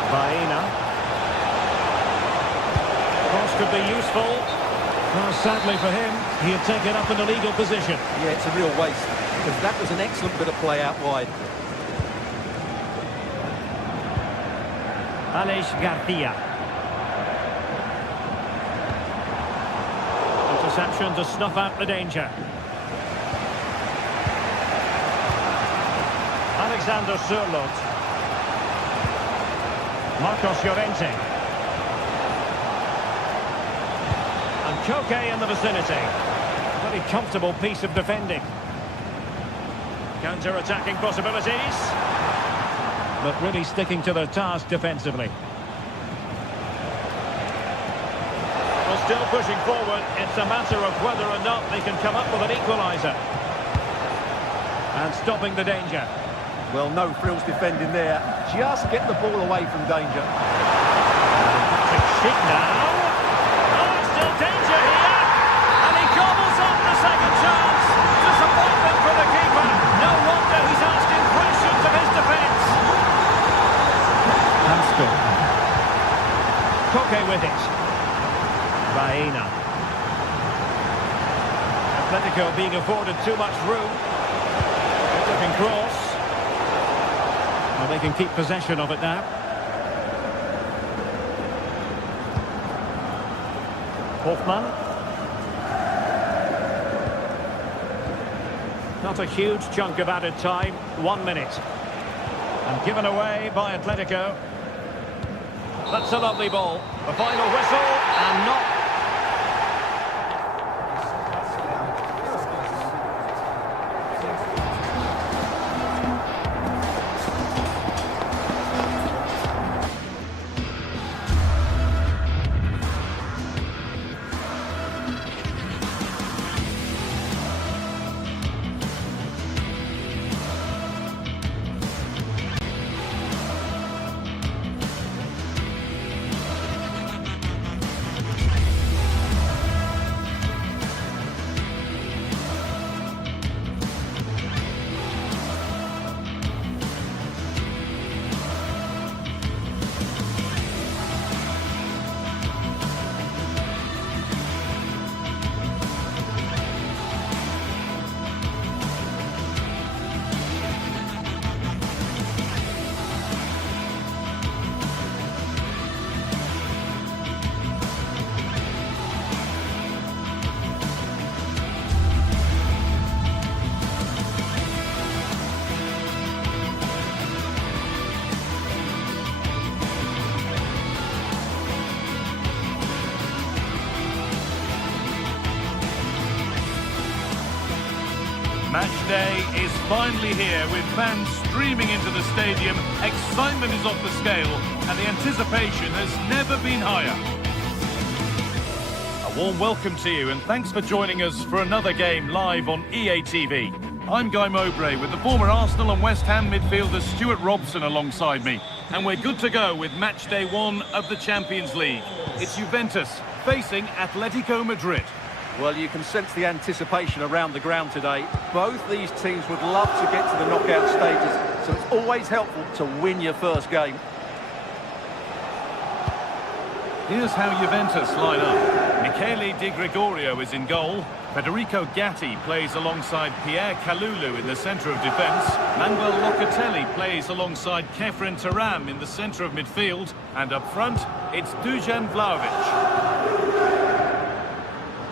Baena. Cross could be useful. Well, sadly for him, he had taken up an illegal position. Yeah, it's a real waste, because that was an excellent bit of play out wide. Alex Garcia. Interception to snuff out the danger. Alexander Sørloth. Marcos Llorente. And Koke in the vicinity. Very comfortable piece of defending. Counter-attacking possibilities. But really sticking to their task defensively. Well, still pushing forward. It's a matter of whether or not they can come up with an equaliser. And stopping the danger. Well, no frills defending there. Just get the ball away from danger. Chic now. Oh, it's still danger here. And he gobbles up the second chance. Disappointment for the keeper. No wonder he's asking questions of his defence. Hanscom. Koke with it. Baena. Atletico being afforded too much room. Good looking cross. Well, they can keep possession of it now. Hoffman. Not a huge chunk of added time. 1 minute. And given away by Atletico. That's a lovely ball. The final whistle and not. Match day is finally here with fans streaming into the stadium. Excitement is off the scale and the anticipation has never been higher. A warm welcome to you and thanks for joining us for another game live on EA TV. I'm Guy Mowbray with the former Arsenal and West Ham midfielder Stuart Robson alongside me. And we're good to go with match day 1 of the Champions League. It's Juventus facing Atletico Madrid. Well, you can sense the anticipation around the ground today. Both these teams would love to get to the knockout stages, so it's always helpful to win your first game. Here's how Juventus line up. Michele Di Gregorio is in goal. Federico Gatti plays alongside Pierre Kalulu in the centre of defence. Manuel Locatelli plays alongside Kefren Turam in the centre of midfield. And up front, it's Dujan Vlahovic.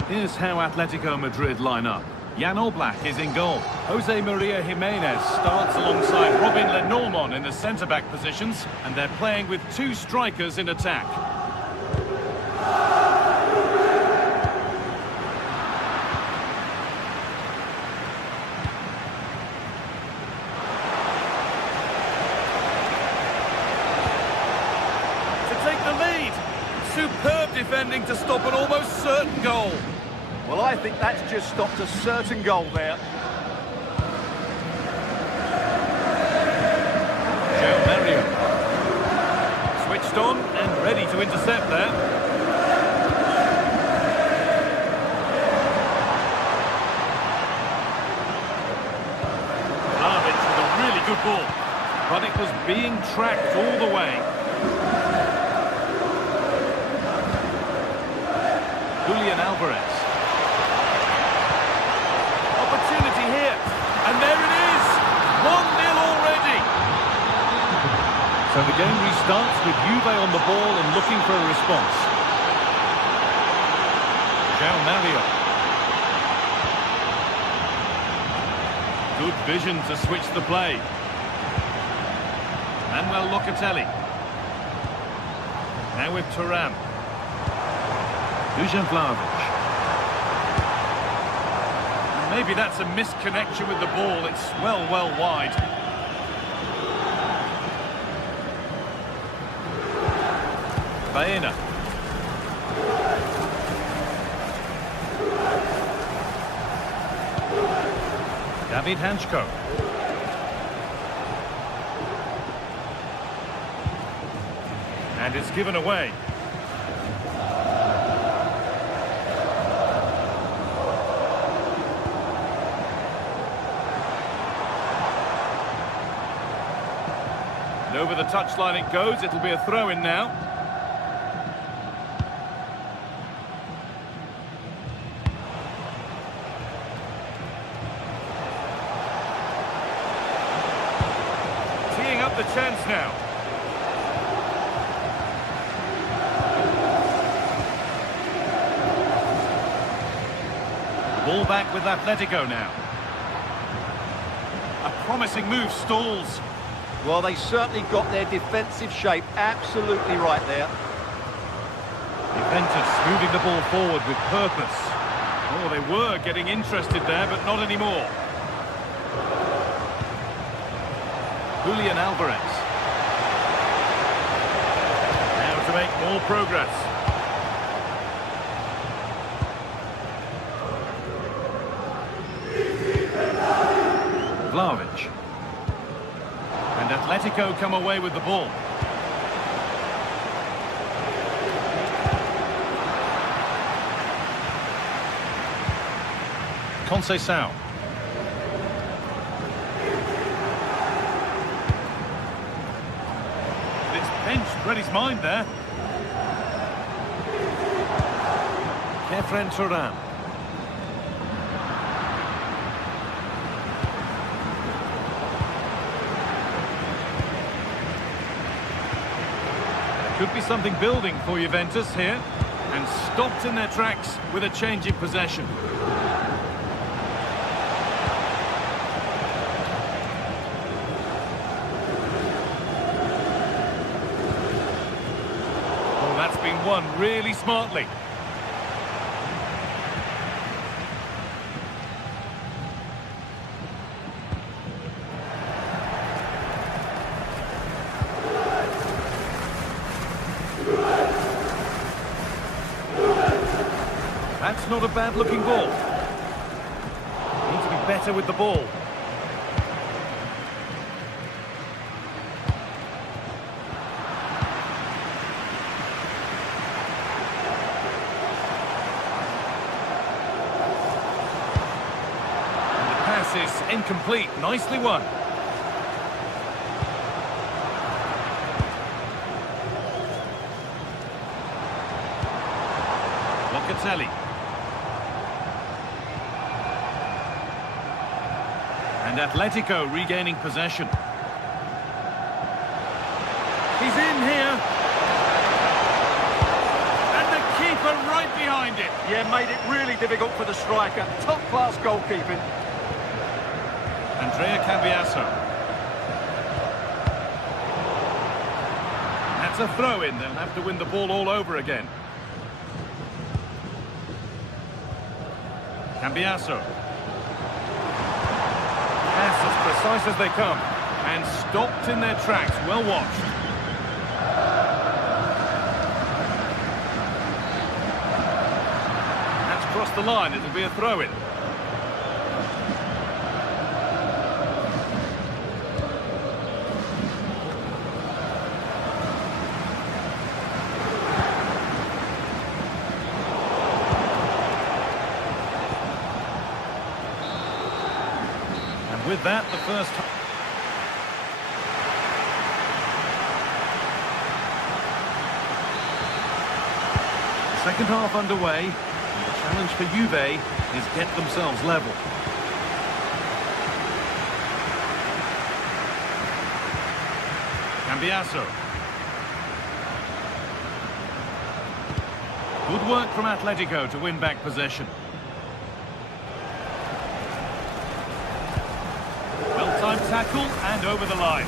Here's how Atletico Madrid line up. Jan Oblak is in goal. Jose Maria Jimenez starts alongside Robin Lenormand in the centre-back positions, and they're playing with two strikers in attack. To take the lead. Superb defending to stop an almost certain goal. Well, I think that's just stopped a certain goal there. Joe Mario. Switched on and ready to intercept there. Vlahovic with a really good ball. But it was being tracked all the way. Julian Alvarez. Opportunity here. And there it is. 1-0 already. So the game restarts with Juve on the ball and looking for a response. João Mario. Good vision to switch the play. Manuel Locatelli. Now with Thuram. Dusan Vlahovic. Maybe that's a misconnection with the ball. It's well wide. Baena. David Hanchko. And it's given away. And over the touchline it goes. It'll be a throw-in now. Teeing up the chance now. Ball back with Atletico now. A promising move stalls. Well, they certainly got their defensive shape absolutely right there. Juventus moving the ball forward with purpose. Oh, they were getting interested there, but not anymore. Julian Alvarez. Now to make more progress. Vlahovic. And Atletico come away with the ball. Conceição. It's pinched, read his mind there. Kefren Turan. Could be something building for Juventus here. And stopped in their tracks with a change in possession. Oh, that's been won really smartly. That's not a bad-looking ball. Need to be better with the ball. And the pass is incomplete. Nicely won. Locatelli. And Atletico regaining possession. He's in here. And the keeper keeper right behind it. Yeah, made it really difficult for the striker. Top-class goalkeeping. Andrea Cambiasso. That's a throw-in. They'll have to win the ball all over again. Cambiasso. Pass as precise as they come. And stopped in their tracks. Well watched. That's crossed the line. It'll be a throw-in. With that, the first... Second half underway. And the challenge for Juve is get themselves level. Cambiasso. Good work from Atletico to win back possession. Well-timed tackle and over the line.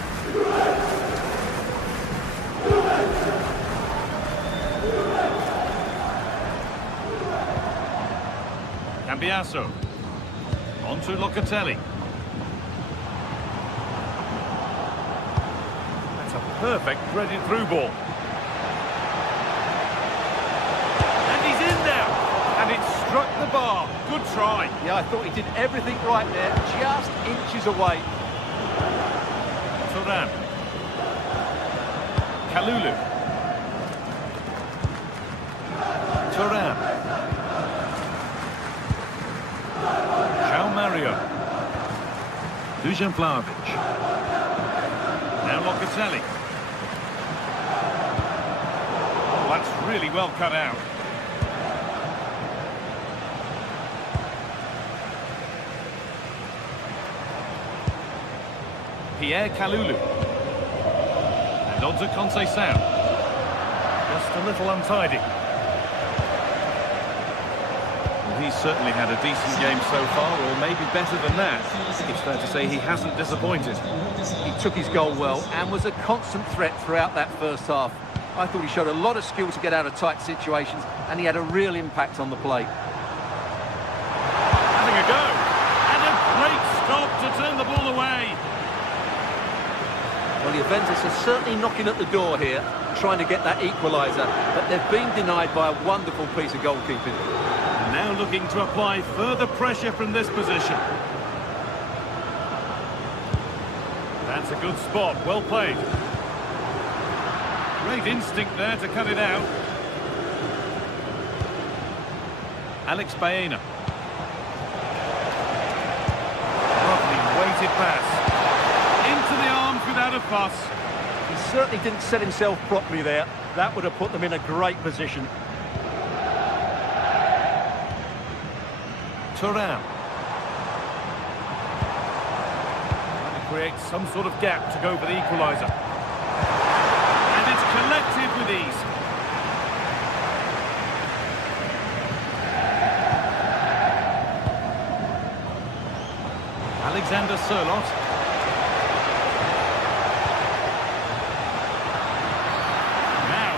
Cambiasso. On to Locatelli. That's a perfect threaded through ball. And he's in now. And it struck the bar. Good try. Yeah, I thought he did everything right there, just inches away. Thuram. Kalulu. Thuram. João Mario. Dusan Vlahovic. Now Locatelli. Oh, that's really well cut out. Pierre Kalulu. And on to Conceição. Just a little untidy. Well, he's certainly had a decent game so far, or maybe better than that. It's fair to say he hasn't disappointed. He took his goal well and was a constant threat throughout that first half. I thought he showed a lot of skill to get out of tight situations, and he had a real impact on the play. Having a go. And a great stop to turn the ball away. Well, Juventus are certainly knocking at the door here, trying to get that equaliser, but they've been denied by a wonderful piece of goalkeeping. And now looking to apply further pressure from this position. That's a good spot, well played. Great instinct there to cut it out. Alex Baena. Lovely weighted pass. Into the arms without a fuss. He certainly didn't set himself properly there. That would have put them in a great position. Thuram. Trying to create some sort of gap to go for the equaliser. And it's collected with ease. Alexander Sørloth.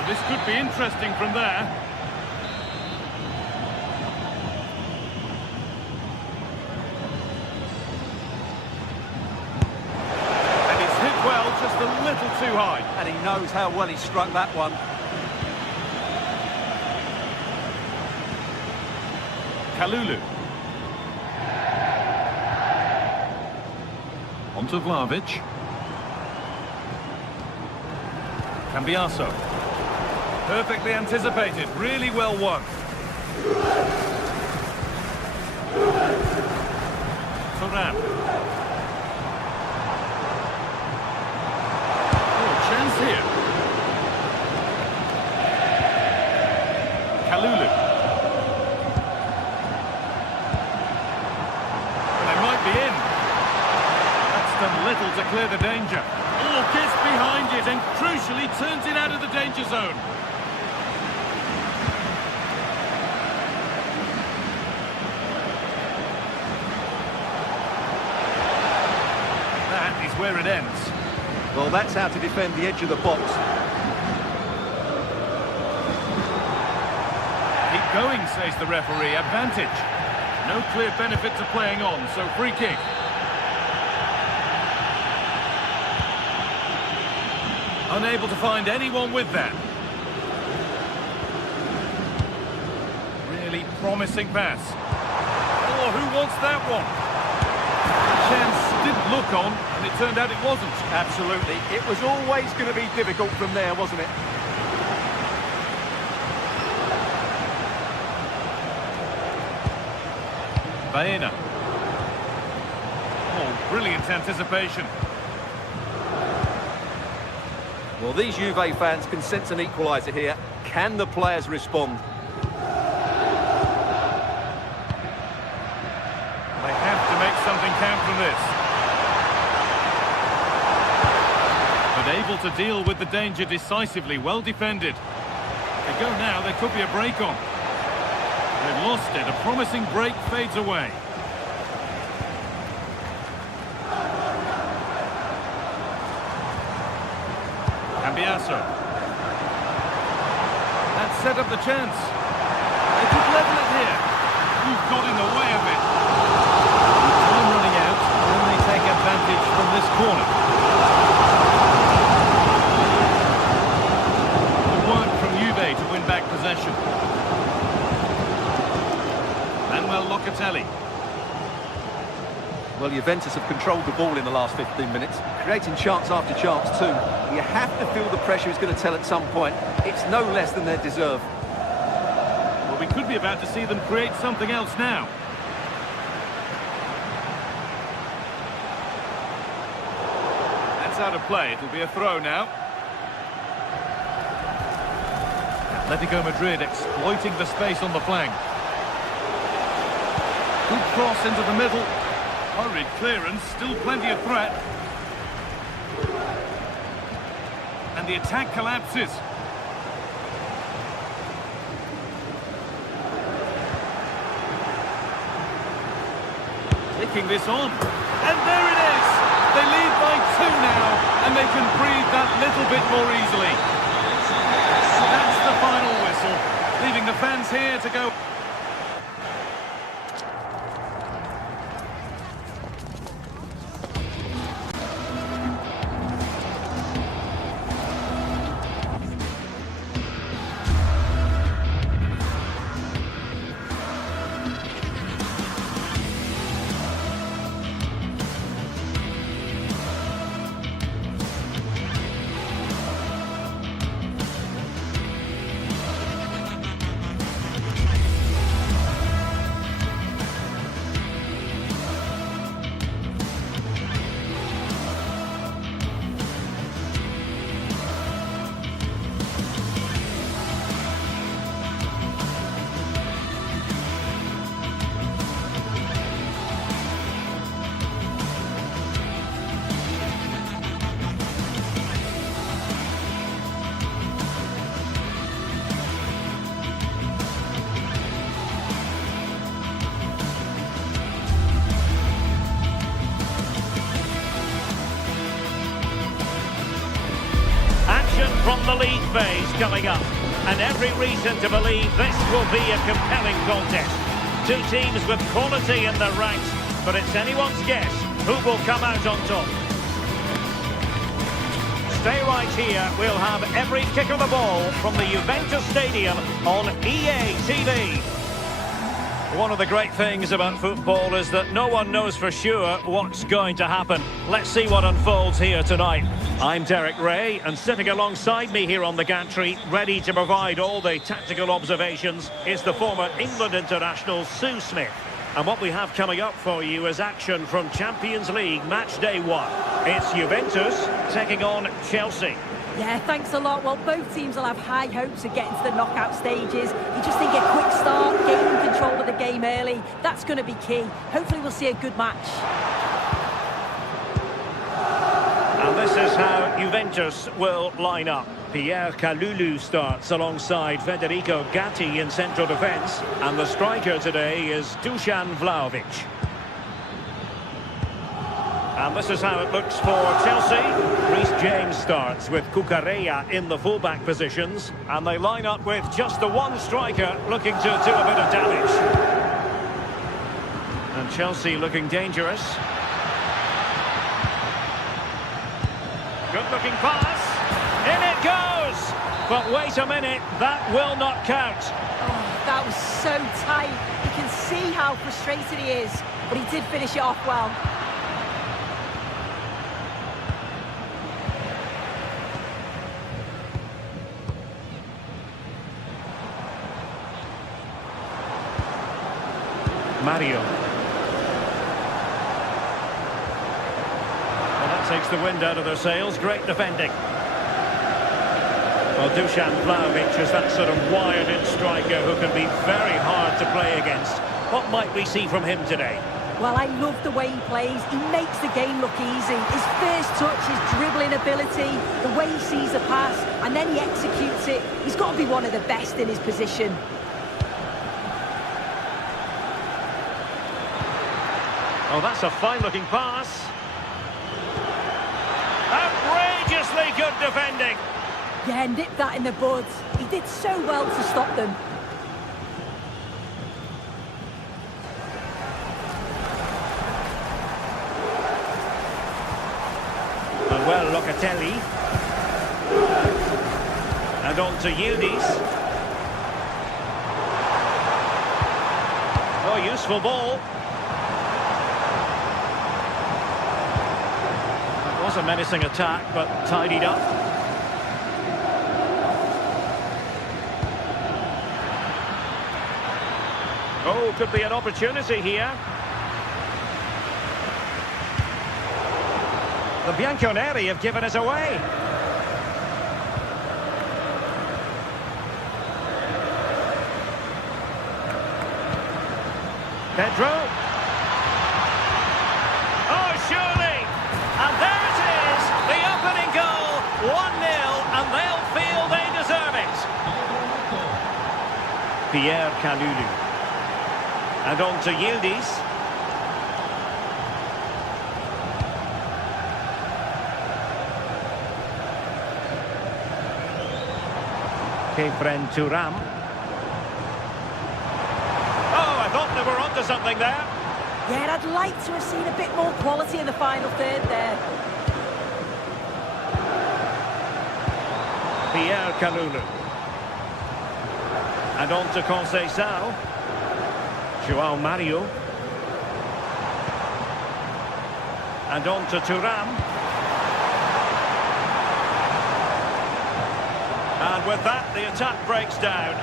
This could be interesting from there. And it's hit well, just a little too high. And he knows how well he struck that one. Kalulu. On to Vlahovic. Cambiasso. Perfectly anticipated, really well won. Thuram. Oh, chance here. Kalulu. They might be in. That's done little to clear the danger. Oh, gets behind it and crucially turns it out of the danger zone. where it ends. Well, that's how to defend the edge of the box. Keep going, says the referee. Advantage. No clear benefit to playing on, so free kick. Unable to find anyone with that. Really promising pass. Oh, who wants that one? Chance didn't look on, and it turned out it wasn't. Absolutely. It was always going to be difficult from there, wasn't it? Baena. Oh, brilliant anticipation. Well, these Juve fans can sense an equaliser here. Can the players respond? They have to make something count from this. But able to deal with the danger decisively, well defended. They go now, there could be a break on. They've lost it, a promising break fades away. Cambiasso. That set up the chance. They could level it here. You've got in the way of it. Time running out, and they take advantage from this corner. Good work from Juve to win back possession. Manuel Locatelli. Well, Juventus have controlled the ball in the last 15 minutes, creating chance after chance too. You have to feel the pressure is going to tell at some point. It's no less than their deserve. Well, we could be about to see them create something else now. That's out of play. It'll be a throw now. Atletico Madrid exploiting the space on the flank. Good cross into the middle. Hurried clearance, still plenty of threat. And the attack collapses. Taking this on. And there it is! They lead by 2 now, and they can breathe that little bit more easily. That's the final whistle, leaving the fans here to go. From the league phase coming up, and every reason to believe this will be a compelling contest. Two teams with quality in their ranks, but it's anyone's guess who will come out on top. Stay right here, we'll have every kick of the ball from the Juventus Stadium on EA TV. One of the great things about football is that no one knows for sure what's going to happen. Let's see what unfolds here tonight. I'm Derek Ray, and sitting alongside me here on the gantry, ready to provide all the tactical observations, is the former England international Sue Smith. And what we have coming up for you is action from Champions League match day 1. It's Juventus taking on Chelsea. Yeah, thanks a lot. Well, both teams will have high hopes of getting to the knockout stages. You just think a quick start, gaining control of the game early, that's going to be key. Hopefully we'll see a good match. And this is how Juventus will line up. Pierre Kalulu starts alongside Federico Gatti in central defence. And the striker today is Dusan Vlahovic. And this is how it looks for Chelsea. Reece James starts with Cucurella in the fullback positions. And they line up with just the one striker looking to do a bit of damage. And Chelsea looking dangerous. Good looking pass. In it goes! But wait a minute, that will not count. Oh, that was so tight. You can see how frustrated he is, but he did finish it off well. Mario. Well, that takes the wind out of their sails. Great defending. Well, Dusan Vlahovic is that sort of wired-in striker who can be very hard to play against. What might we see from him today? Well, I love the way he plays. He makes the game look easy. His first touch, his dribbling ability, the way he sees a pass, and then he executes it. He's got to be one of the best in his position. Oh, that's a fine-looking pass. Outrageously good defending. Yeah, nipped that in the bud. He did so well to stop them. Well, Locatelli. And on to Yildiz. Oh, useful ball. That was a menacing attack, but tidied up. Oh, could be an opportunity here. The Bianconeri have given us away. Pedro. Oh, surely. And there it is. The opening goal. 1-0, and they'll feel they deserve it. Pierre Kalulu. And on to Yildiz. Kefren Thuram. Oh, I thought they were onto something there. Yeah, I'd like to have seen a bit more quality in the final third there. Pierre Kalulu. And on to Conceição. João Mario. And on to Thuram. And with that, the attack breaks down.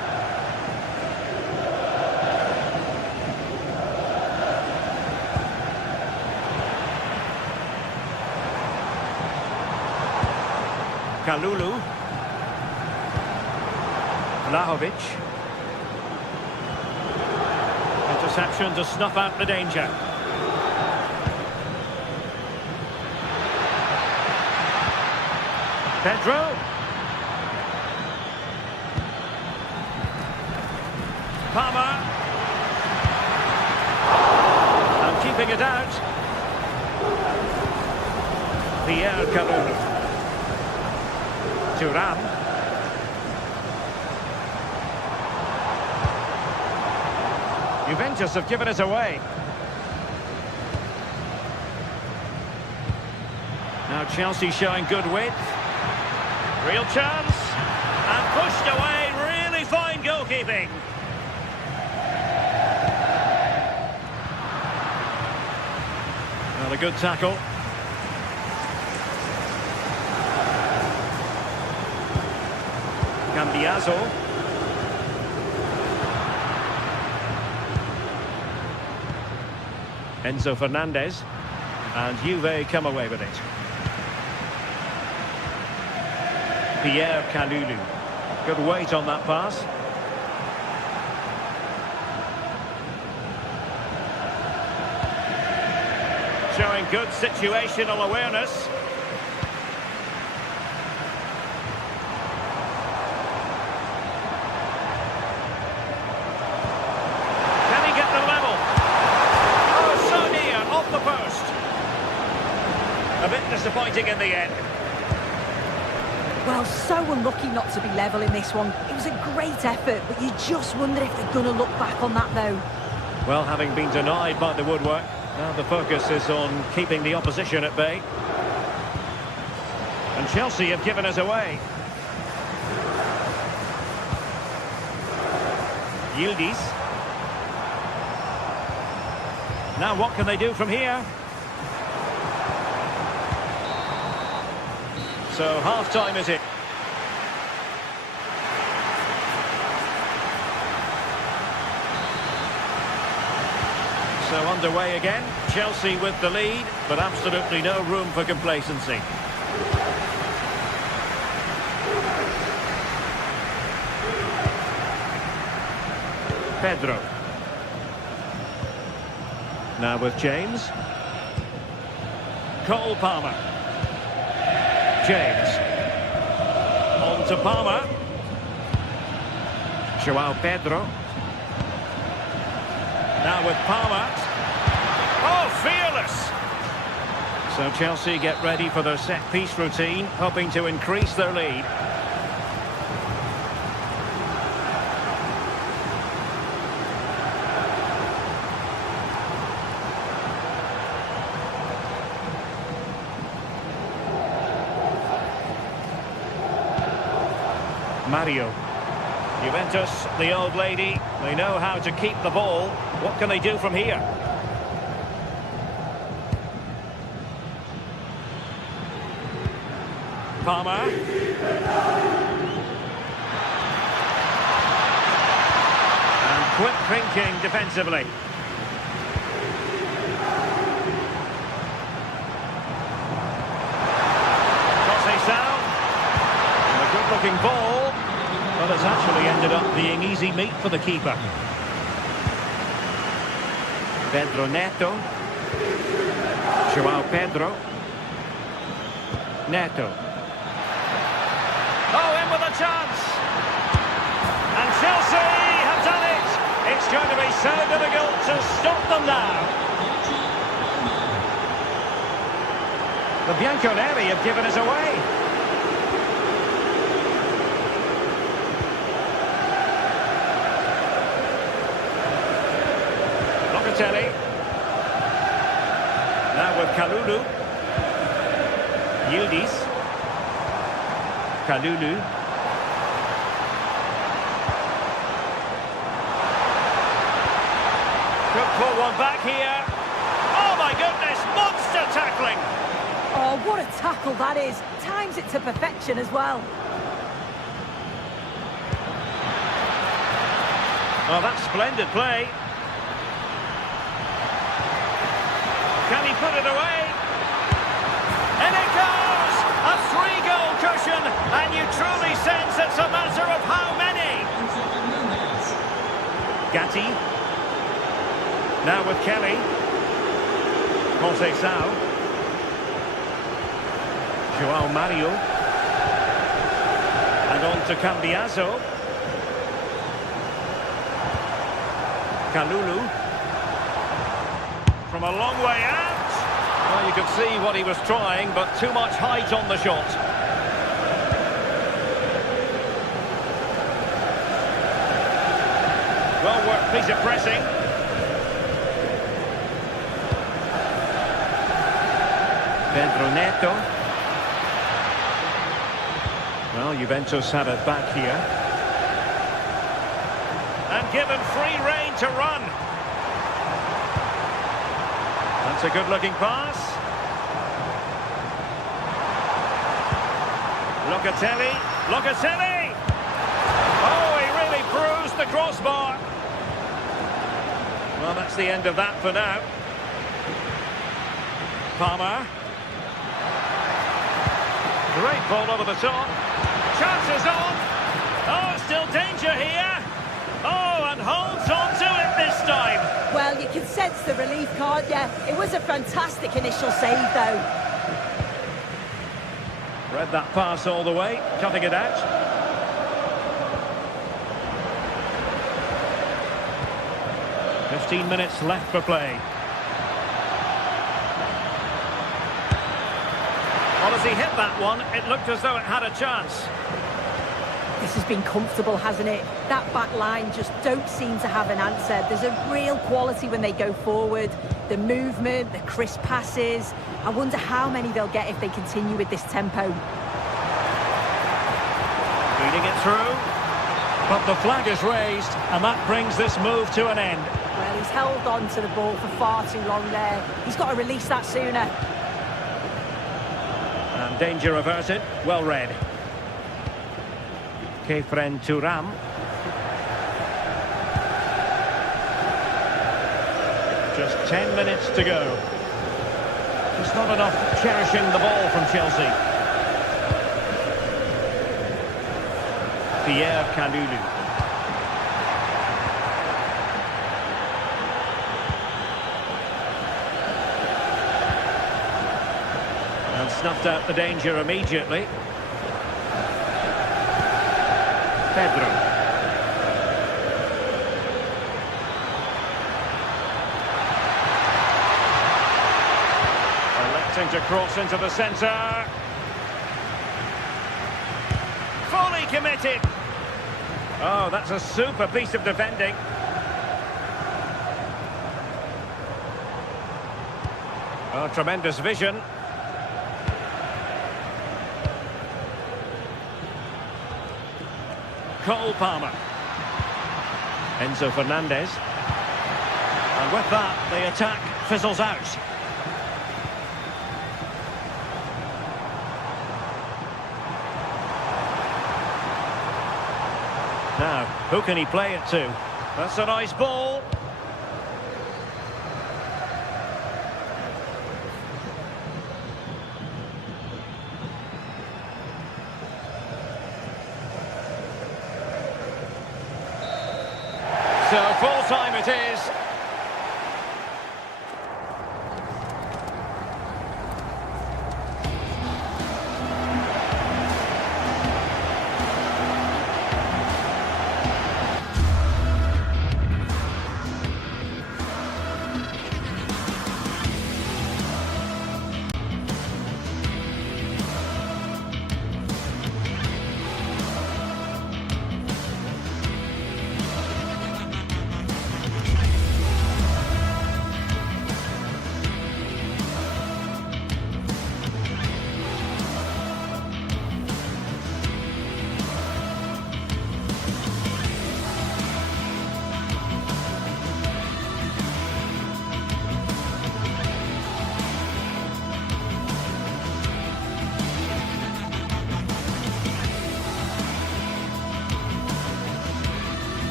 Kalulu. Vlahovic. Interception to snuff out the danger. Pedro. Palmer. And keeping it out. Pierre Kalulu. Thuram. Juventus have given it away. Now Chelsea showing good width. Real chance. And pushed away. Really fine goalkeeping. Well, a good tackle. Cambiaso. Enzo Fernandez. And Juve come away with it. Pierre Kalulu. Good weight on that pass. Showing good situational awareness. Can he get the level? Oh, so near, off the post. A bit disappointing in the end. Well, so unlucky not to be level in this one. It was a great effort, but you just wonder if they're going to look back on that, though. Well, having been denied by the woodwork, now the focus is on keeping the opposition at bay. And Chelsea have given us away. Yildiz. Now what can they do from here? So half-time is it? So underway again. Chelsea with the lead, but absolutely no room for complacency. Pedro. Now with James. Cole Palmer. James. On to Palmer. Joao Pedro. Now with Palmer. Oh, fearless! So Chelsea get ready for their set-piece routine, hoping to increase their lead. Mario. Juventus, the old lady, they know how to keep the ball. What can they do from here? Palmer. And quick thinking defensively. And a good-looking ball. Well, it's actually ended up being easy meat for the keeper. Pedro Neto. Joao Pedro. Neto. Oh, in with a chance. And Chelsea have done it. It's going to be so difficult to stop them now. The Bianconeri have given us away. Now with Kalulu. Yildiz. Kalulu. Could pull one back here. Oh my goodness, monster tackling! Oh, what a tackle that is. Times it to perfection as well. Well, that's splendid play. Can he put it away? And it goes! A 3-goal cushion, and you truly sense it's a matter of how many. Gatti. Now with Kelly. Conceição. Joao Mario. And on to Cambiaso. Kalulu. From a long way out. Well, you could see what he was trying, but too much height on the shot. Well worked piece of pressing. Pedro Neto. Well, Juventus have it back here. And given free rein to run. That's a good-looking pass. Locatelli. Locatelli! Oh, he really bruised the crossbar. Well, that's the end of that for now. Palmer. Great ball over the top. Chances on. Oh, still danger here. Oh, and holds on to it this time. Well, you can sense the relief, can't you? It was a fantastic initial save, though. Read that pass all the way, cutting it out. .15 minutes left for play. Well, as he hit that one, it looked as though it had a chance. This has been comfortable, hasn't it? That back line just don't seem to have an answer. There's a real quality when they go forward. The movement, the crisp passes. I wonder how many they'll get if they continue with this tempo. Feeding it through. But the flag is raised, and that brings this move to an end. Well, he's held on to the ball for far too long there. He's got to release that sooner. And danger averted. Well read. Kefren Turam. Just 10 minutes to go. Just not enough cherishing the ball from Chelsea. Pierre Kalulu. And snuffed out the danger immediately. Pedro. Electing to cross into the centre. Fully committed. Oh, that's a super piece of defending. Oh, tremendous vision. Cole Palmer. Enzo Fernandez. And with that, the attack fizzles out. Now, who can he play it to? That's a nice ball. So full time it is.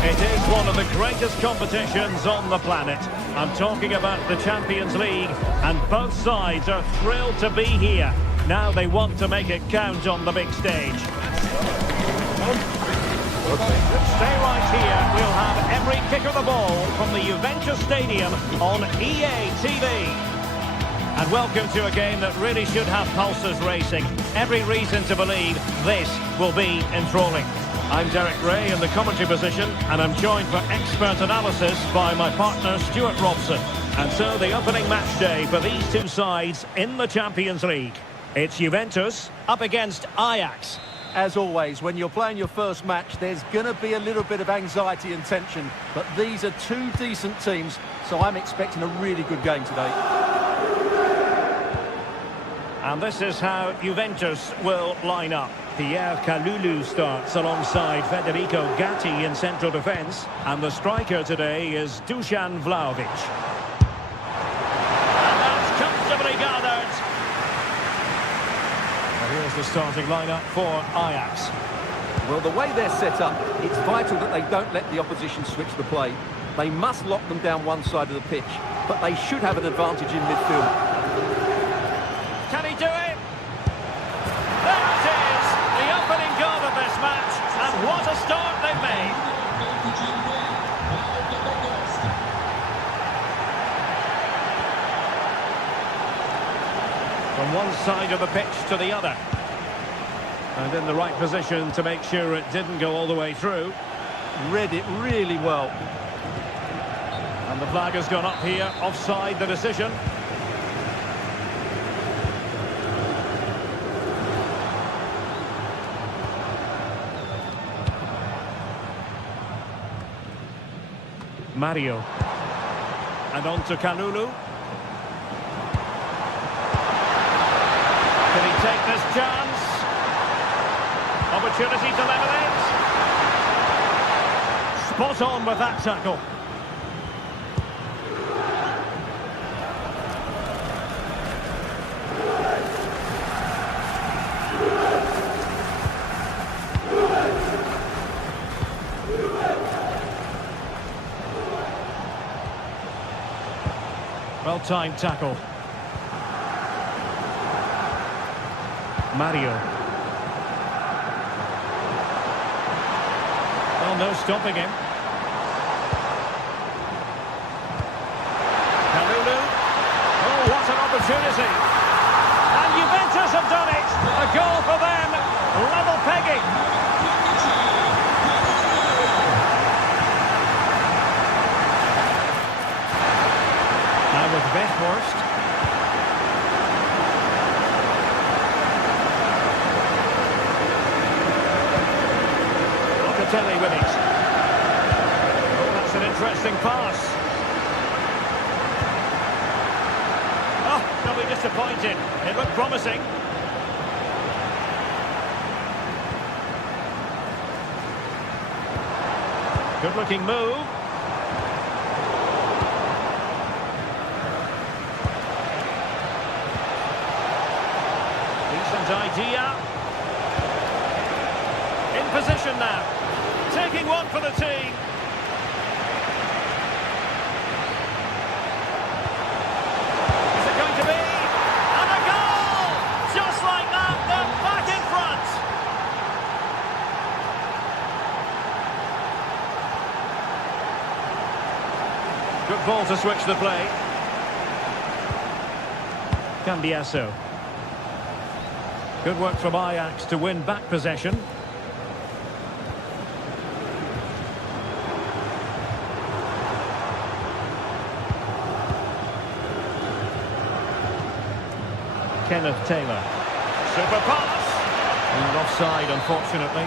It is one of the greatest competitions on the planet. I'm talking about the Champions League, and both sides are thrilled to be here. Now they want to make it count on the big stage. Stay right here. We'll have every kick of the ball from the Juventus Stadium on EA TV. And welcome to a game that really should have pulses racing. Every reason to believe this will be enthralling. I'm Derek Ray in the commentary position, and I'm joined for expert analysis by my partner Stuart Robson. And so the opening match day for these two sides in the Champions League. It's Juventus up against Ajax. As always, when you're playing your first match, there's going to be a little bit of anxiety and tension. But these are two decent teams, so I'm expecting a really good game today. And this is how Juventus will line up. Pierre Kalulu starts alongside Federico Gatti in central defence. And the striker today is Dusan Vlahovic. And that's comfortably gathered. And here's the starting lineup for Ajax. Well, the way they're set up, it's vital that they don't let the opposition switch the play. They must lock them down one side of the pitch, but they should have an advantage in midfield. a start they've made. From one side of the pitch to the other. And in the right position to make sure it didn't go all the way through. Read it really well. And the flag has gone up here, offside the decision. Mario. And on to Kalulu. Can he take this chance? Opportunity to level it. Spot on with that tackle. Well-timed tackle. Mario. Well, no stopping him. Kalulu. Oh, what an opportunity. And Juventus have done it. A goal for them. Level pegging. Now with Weghorst. Locatelli with it. Oh, that's an interesting pass. Oh, don't be disappointed. It looked promising. Good-looking move. Decent idea. In position now. Taking one for the team. Is it going to be? And a goal! Just like that, they're back in front. Good ball to switch the play. Cambiasso. Good work from Ajax to win back possession. Kenneth Taylor. Super pass. And offside, unfortunately.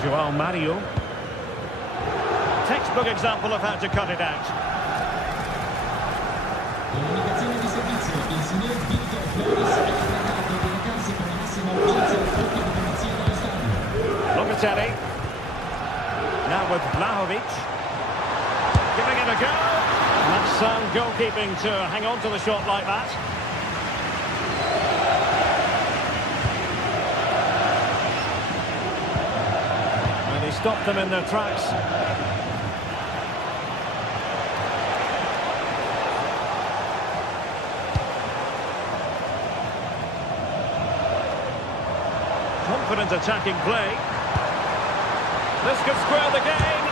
Joao Mario. Textbook example of how to cut it out. Comunicazione di servizio, il signor Victor Flores è pregato di recarsi con la massima urgenza al punto di polizia dello stadio. Locatelli. Now with Vlahovic. Giving it a go. That's sound goalkeeping to hang on to the shot like that. And he stopped them in their tracks. Confident attacking play. This could square the game,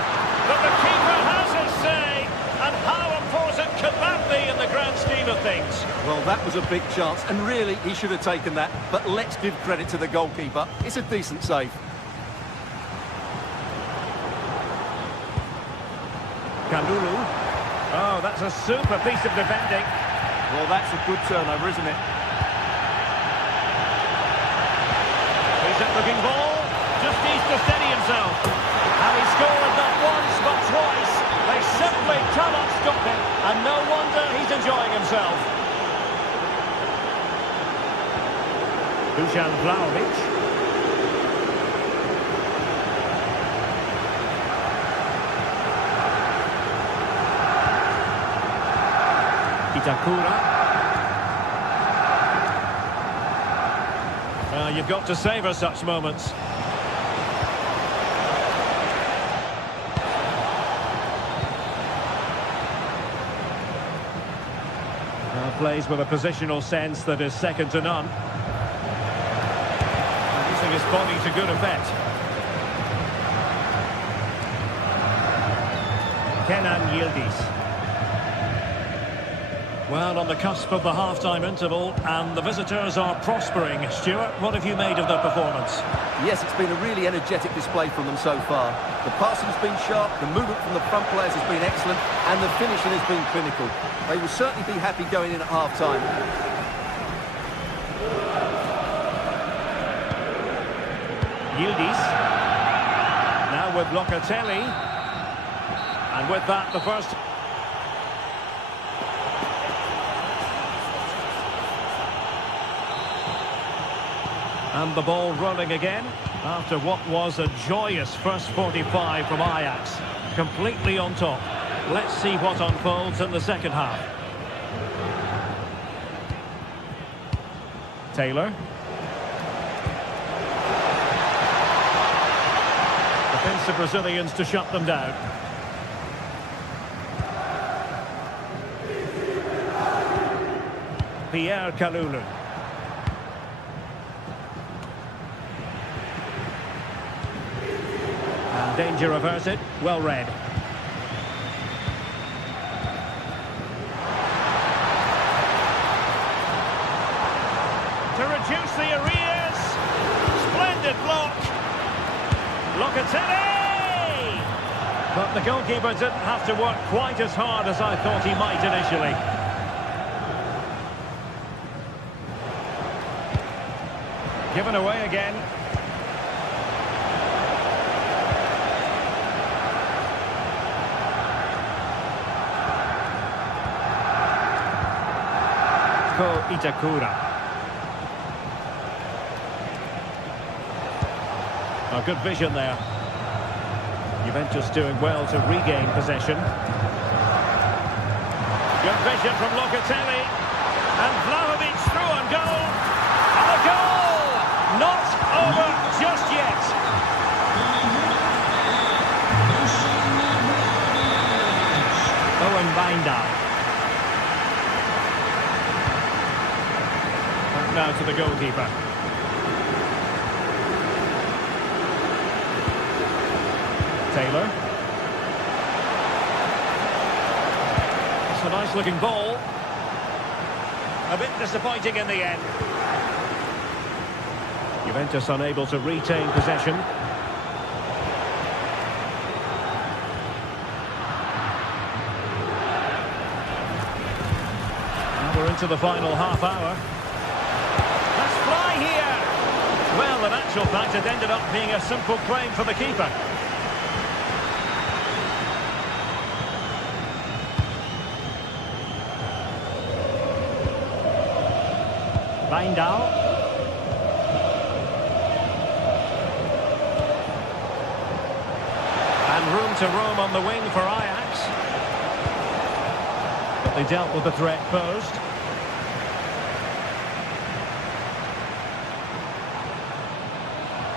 but the keeper has his say. And how important could that be in the grand scheme of things? Well, that was a big chance, and really, he should have taken that. But let's give credit to the goalkeeper. It's a decent save. Kalulu. Oh, that's a super piece of defending. Well, that's a good turnover, isn't it? Decent-looking ball. Just needs to steady himself. And he scored not once, but twice. They simply cannot stop him. And no wonder he's enjoying himself. Dusan Vlahovic. Itakura. You've got to savour such moments. Plays with a positional sense that is second to none. Using his body to good effect. Kenan Yildiz. Well, on the cusp of the half-time interval, and the visitors are prospering. Stuart, what have you made of the performance? Yes, it's been a really energetic display from them so far. The passing has been sharp, the movement from the front players has been excellent, and the finishing has been clinical. They will certainly be happy going in at half-time. Yildiz. Now with Locatelli. And with that, the first... And the ball rolling again after what was a joyous first 45 from Ajax. Completely on top. Let's see what unfolds in the second half. Taylor. Defensive Brazilians to shut them down. Pierre Kalulu. And danger averted. Well read. To reduce the arrears. Splendid block. Locatelli! But the goalkeeper didn't have to work quite as hard as I thought he might initially. Given away again. Ko Itakura. Oh, good vision there. Juventus doing well to regain possession. Good vision from Locatelli. And Vlahovic through on goal. And a goal! Not over just yet. Owen Wijndal. Back now to the goalkeeper. Taylor. It's a nice looking ball. A bit disappointing in the end. Juventus unable to retain possession. Now we're into the final half hour. Let's fly here! Well, in actual fact, it ended up being a simple claim for the keeper. Wijndal. And room to roam on the wing for Ajax. But they dealt with the threat posed.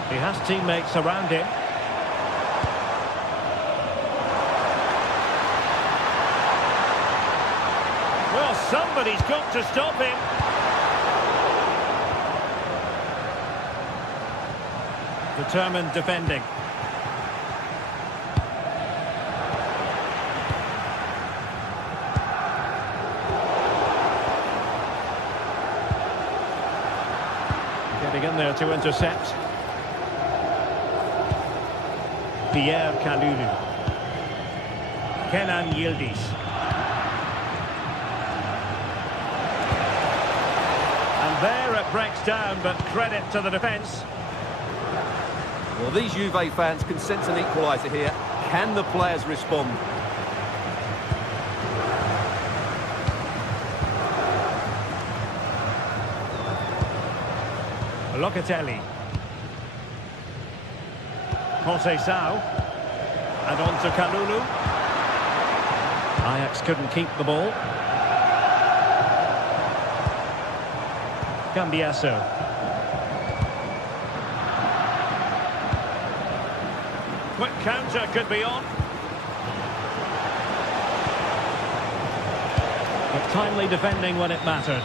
He has teammates around him. Well, somebody's got to stop him. Determined defending. Getting in there to intercept. Pierre Kalulu. Kenan Yildiz. And there it breaks down, but credit to the defence. Well, these Juve fans can sense an equaliser here. Can the players respond? Locatelli. Conceição. And on to Kalulu. Ajax couldn't keep the ball. Cambiasso. Quick counter could be on. But timely defending when it mattered.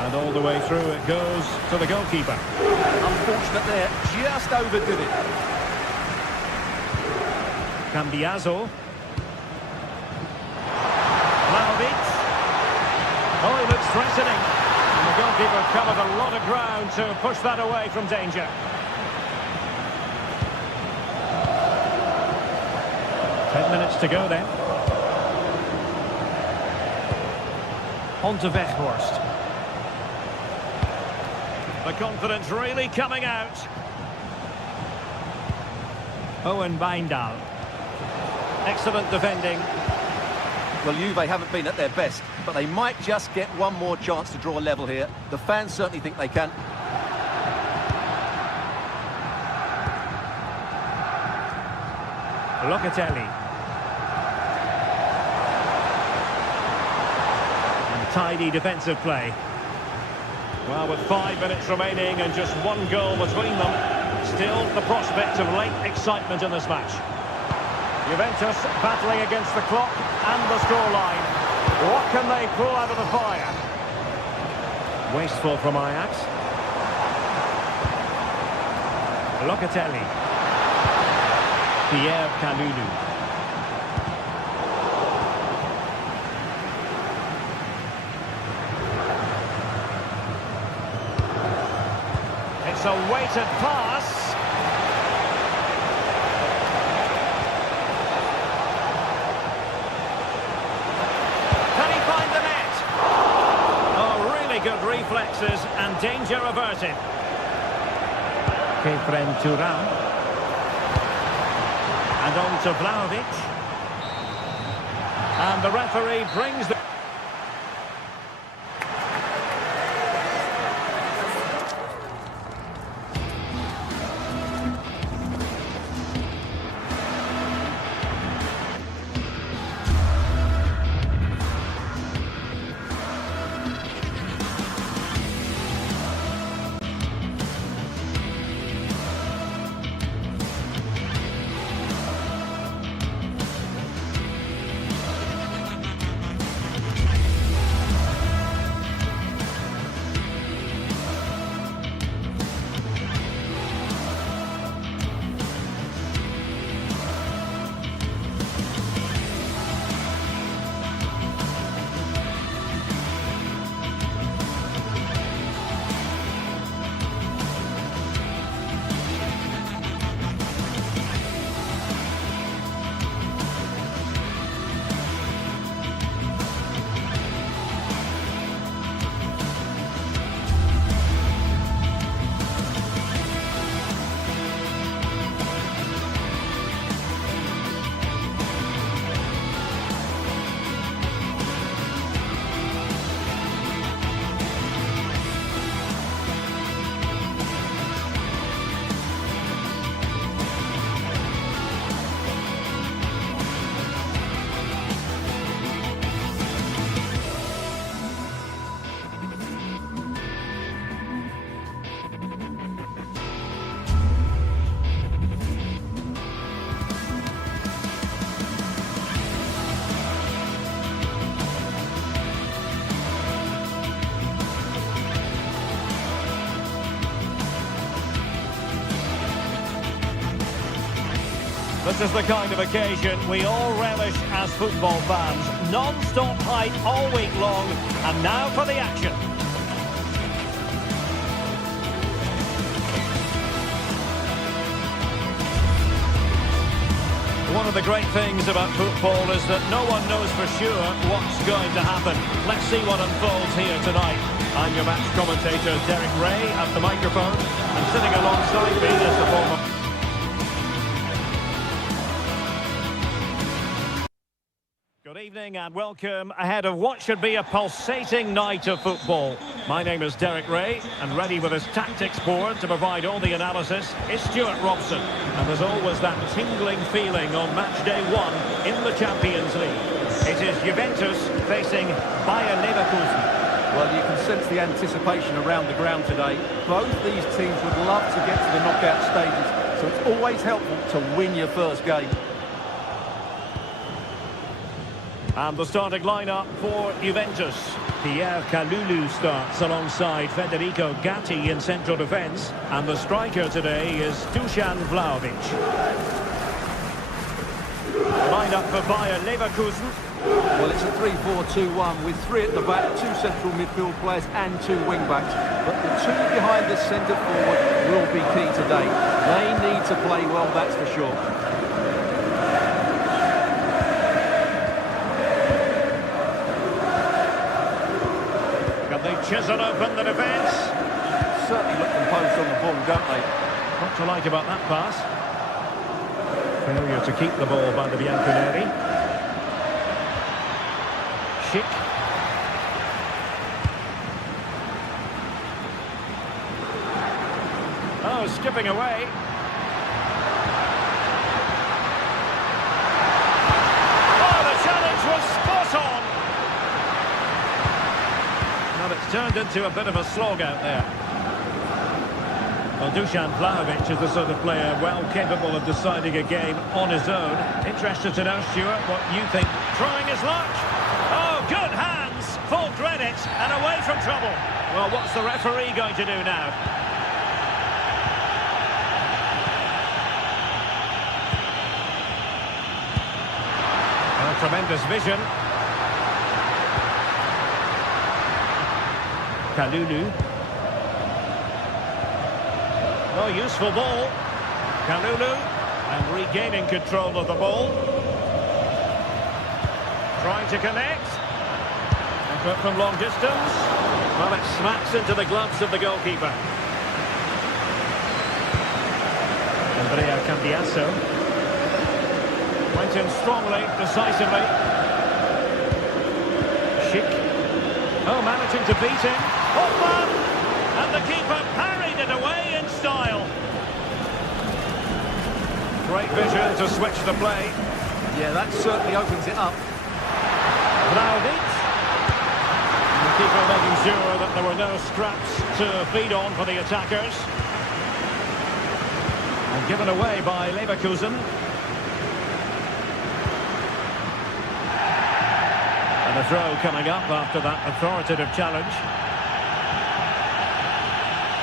And all the way through it goes to the goalkeeper. Unfortunate there, just overdid it. Cambiaso. Vlahovic. Oh, he looks threatening. And the goalkeeper covered a lot of ground to push that away from danger. Ten minutes to go then. On to Weghorst. The confidence really coming out. Owen Wijndal. Excellent defending. Well, Juve haven't been at their best, but they might just get one more chance to draw a level here. The fans certainly think they can. Locatelli. And tidy defensive play. Well, with 5 minutes remaining and just one goal between them, still the prospect of late excitement in this match. Juventus battling against the clock and the scoreline. What can they pull out of the fire? Wasteful from Ajax. Locatelli. Pierre Kalulu. It's a weighted pass. Good reflexes and danger averted. Kefren Turan. And on to Vlahovic. And the referee brings the... This is the kind of occasion we all relish as football fans. Non-stop hype all week long, and now for the action. One of the great things about football is that no one knows for sure what's going to happen. Let's see what unfolds here tonight. I'm your match commentator, Derek Ray, at the microphone, and sitting alongside me is the former... Good evening and welcome ahead of what should be a pulsating night of football. My name is Derek Ray, and ready with his tactics board to provide all the analysis is Stuart Robson. And there's always that tingling feeling on match day 1 in the Champions League. It is Juventus facing Leverkusen. Well, you can sense the anticipation around the ground today. Both these teams would love to get to the knockout stages, so it's always helpful to win your first game. And the starting lineup for Juventus. Pierre Kalulu starts alongside Federico Gatti in central defence. And the striker today is Dusan Vlahovic. Lineup for Bayer Leverkusen. Well, it's a 3-4-2-1 with 3 at the back, 2 central midfield players and 2 wing-backs. But the 2 behind the centre forward will be key today. They need to play well, that's for sure. Can they chisel open the defence? Certainly look composed on the ball, don't they? What to like about that pass? Failure to keep the ball by the Bianconeri. Schick. Oh, skipping away. Oh, the challenge was spot on. Well, it's turned into a bit of a slog out there. Well, Dusan Vlahovic is the sort of player well capable of deciding a game on his own. Interested to know, Stuart, what you think. Trying his luck. Oh, good hands. Full credit and away from trouble. Well, what's the referee going to do now? Well, tremendous vision. Kalulu. Oh, useful ball. Kalulu, and regaining control of the ball. Trying to connect. And put from long distance. Well, it smacks into the gloves of the goalkeeper. Andrea Cambiasso. Went in strongly, decisively. Schick. Oh, managing to beat him. Hoffman! And the keeper parried it away in style. Great vision to switch the play. Yeah, that certainly opens it up. Vlahovic. And the keeper making sure that there were no scraps to feed on for the attackers. And given away by Leverkusen. And a throw coming up after that authoritative challenge.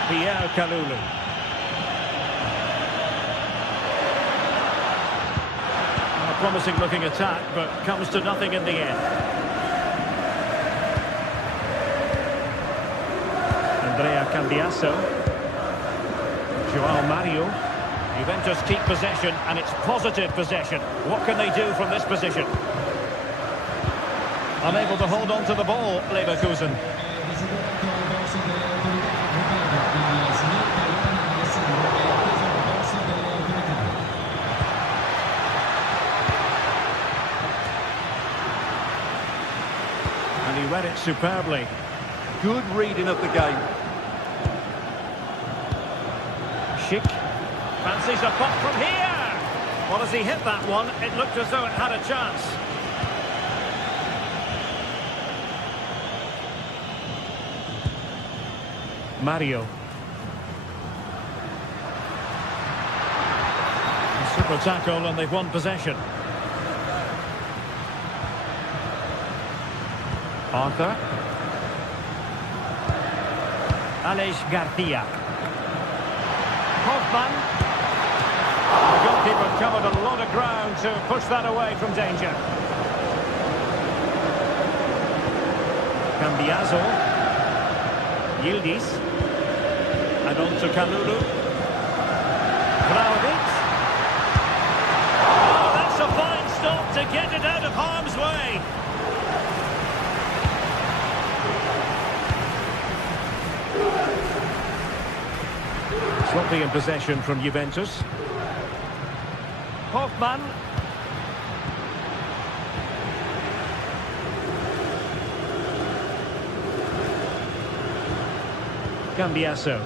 Pierre Kalulu. A promising looking attack, but comes to nothing in the end. Andrea Cambiasso. João Mario. Juventus keep possession, and it's positive possession. What can they do from this position? Unable to hold on to the ball, Leverkusen. And he read it superbly. Good reading of the game. Schick fancies a pop from here. Well, as he hit that one, it looked as though it had a chance. Mario. A super tackle, and they've won possession. Arthur. Aleix Garcia. Hoffman. The goalkeeper covered a lot of ground to push that away from danger. Cambiasso. Yildiz. And on to Kalulu. Vlahovic. Oh, that's a fine stop to get it out of harm's way. Sloppy in possession from Juventus. Hoffman. Cambiasso.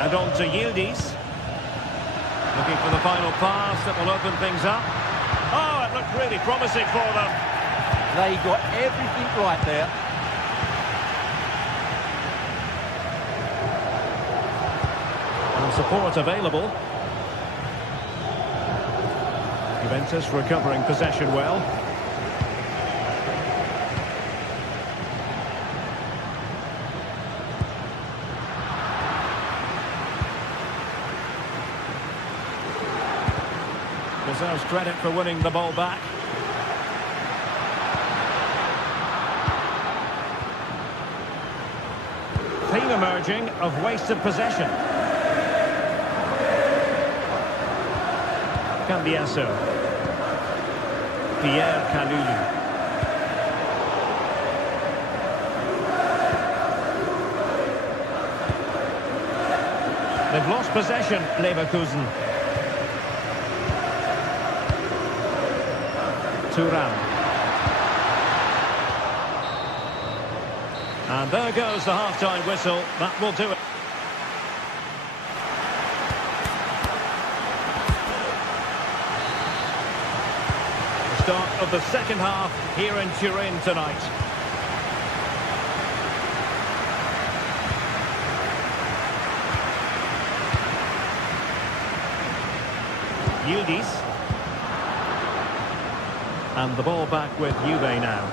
And on to Yildiz. Looking for the final pass that will open things up. Oh, it looked really promising for them. They got everything right there. And support available. Juventus recovering possession well. Deserves credit for winning the ball back. Theme emerging of wasted possession. Cambiasso. Pierre Kalulu. They've lost possession, Leverkusen. Thuram. And there goes the half-time whistle. That will do it. The start of the second half here in Turin tonight. Yildiz. And the ball back with Juve now.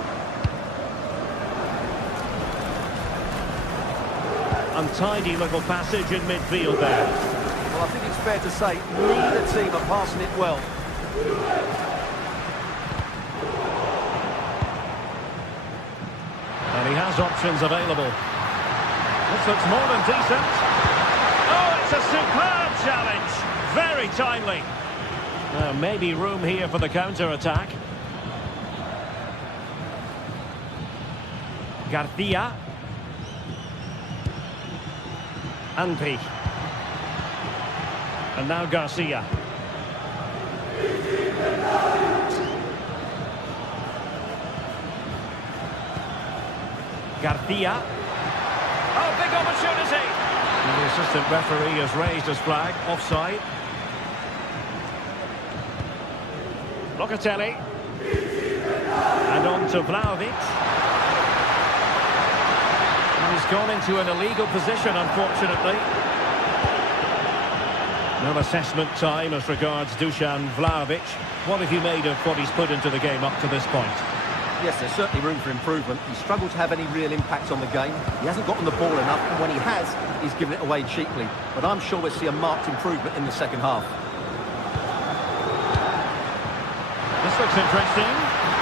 Untidy little passage in midfield there. Well, I think it's fair to say neither team are passing it well. And he has options available. This looks more than decent. Oh, it's a superb challenge. Very timely. Maybe room here for the counter-attack. Garcia. Andri. And now Garcia. Garcia. Oh, big opportunity. And the assistant referee has raised his flag. Offside. Locatelli. And on to Vlahovic. He's gone into an illegal position, unfortunately. No assessment time as regards Dusan Vlahovic. What have you made of what he's put into the game up to this point? Yes, there's certainly room for improvement. He's struggled to have any real impact on the game. He hasn't gotten the ball enough, and when he has, he's given it away cheaply. But I'm sure we'll see a marked improvement in the second half. This looks interesting.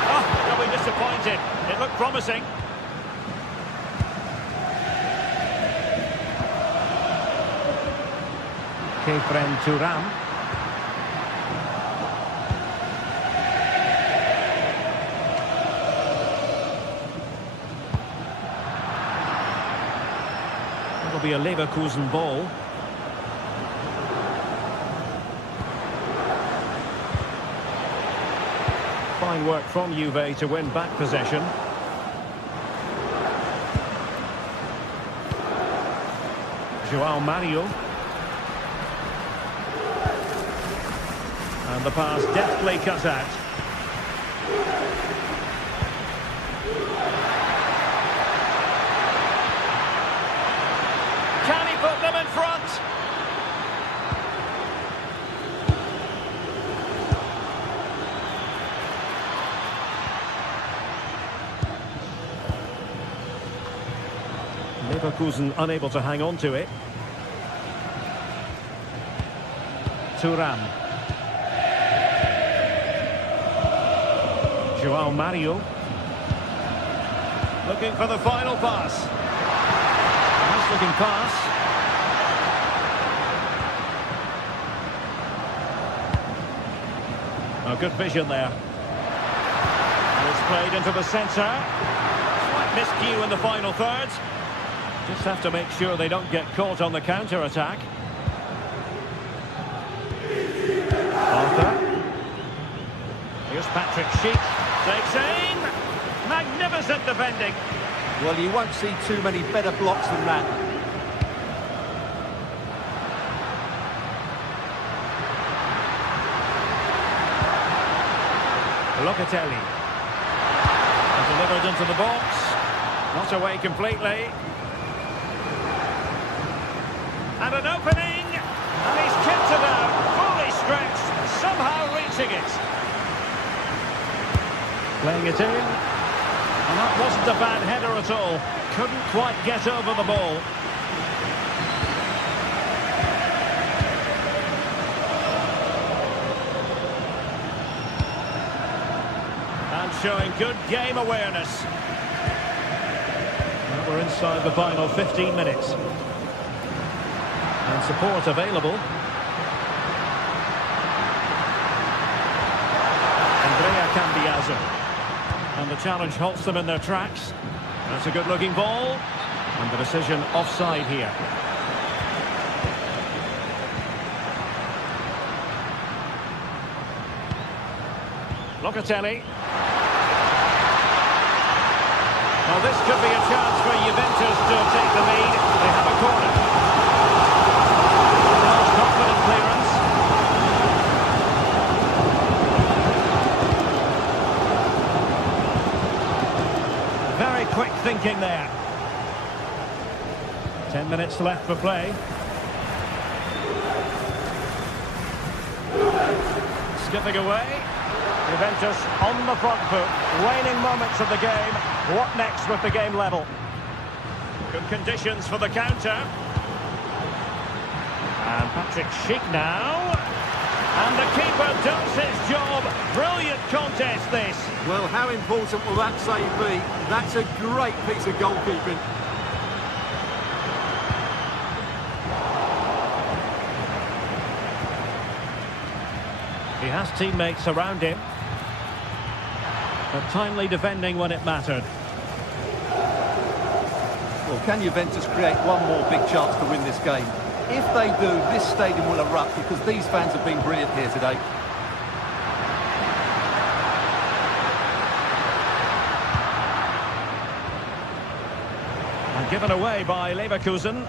Oh, they'll be disappointed. It looked promising. Kefren Thuram. It'll be a Leverkusen ball. Fine work from Juve to win back possession. João Mario. And the pass deftly cut out. Can he put them in front? Leverkusen unable to hang on to it. Thuram. João Mario. Looking for the final pass. Nice looking pass. Oh, good vision there. And it's played into the centre. Slight miscue in the final third. Just have to make sure they don't get caught on the counter-attack. Arthur. Here's Patrick Schick. Takes aim. Magnificent defending. Well, you won't see too many better blocks than that. Locatelli. Delivered into the box. Not away completely. And an opening. And he's kept it out. Fully stretched. Somehow reaching it. Playing it in. And that wasn't a bad header at all. Couldn't quite get over the ball. And showing good game awareness. Well, we're inside the final 15 minutes. And support available. Andrea Cambiaso. And the challenge halts them in their tracks. That's a good-looking ball. And the decision offside here. Locatelli. Well, this could be a chance for Juventus to take the lead. They have a corner. Confident clearance. Very quick thinking there. 10 minutes left for play. Skipping away. Juventus on the front foot. Waning moments of the game. What next with the game level? Good conditions for the counter. And Patrick Schick now. And the keeper does his job. Brilliant contest this. Well, how important will that save be? That's a great piece of goalkeeping. He has teammates around him. But timely defending when it mattered. Well, can Juventus create one more big chance to win this game? If they do, this stadium will erupt because these fans have been brilliant here today. And given away by Leverkusen.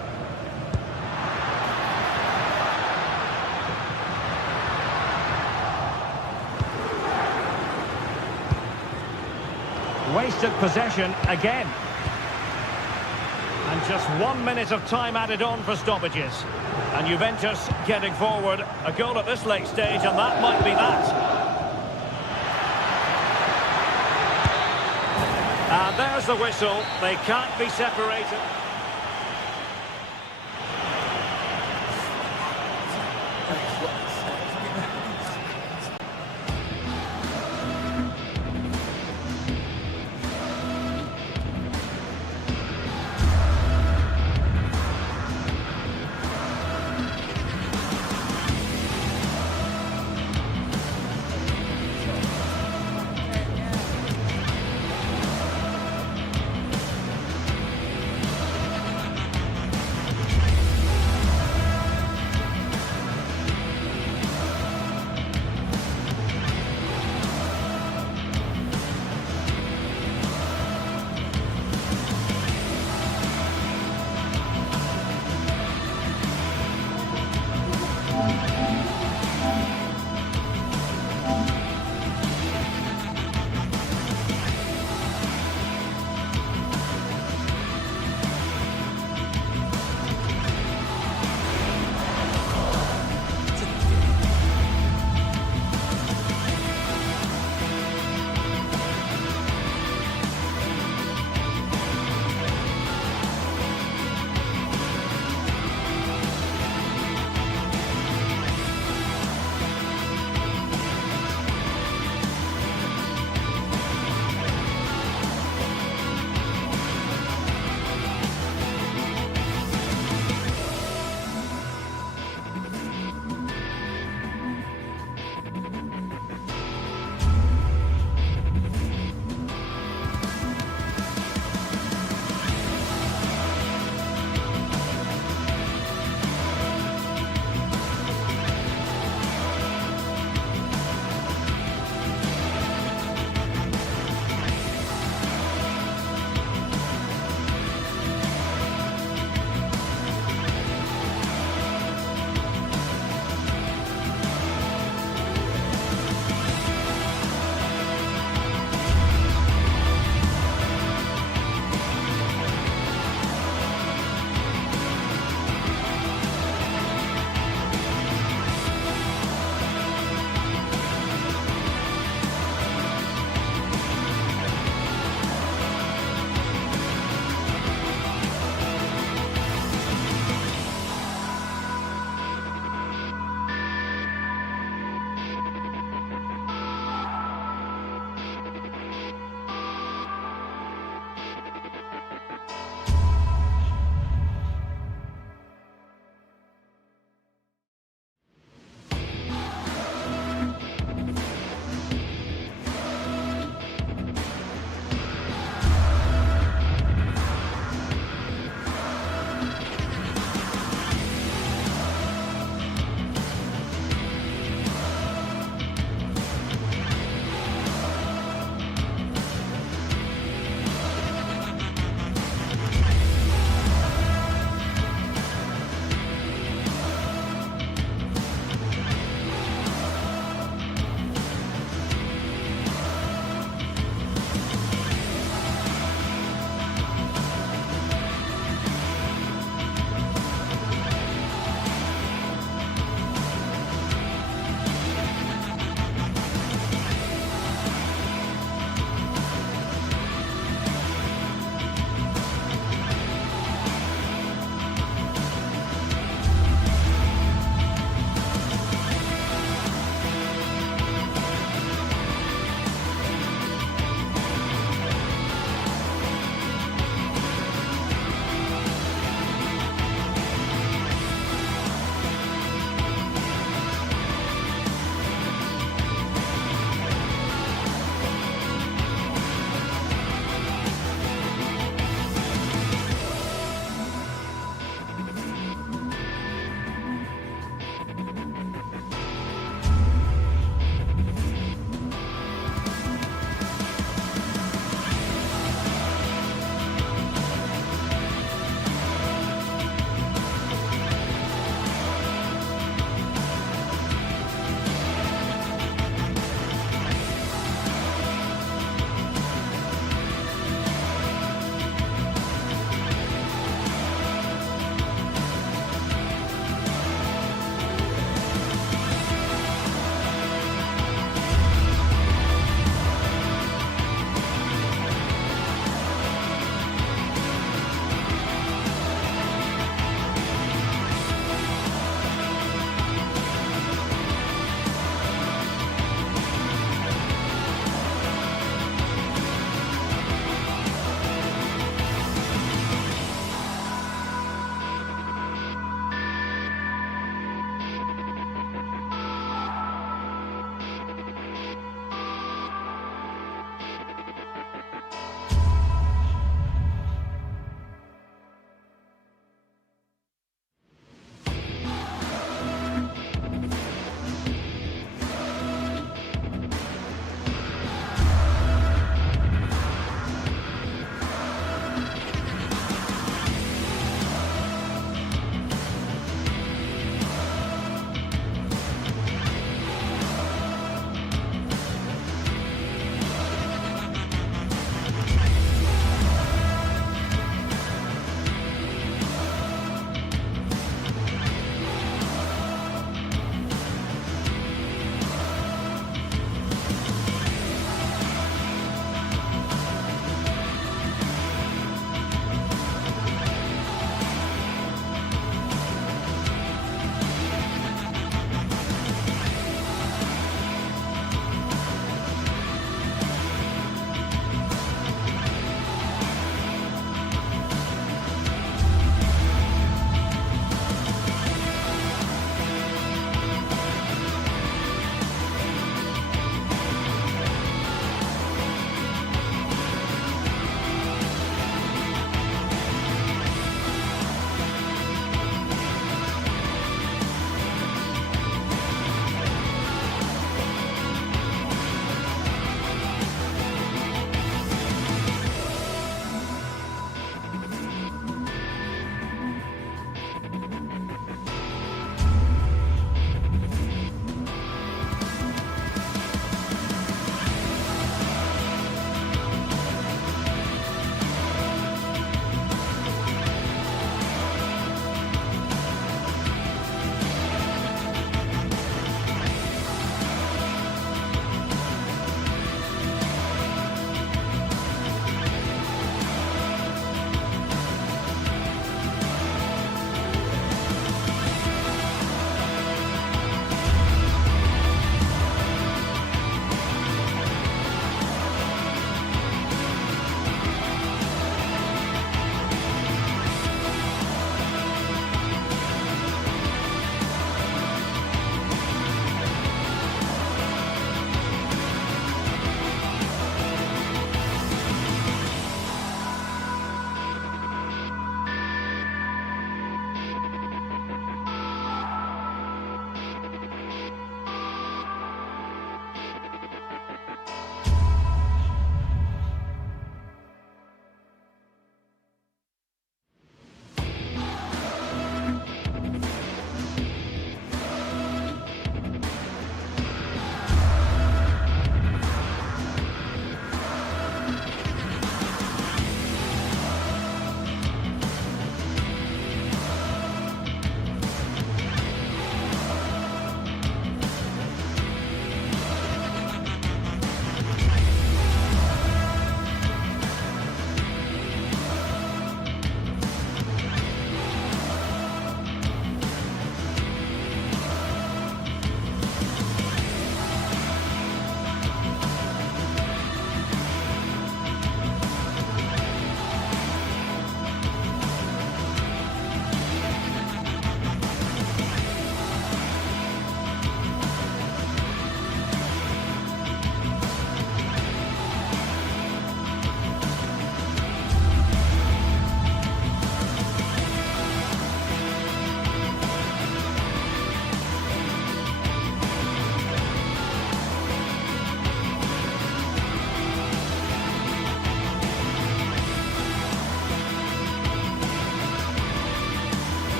Wasted possession again. And just 1 minute of time added on for stoppages. And Juventus getting forward. A goal at this late stage, and that might be that. And there's the whistle. They can't be separated.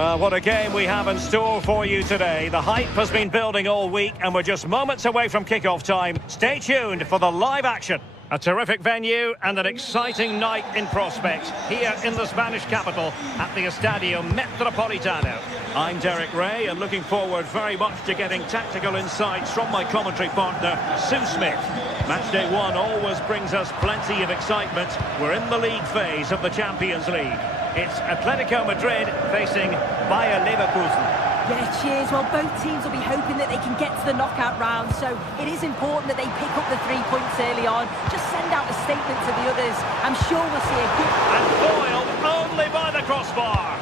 Well, what a game we have in store for you today. The hype has been building all week and we're just moments away from kick-off time. Stay tuned for the live action. A terrific venue and an exciting night in prospect here in the Spanish capital at the Estadio Metropolitano. I'm Derek Ray and looking forward very much to getting tactical insights from my commentary partner, Sue Smith. Matchday 1 always brings us plenty of excitement. We're in the league phase of the Champions League. It's Atletico Madrid facing Bayer Leverkusen. Yeah, cheers. Well, both teams will be hoping that they can get to the knockout round, so it is important that they pick up the 3 points early on. Just send out a statement to the others. I'm sure we'll see a good... And foiled only by the crossbar.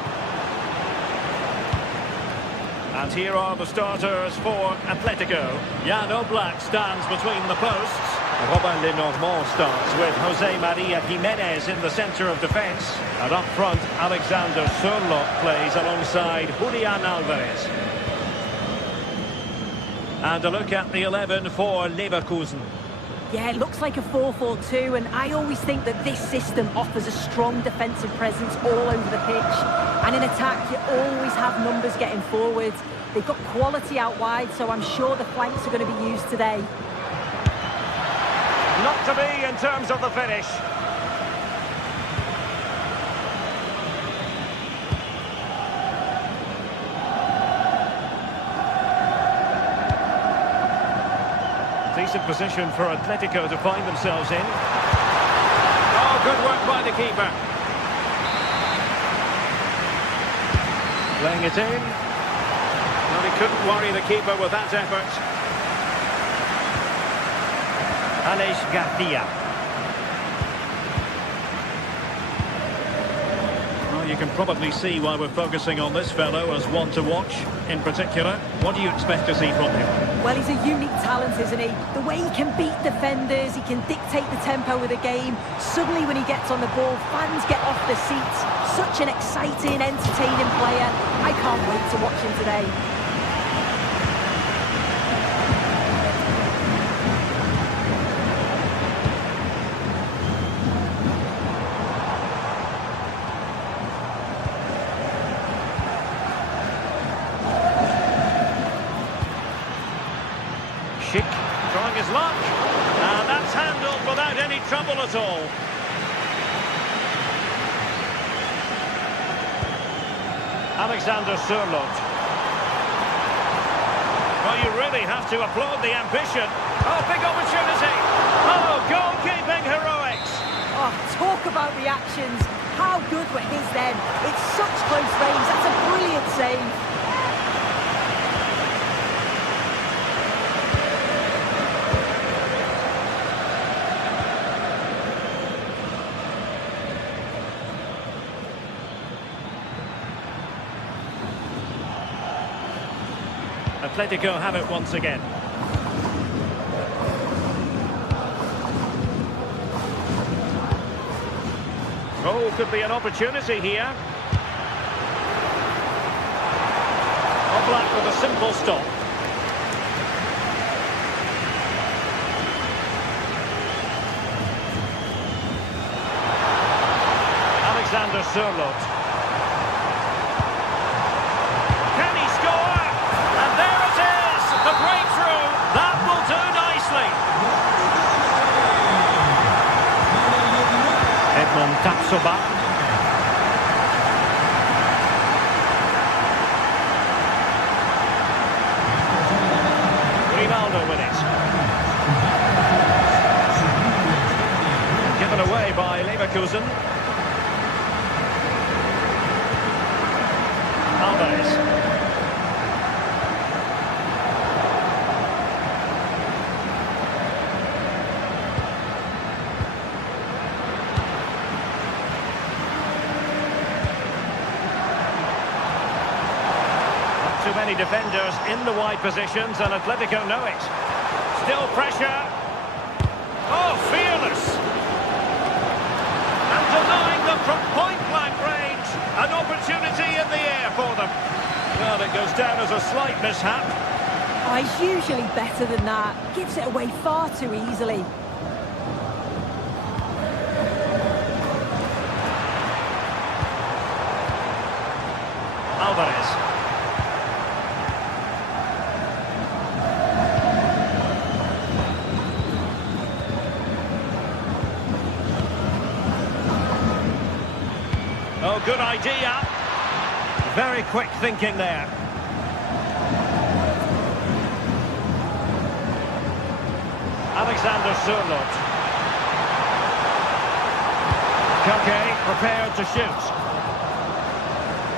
And here are the starters for Atletico. Jan Oblak stands between the posts. Robin Lenormand starts with Jose Maria Jimenez in the centre of defence. And up front, Alexander Sørloth plays alongside Julian Alvarez. And a look at the 11 for Leverkusen. Yeah, it looks like a 4-4-2, and I always think that this system offers a strong defensive presence all over the pitch. And in attack, you always have numbers getting forwards. They've got quality out wide, so I'm sure the flanks are going to be used today. Not to be in terms of the finish. Decent position for Atletico to find themselves in. Oh, good work by the keeper. Playing it in. Well, he couldn't worry the keeper with that effort. Alex Garcia. Well, you can probably see why we're focusing on this fellow as one to watch. In particular, what do you expect to see from him? Well, he's a unique talent, isn't he? The way he can beat defenders, he can dictate the tempo of the game. Suddenly, when he gets on the ball, fans get off their seats. Such an exciting, entertaining player. I can't wait to watch him today. Schick trying his luck, and that's handled without any trouble at all. Alexander Sørloth. Well, you really have to applaud the ambition. Oh, big opportunity. Oh, goalkeeping heroics. Oh, talk about reactions. How good were his then? It's such close range. That's a brilliant save. Atletico have it once again. Oh, could be an opportunity here. Oblak with a simple stop. Alexander Sørloth. The breakthrough, that will do nicely. Edmond Tapsoba. Grimaldo with it. Given away by Leverkusen. Alvarez. Too many defenders in the wide positions, and Atletico know it. Still pressure. Oh, fearless. And denying them from point-blank range. An opportunity in the air for them. Well, it goes down as a slight mishap. Oh, he's usually better than that. Gives it away far too easily. Alvarez. Oh, good idea. Very quick thinking there. Alexander Sørloth. Koke prepared to shoot.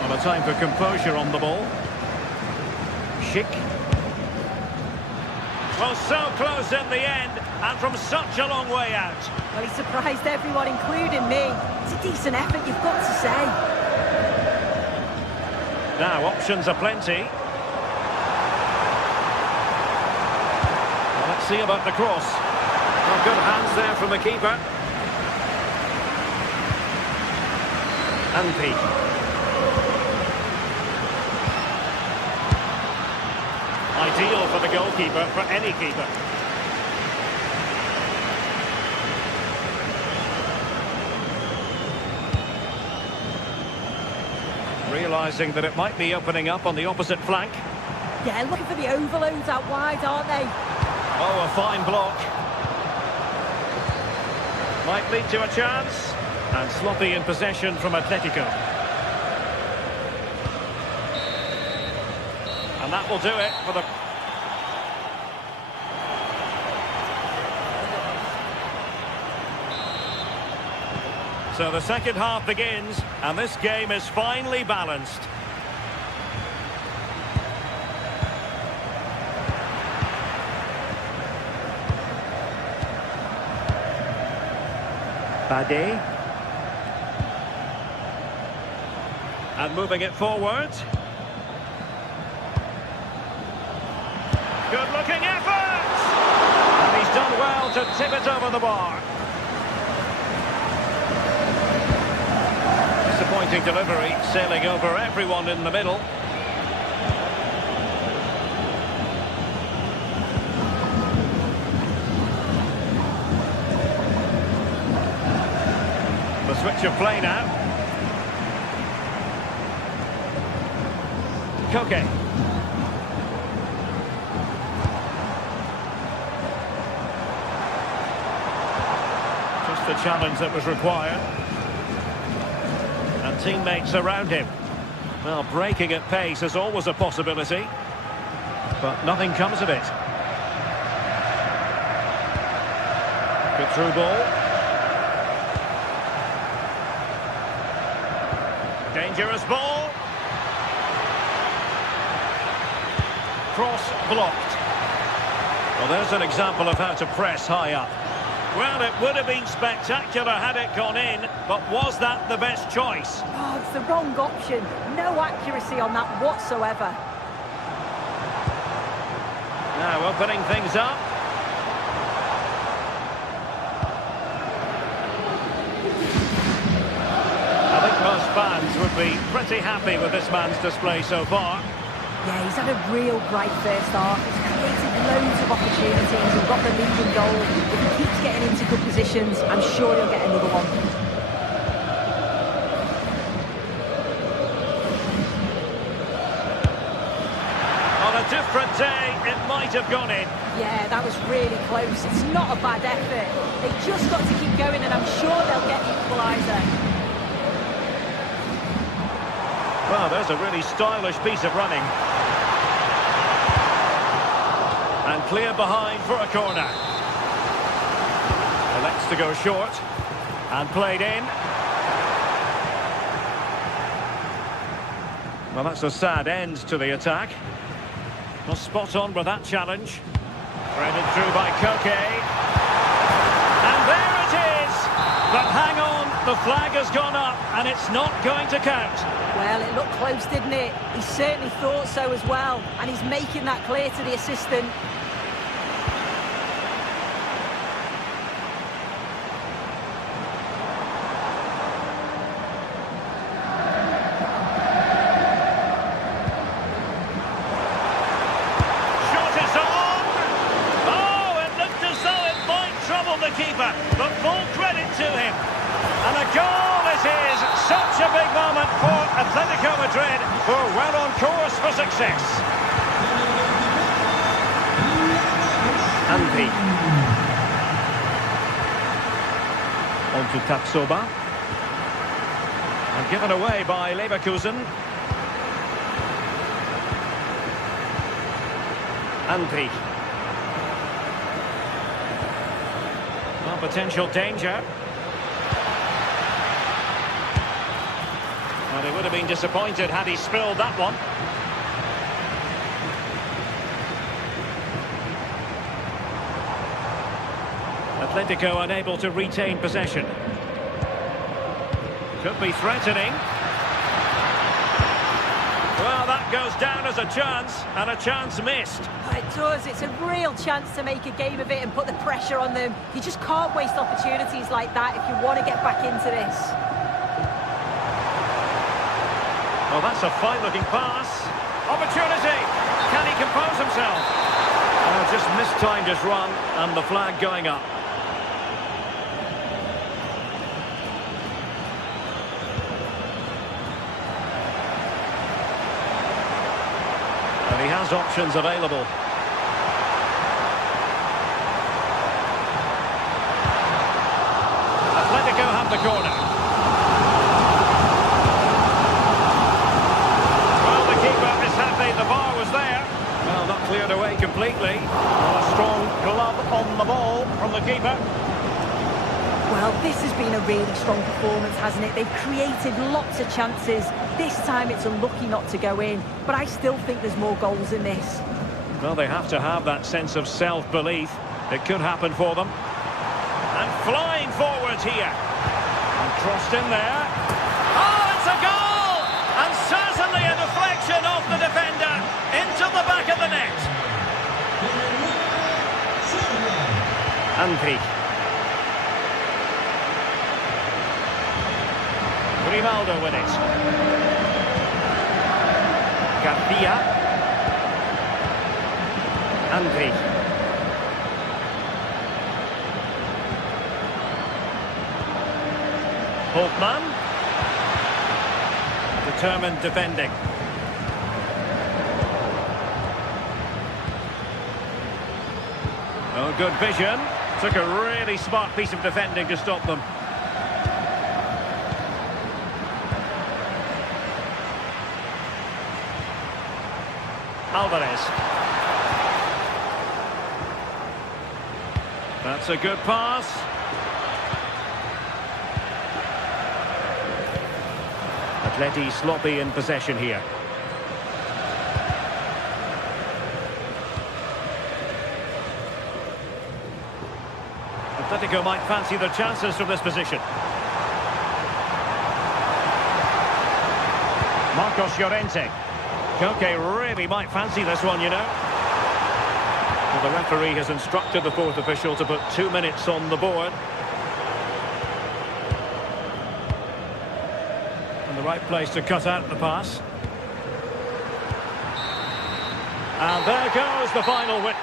Well, a time for composure on the ball. Schick. Well, so close in the end, and from such a long way out. Well, he surprised everyone, including me. It's a decent effort, you've got to say. Now, options are plenty. Well, let's see about the cross. Oh, good hands there from the keeper. Anpi. Ideal for the goalkeeper, for any keeper. Realising that it might be opening up on the opposite flank. Yeah, looking for the overloads out wide, aren't they? Oh, a fine block. Might lead to a chance. And sloppy in possession from Atletico. And that will do it for the... So the second half begins, and this game is finely balanced. Bade. And moving it forward. Good-looking effort! And he's done well to tip it over the bar. Disappointing delivery, sailing over everyone in the middle. The switch of play now. Koke. Just the challenge that was required. And teammates around him. Well, breaking at pace is always a possibility. But nothing comes of it. Good through ball. Dangerous ball. Cross blocked. Well, there's an example of how to press high up. Well, it would have been spectacular had it gone in, but was that the best choice? Oh, it's the wrong option. No accuracy on that whatsoever. Now opening things up. I think most fans would be pretty happy with this man's display so far. Yeah, he's had a real bright first half. He's created loads of opportunities and got the leading goal. If he keeps getting into good positions, I'm sure he'll get another one. On a different day, it might have gone in. Yeah, that was really close. It's not a bad effort. They've just got to keep going, and I'm sure they'll get the equaliser. Well, there's a really stylish piece of running. And clear behind for a corner. Elects to go short. And played in. Well, that's a sad end to the attack. Well, spot on with that challenge. Threaded through by Koke. And there it is! But hang on, the flag has gone up and it's not going to count. Well, it looked close, didn't it? He certainly thought so as well. And he's making that clear to the assistant. Keeper, but full credit to him. And a goal it is. Such a big moment for Atletico Madrid, who are well on course for success. Anpi. On to Tapsoba. And Given away by Leverkusen. Andri. Well, potential danger. Well, he would have been disappointed had he spilled that one. Atletico unable to retain possession. Could be threatening. Well, that goes down as a chance, and a chance missed. It does. It's a real chance to make a game of it and put the pressure on them. You just can't waste opportunities like that if you want to get back into this. Well, that's a fine-looking pass. Opportunity. Can he compose himself? Oh, just mistimed his run, and the flag going up. He has options available. Atletico have the corner. Well, the keeper is happy. The bar was there. Well, not cleared away completely. Well, a strong glove on the ball from the keeper. Well, this has been a really strong performance, hasn't it? They've created lots of chances. This time it's unlucky not to go in, but I still think there's more goals in this. Well, they have to have that sense of self-belief. It could happen for them. And flying forwards here. And crossed in there. Oh, it's a goal! And certainly a deflection off the defender into the back of the net. Andri. Grimaldo with it. Garcia. Andri. Holtman. Determined defending. Oh, good vision. Took a really smart piece of defending to stop them. Alvarez. That's a good pass. Atleti sloppy in possession here. Atletico might fancy their chances from this position. Marcos Llorente. Koke really might fancy this one, you know. Well, the referee has instructed the fourth official to put 2 minutes on the board. And the right place to cut out the pass. And there goes the final win.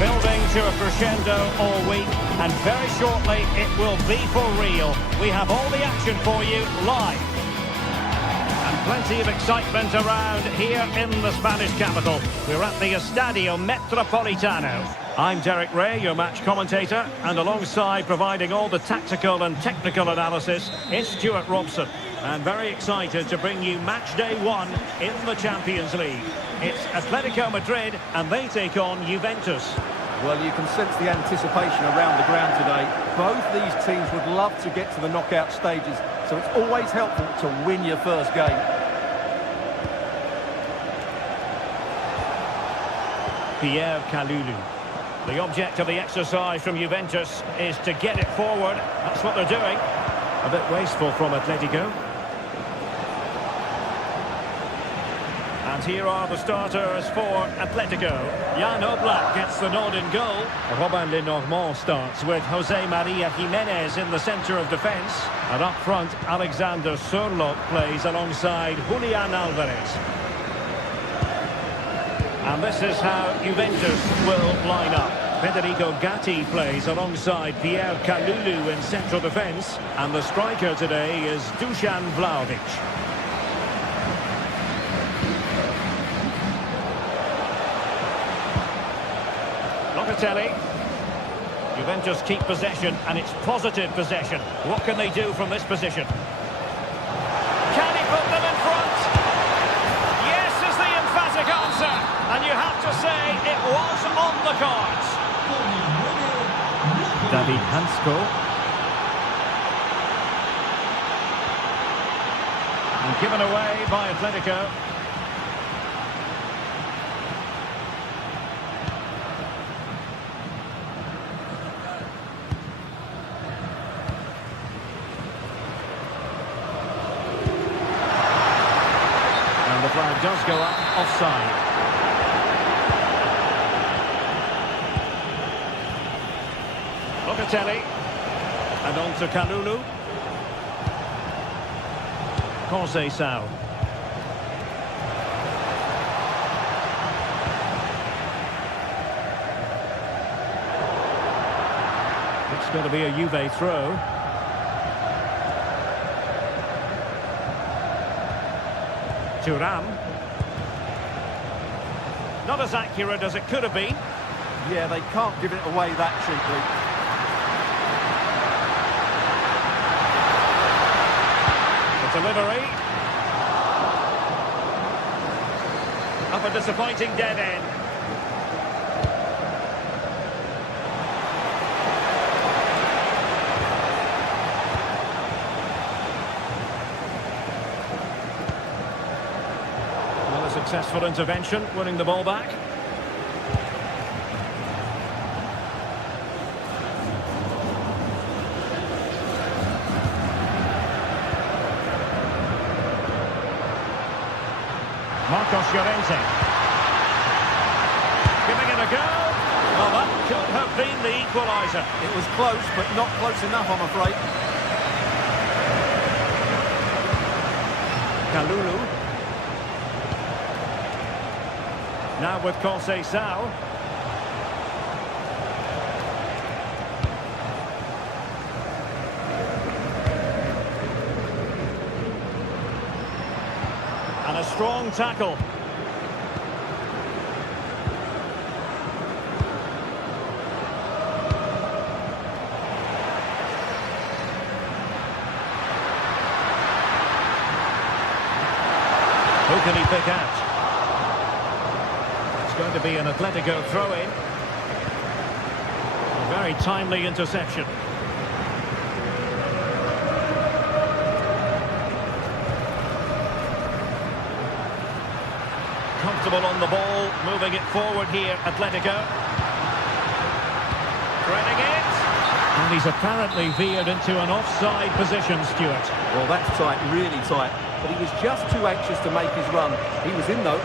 Building to a crescendo all week, and very shortly it will be for real. We have all the action for you live. And Plenty of excitement around here in the Spanish capital. We're at the Estadio Metropolitano. I'm Derek Ray, your match commentator, and alongside providing all the tactical and technical analysis is Stuart Robson. And very excited to bring you match day 1 in the Champions League. It's Atletico Madrid and they take on Juventus. Well, you can sense the anticipation around the ground today. Both these teams would love to get to the knockout stages, so it's always helpful to win your first game. Pierre Kalulu. The object of the exercise from Juventus is to get it forward. That's what they're doing. A bit wasteful from Atletico. And here are the starters for Atletico. Jan Oblak gets the nod in goal. Robin Lenormand starts with Jose Maria Jimenez in the centre of defence. And up front, Alexander Sørloth plays alongside Julian Alvarez. And this is how Juventus will line up. Federico Gatti plays alongside Pierre Kalulu in central defence. And the striker today is Dusan Vlahovic. Locatelli. Juventus keep possession, and it's positive possession. What can they do from this position? Can he put them in front? Yes is the emphatic answer. And you have to say it was on the cards. David Hansko. And given away by Atletico. And the flag does go up offside. Locatelli, and on to Kalulu. Conceição. It's going to be a Juve throw. Thuram. Not as accurate as it could have been. Yeah, they can't give it away that cheaply. Delivery. Up a disappointing dead end. Well, a successful intervention, winning the ball back. Marcos Llorente. Giving it a go. Well, that could have been the equaliser. It was close, but not close enough, I'm afraid. Kalulu. Now with Conceição. And a strong tackle. Who can he pick out? It's going to be an Atletico throw-in. A very timely interception. Comfortable on the ball, moving it forward here, Atletico. Threading it. And he's apparently veered into an offside position, Stuart. Well, that's tight, really tight. But he was just too anxious to make his run. He was in, though.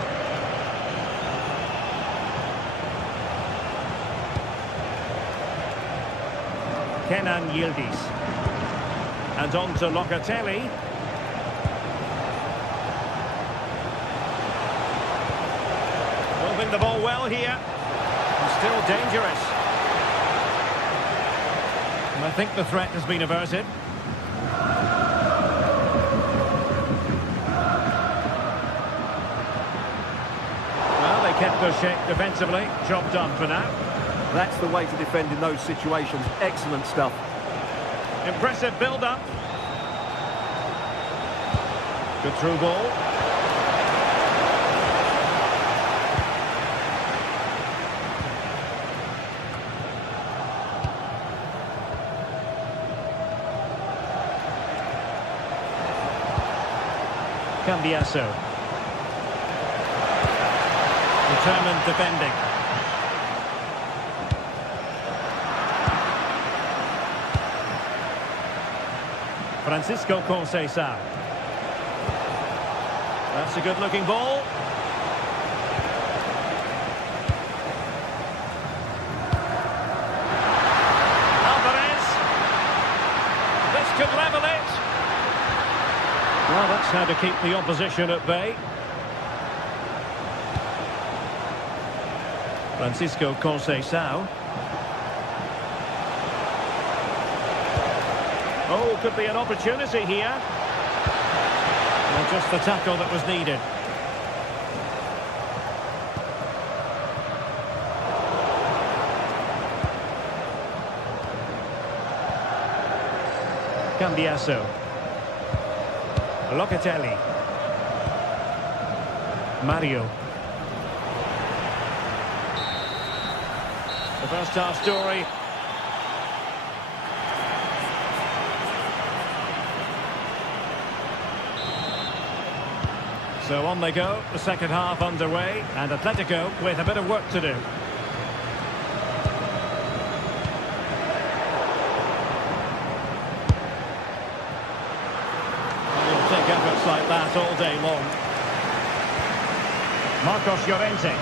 Kenan Yildiz. And on to Locatelli. Moving the ball well here. And still dangerous. And I think the threat has been averted. kept their shape defensively. Job done for now. That's the way to defend in those situations. Excellent stuff. Impressive build-up. Good through ball. Cambiaso. Determined defending. Francisco Conceição. That's a good-looking ball. Alvarez. This could level it. Well, that's how to keep the opposition at bay. Francisco Conceição. Oh, could be an opportunity here. Well, just the tackle that was needed. Cambiaso. Locatelli. Mario. The first half story. So on they go, the second half underway, and Atletico with a bit of work to do. He'll take efforts like that all day long. Marcos Llorente.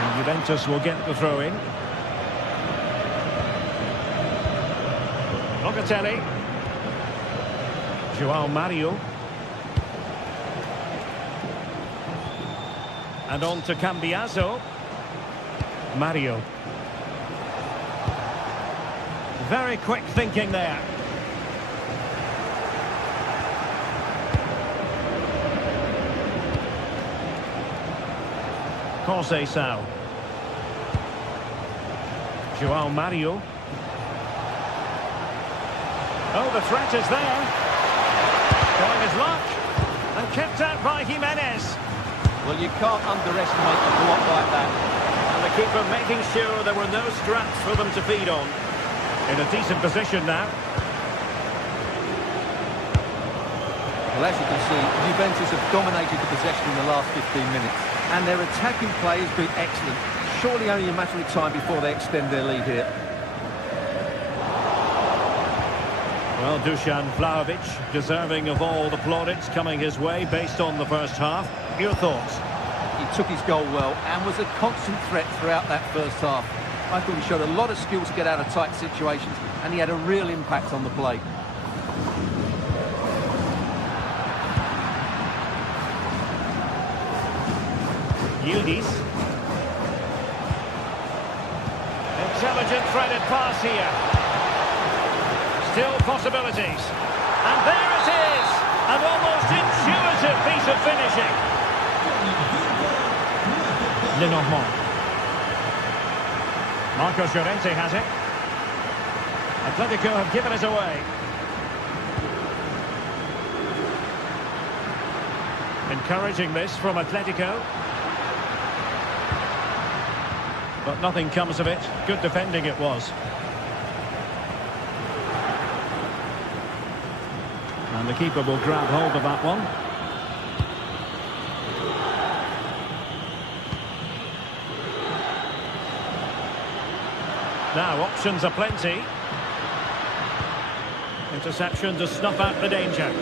And Juventus will get the throw in. Locatelli. Joao Mario. And on to Cambiaso. Mario. Very quick thinking there. Conceição. Joao Mario. Oh, the threat is there. Showing his luck. And kept out by Jimenez. Well, you can't underestimate a block like that. And the keeper making sure there were no scraps for them to feed on. In a decent position now. Well, as you can see, Juventus have dominated the possession in the last 15 minutes. And their attacking play has been excellent. Surely only a matter of time before they extend their lead here. Well, Dusan Vlahovic, deserving of all the plaudits coming his way based on the first half. Your thoughts? He took his goal well and was a constant threat throughout that first half. I thought he showed a lot of skill to get out of tight situations, and he had a real impact on the play. Yildiz. Intelligent threaded pass here. Still possibilities. And there it is! An almost intuitive piece of finishing. Lenormand. Marcos Llorente has it. Atletico have given it away. Encouraging this from Atletico. But nothing comes of it. Good defending it was. And the keeper will grab hold of that one. Now, options are plenty. Interception to snuff out the danger.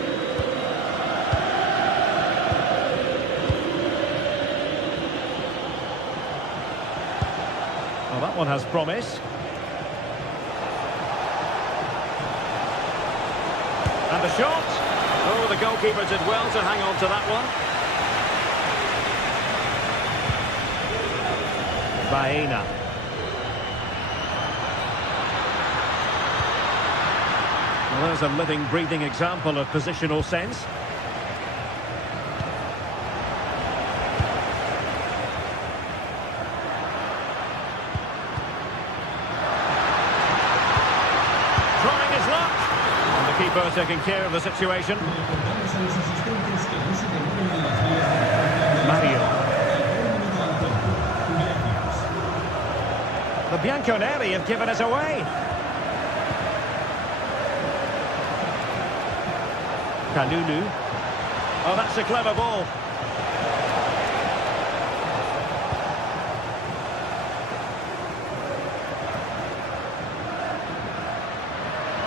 Well, that one has promise. And the shot. Oh, the goalkeeper did well to hang on to that one. Baena. Well, there's a living, breathing example of positional sense. Trying his luck. And the keeper taking care of the situation. Mario. The Bianconeri have given us away. Kalulu. Oh, that's a clever ball.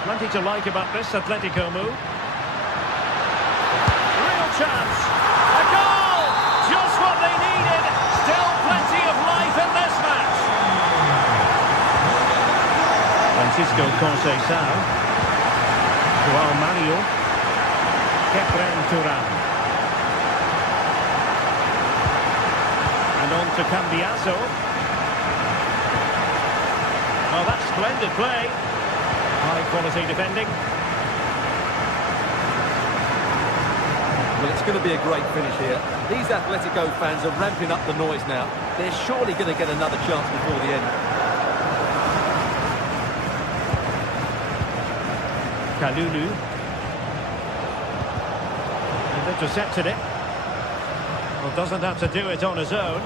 Plenty to like about this Atletico move. Real chance. A goal! Just what they needed. Still plenty of life in this match. Francisco Conceição. Joao Mario. Kefren Turan. And on to Cambiaso. Oh, that's splendid play. High quality defending. Well, it's going to be a great finish here. These Atletico fans are ramping up the noise now. They're surely going to get another chance before the end. Kalulu. And intercepted it. Well, doesn't have to do it on his own.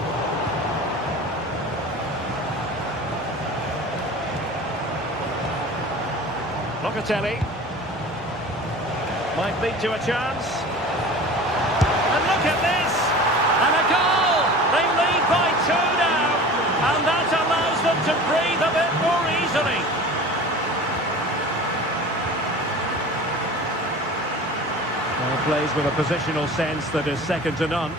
Locatelli. Might lead to a chance. And look at this! And a goal! They lead by 2 now. And that allows them to breathe a bit more easily. Well, plays with a positional sense that is second to none.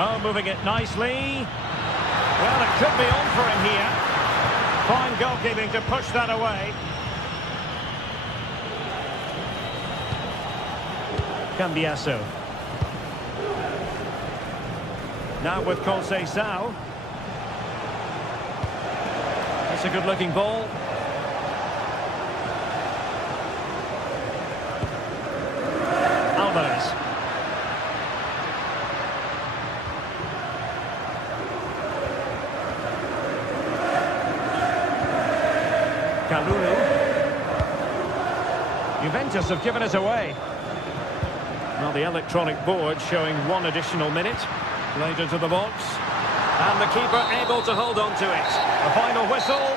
Oh, moving it nicely. Well, it could be on for him here. Fine goalkeeping to push that away. Cambiaso. Now with Conceição. That's a good-looking ball. Alvarez. Kalulu. Juventus have given us away. Well, the electronic board showing 1 additional minute. Played into the box. And the keeper able to hold on to it. A final whistle.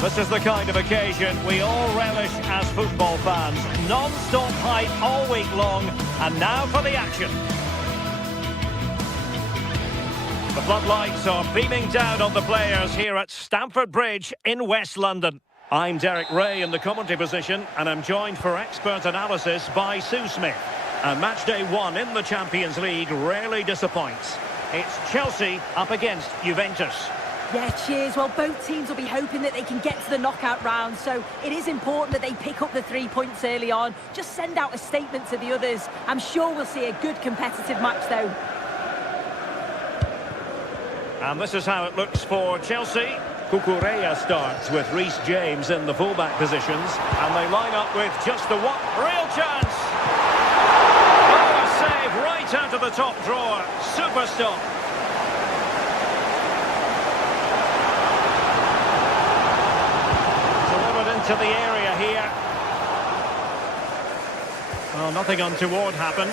This is the kind of occasion we all relish as football fans. Non-stop hype all week long, and now for the action. The floodlights are beaming down on the players here at Stamford Bridge in West London. I'm Derek Ray in the commentary position, and I'm joined for expert analysis by Sue Smith. And match day 1 in the Champions League rarely disappoints. It's Chelsea up against Juventus. Yeah, cheers. Well, both teams will be hoping that they can get to the knockout round, so it is important that they pick up the 3 points early on. Just send out a statement to the others. I'm sure we'll see a good competitive match, though. And this is how it looks for Chelsea. Cucurella starts with Reece James in the fullback positions, and they line up with just the one real chance. Oh, a save right out of the top drawer. Super stop. Delivered into the area here. Well, nothing untoward happened.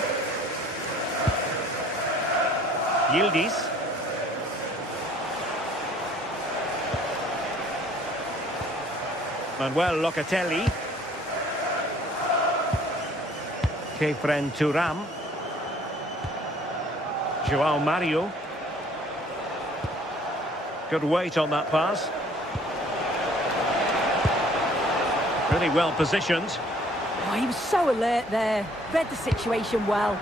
Yildiz. Manuel Locatelli. Kefren Thuram. João Mario. Good weight on that pass. Really well positioned. Oh, he was so alert there. Read the situation well.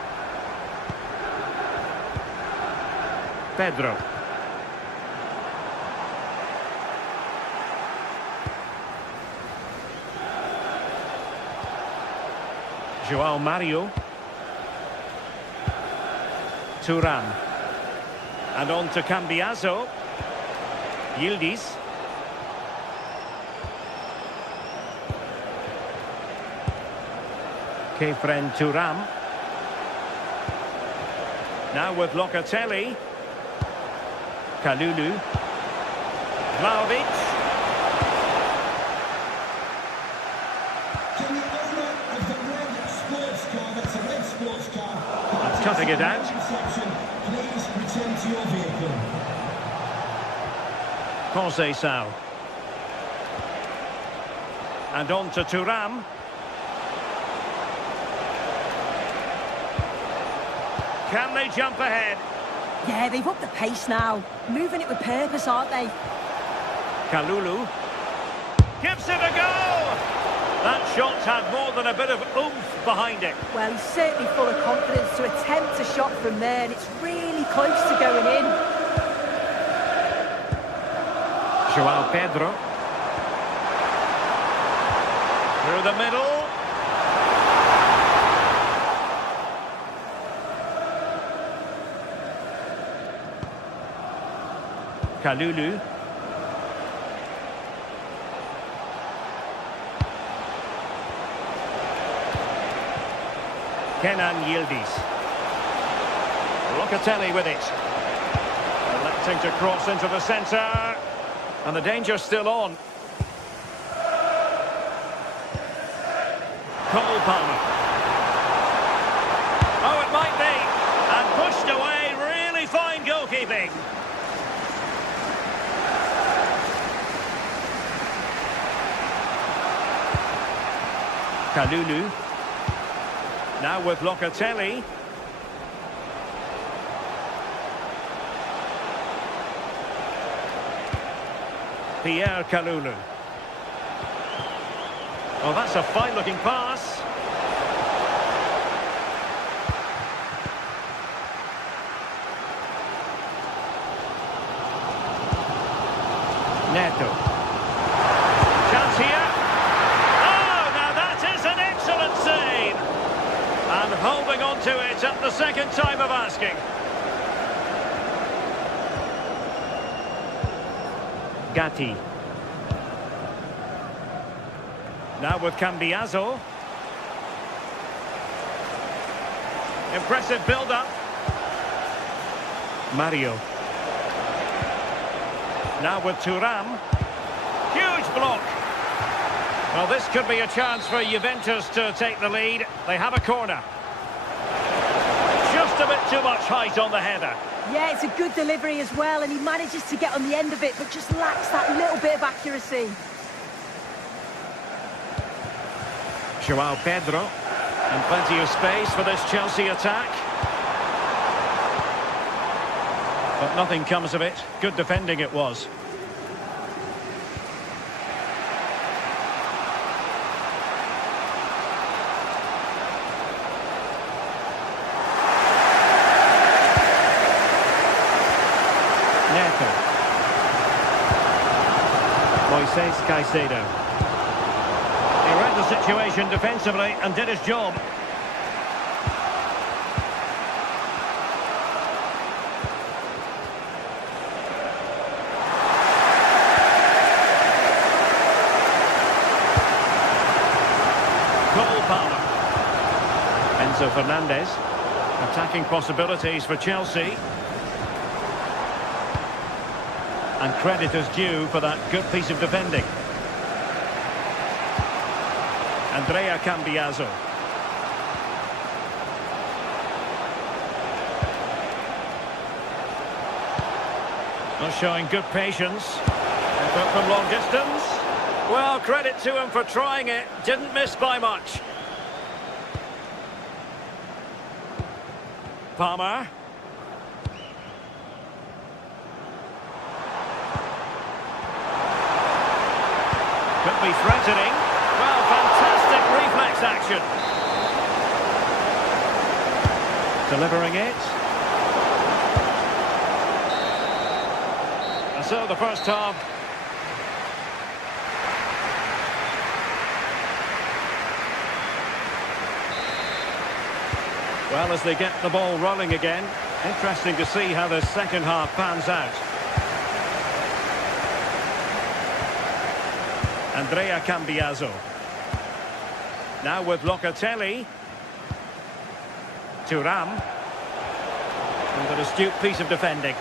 Pedro. João Mario. Thuram. And on to Cambiaso. Yildiz. Kefren Thuram. Now with Locatelli. Kalulu. Vlahovic. Cutting it out. Please return to your vehicle. Conceição. And on to Thuram. Can they jump ahead? Yeah, they've upped the pace now. Moving it with purpose, aren't they? Kalulu. Gives it a go! That shot's had more than a bit of oomph behind it. Well, he's certainly full of confidence to attempt a shot from there, and it's really close to going in. João Pedro. Through the middle. Kalulu. Kenan Yildiz. Locatelli with it. Electing to cross into the centre. And the danger's still on. Cole Palmer. Oh, it might be. And pushed away. Really fine goalkeeping. Kalulu. Now with Locatelli. Pierre Kalulu. Oh, that's a fine-looking pass. Neto. Chance here. Oh, now that is an excellent save. And holding on to it at the second time of asking. Gatti. Now with Cambiaso. Impressive build-up. Mario. Now with Thuram. Huge block. Well, this could be a chance for Juventus to take the lead. They have a corner. Just a bit too much height on the header. Yeah, it's a good delivery as well, and he manages to get on the end of it, but just lacks that little bit of accuracy. Joao Pedro. And plenty of space for this Chelsea attack. But nothing comes of it. Good defending it was. Moises Caicedo. He read the situation defensively and did his job. Cole Palmer. Enzo Fernandez. Attacking possibilities for Chelsea. And credit is due for that good piece of defending. Andrea Cambiaso. Not showing good patience. Effort from long distance. Well, credit to him for trying it. Didn't miss by much. Palmer. Could be threatening. Well, fantastic reflex action. Delivering it. And so the first half. Well, as they get the ball rolling again, interesting to see how the second half pans out. Andrea Cambiaso. Now with Locatelli. Thuram. And an astute piece of defending.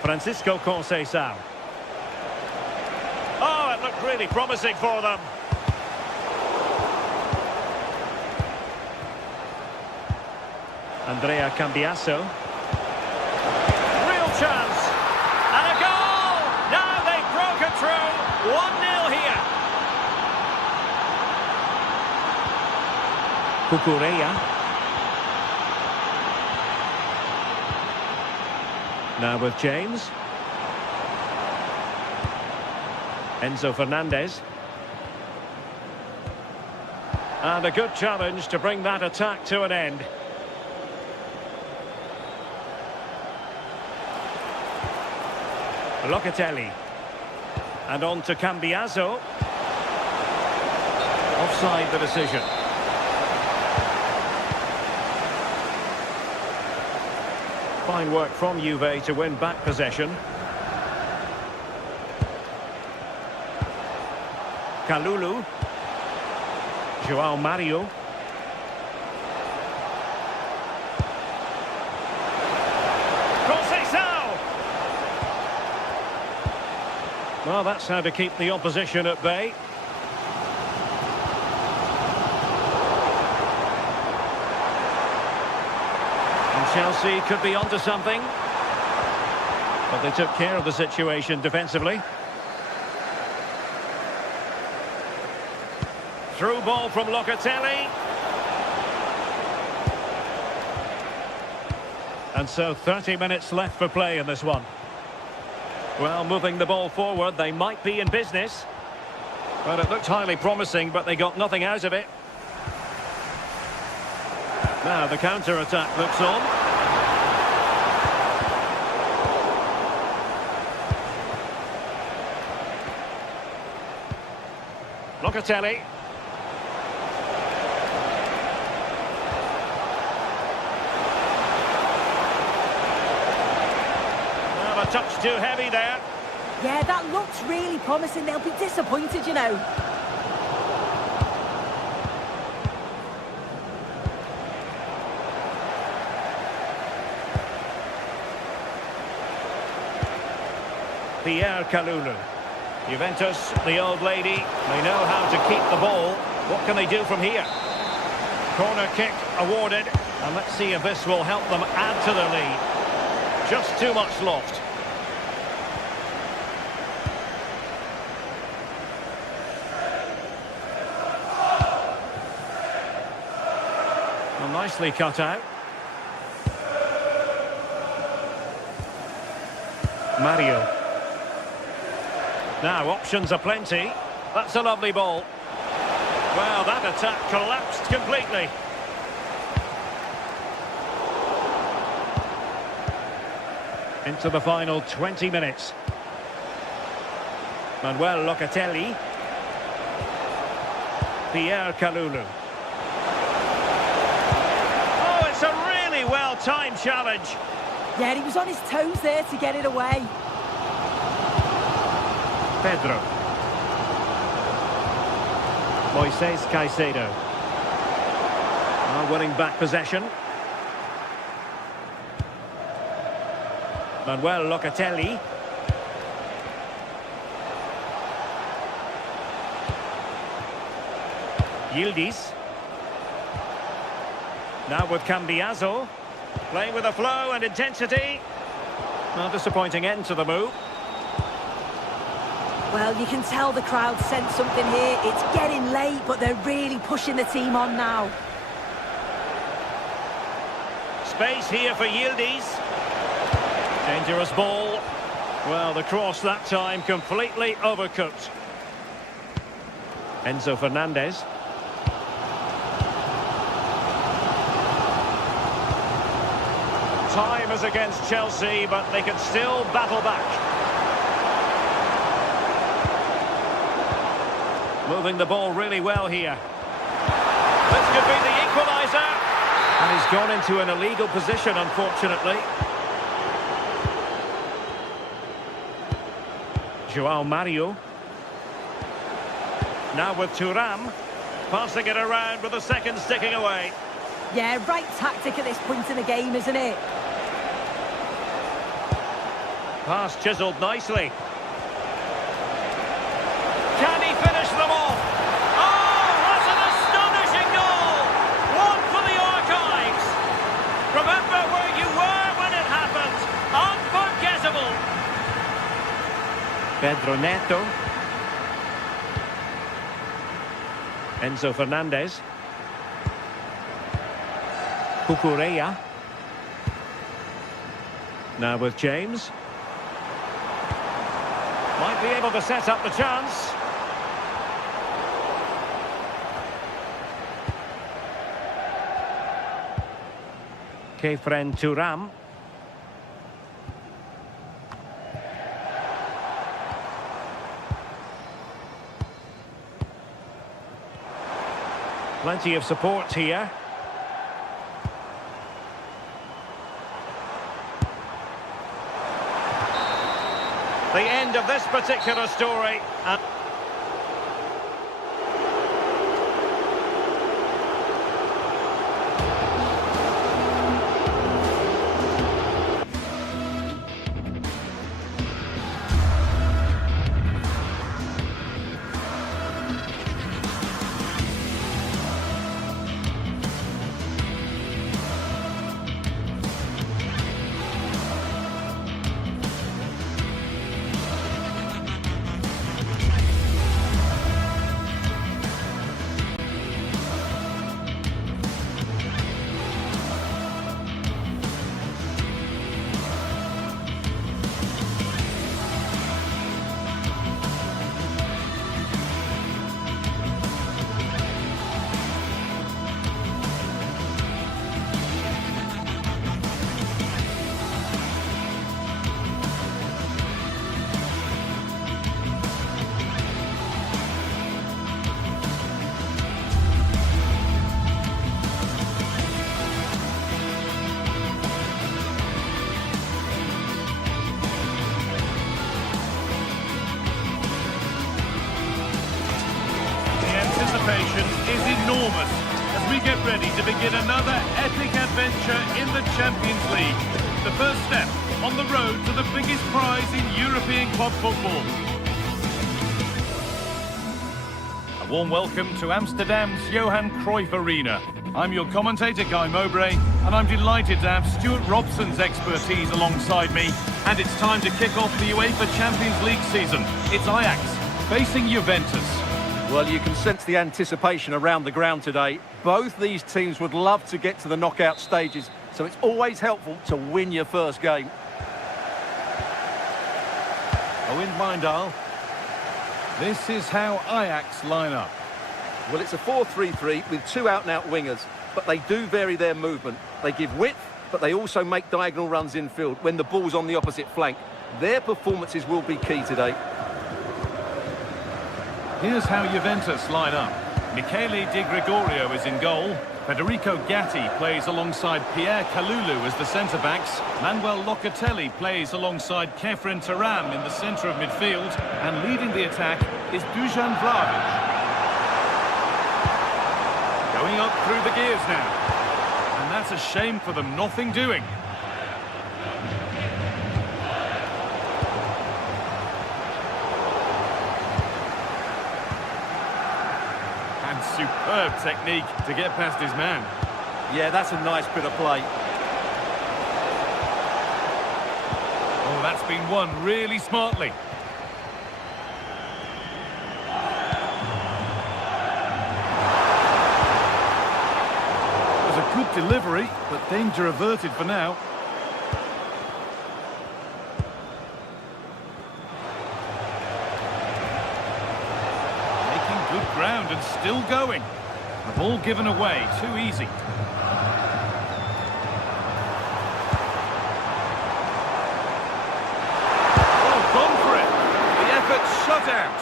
Francisco Conceição. Oh, it looked really promising for them. Andrea Cambiaso. Chance. And a goal! Now they've broken through. 1-0 here. Cucurella. Now with James. Enzo Fernandez. And a good challenge to bring that attack to an end. Locatelli. And on to Cambiaso. Offside the decision. Fine work from Juve to win back possession. Kalulu. Joao Mario. Well, that's how to keep the opposition at bay. And Chelsea could be onto something. But they took care of the situation defensively. Through ball from Locatelli. And so 30 minutes left for play in this one. Well, moving the ball forward, they might be in business. Well, it looked highly promising, but they got nothing out of it. Now the counter-attack looks on. Locatelli. Well, a touch too heavy there. Yeah, that looks really promising. They'll be disappointed, you know. Pierre Kalulu. Juventus, the old lady, they know how to keep the ball. What can they do from here? Corner kick awarded. And let's see if this will help them add to the lead. Just too much loft. Nicely cut out. Mario. Now, options are plenty. That's a lovely ball. Well, that attack collapsed completely. Into the final 20 minutes. Manuel Locatelli. Pierre Kalulu. Oh, it's a really well-timed challenge. Yeah, he was on his toes there to get it away. Pedro. Moises Caicedo. Winning back possession. Manuel Locatelli. Yildiz. Now with Cambiaso. Playing with a flow and intensity. Well, disappointing end to the move. Well, you can tell the crowd sense something here. It's getting late, but they're really pushing the team on now. Space here for Yildiz. Dangerous ball. Well, the cross that time completely overcooked. Enzo Fernandez. Time is against Chelsea, but they can still battle back. Moving the ball really well here. This could be the equaliser. And he's gone into an illegal position, unfortunately. Joao Mario. Now with Thuram. Passing it around with the second sticking away. Yeah, right tactic at this point in the game, isn't it? Pass chiselled nicely. Can he finish them off? Oh, what an astonishing goal! One for the archives. Remember where you were when it happened. Unforgettable. Pedro Neto. Enzo Fernandez. Cucurella. Now with James. Might be able to set up the chance. Kefren Thuram. Plenty of support here. The end of this particular story. Is enormous as we get ready to begin another epic adventure in the Champions League. The first step on the road to the biggest prize in European club football. A warm welcome to Amsterdam's Johan Cruyff Arena. I'm your commentator, Guy Mowbray, and I'm delighted to have Stuart Robson's expertise alongside me. And it's time to kick off the UEFA Champions League season. It's Ajax facing Juventus. Well, you can sense the anticipation around the ground today. Both these teams would love to get to the knockout stages, so it's always helpful to win your first game. Owen Mindal. This is how Ajax line up. Well, it's a 4-3-3 with two out-and-out wingers, but they do vary their movement. They give width, but they also make diagonal runs infield when the ball's on the opposite flank. Their performances will be key today. Here's how Juventus line up. Michele Di Gregorio is in goal. Federico Gatti plays alongside Pierre Kalulu as the centre-backs. Manuel Locatelli plays alongside Kefren Turam in the centre of midfield. And leading the attack is Dusan Vlahovic. Going up through the gears now. And that's a shame for them, nothing doing. Superb technique to get past his man. Yeah, that's a nice bit of play. Oh, that's been won really smartly. It was a good delivery, but danger averted for now. Good ground and still going. The ball given away, too easy. Oh, gone for it. The effort shut out.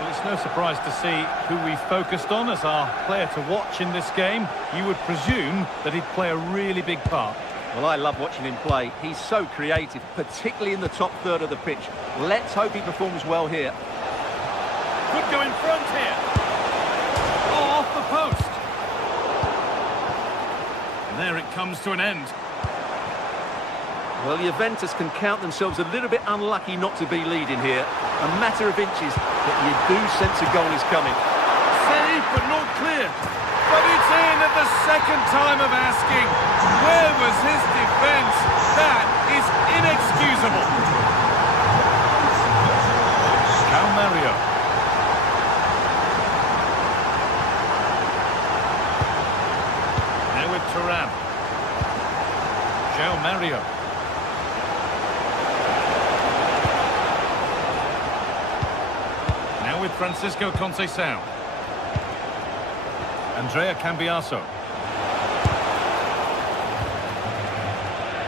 Well, it's no surprise to see who we focused on as our player to watch in this game. You would presume that he'd play a really big part. Well, I love watching him play. He's so creative, particularly in the top third of the pitch. Let's hope he performs well here. Could go in front here. Oh, off the post. And there it comes to an end. Well, Juventus can count themselves a little bit unlucky not to be leading here. A matter of inches, but you do sense a goal is coming. Save, but not clear. But it's in at the second time of asking. Where was his defence? That is inexcusable. Now Mario. Now with Turam. João Mario. Now with Francisco Conceição. Andrea Cambiaso.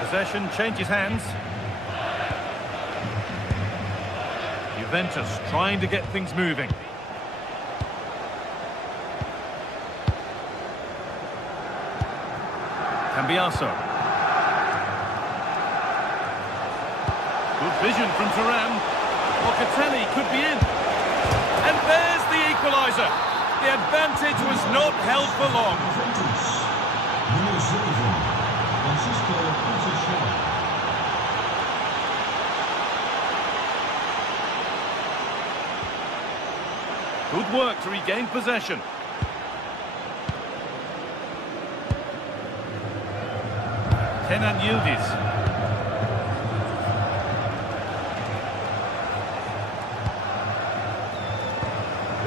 Possession changes hands. Juventus trying to get things moving. Cambiaso. Good vision from Turam. Locatelli could be in. And there's the equaliser. The advantage was not held for long. Good work to regain possession. Kenan Yildiz.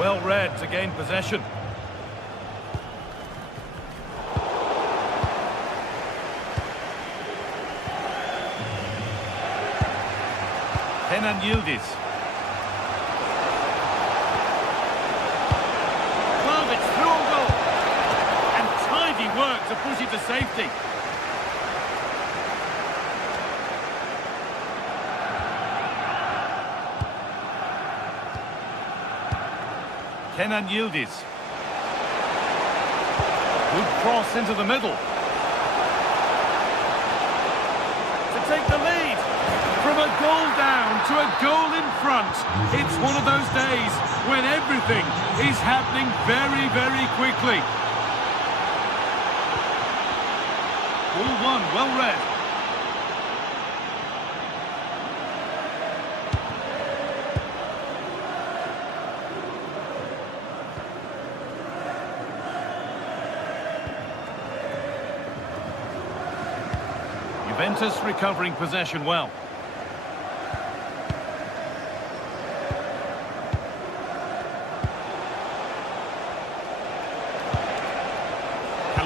Well read to gain possession. Kenan Yildiz. It's through on goal. And tidy work to push it to safety. Kenan Yildiz. Good cross into the middle. To take the lead. From a goal down to a goal in front. It's one of those days when everything is happening very, very quickly. Ball one, well read. Juventus recovering possession well.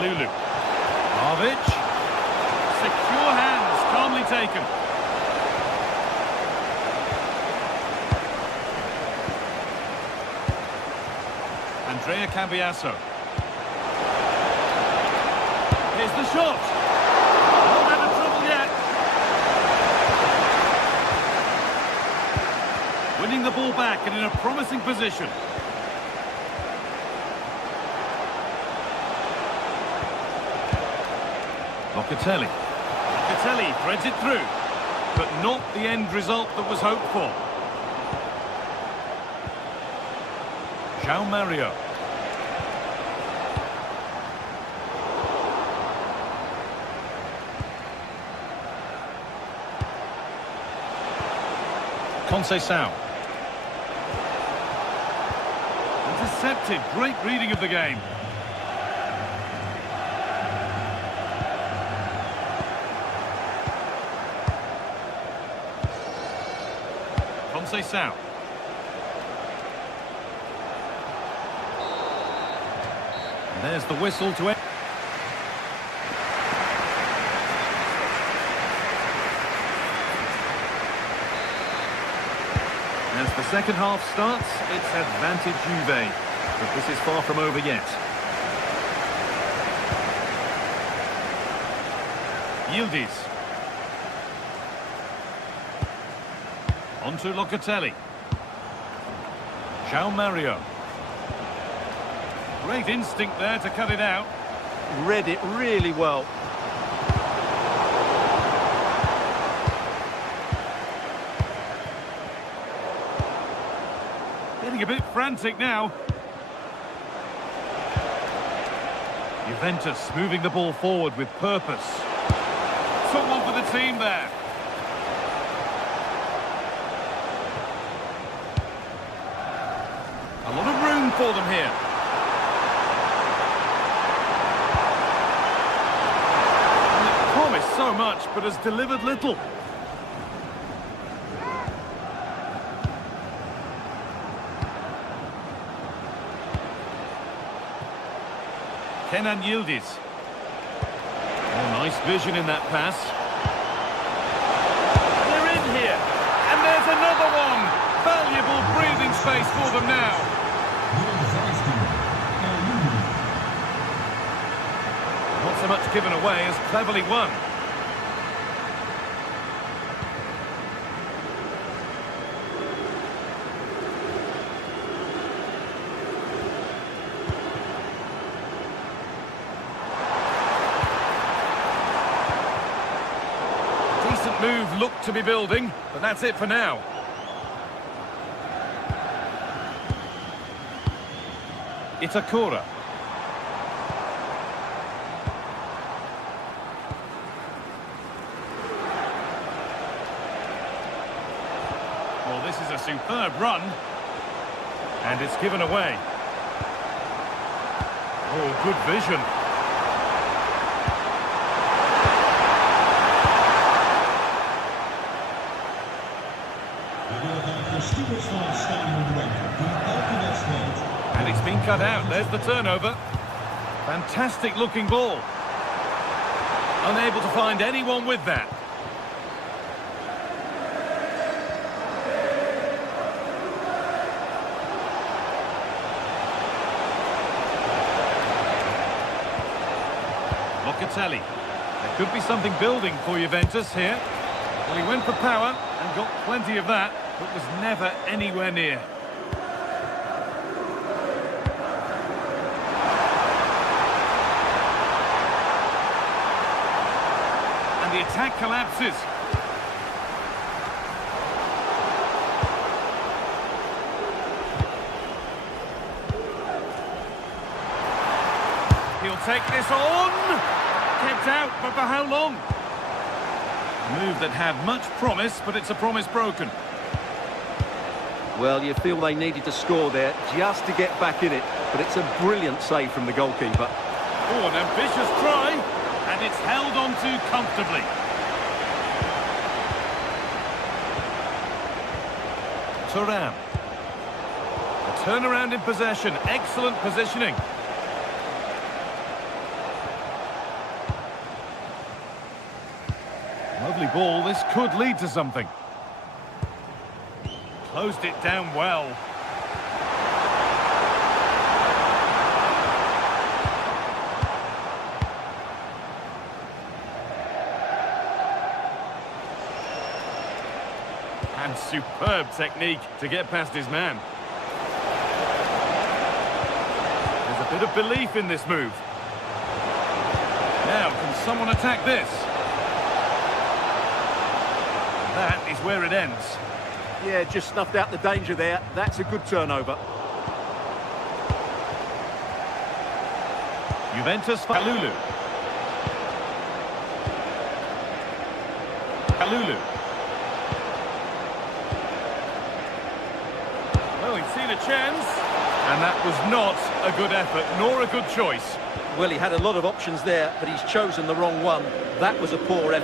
Kalulu. Vlahovic. Secure hands, calmly taken. Andrea Cambiasso. Here's the shot. Not out of trouble yet. Winning the ball back and in a promising position. Locatelli. Locatelli threads it through, but not the end result that was hoped for. João Mario. Conceição. Intercepted. Great reading of the game. Conceição. And there's the whistle to end. As the second half starts, it's advantage Juve, but this is far from over yet. Yildiz. On to Locatelli. João Mario. Great instinct there to cut it out. Read it really well. Getting a bit frantic now. Juventus moving the ball forward with purpose. Someone for the team there. A lot of room for them here. And it promised so much, but has delivered little. Kenan Yildiz. Oh, nice vision in that pass. They're in here. And there's another one. Valuable breathing space for them now. Not so much given away as cleverly won. Decent move looked to be building, but that's it for now. Itakura. Well, this is a superb run. And it's given away. Oh, good vision. And it's been cut out. There's the turnover. Fantastic looking ball. Unable to find anyone with that. Locatelli. There could be something building for Juventus here. Well, he went for power and got plenty of that, but was never anywhere near. And the attack collapses. He'll take this on. Kept out, but for how long? A move that had much promise, but it's a promise broken. Well, you feel they needed to score there just to get back in it, but it's a brilliant save from the goalkeeper. Oh, an ambitious try, and it's held on to comfortably. Thuram. A turnaround in possession, excellent positioning. Lovely ball, this could lead to something. Closed it down well. And superb technique to get past his man. There's a bit of belief in this move. Now, can someone attack this? That is where it ends. Yeah, just snuffed out the danger there. That's a good turnover. Juventus, Kalulu. Kalulu. Well, he's seen a chance. And that was not a good effort, nor a good choice. Well, he had a lot of options there, but he's chosen the wrong one. That was a poor effort.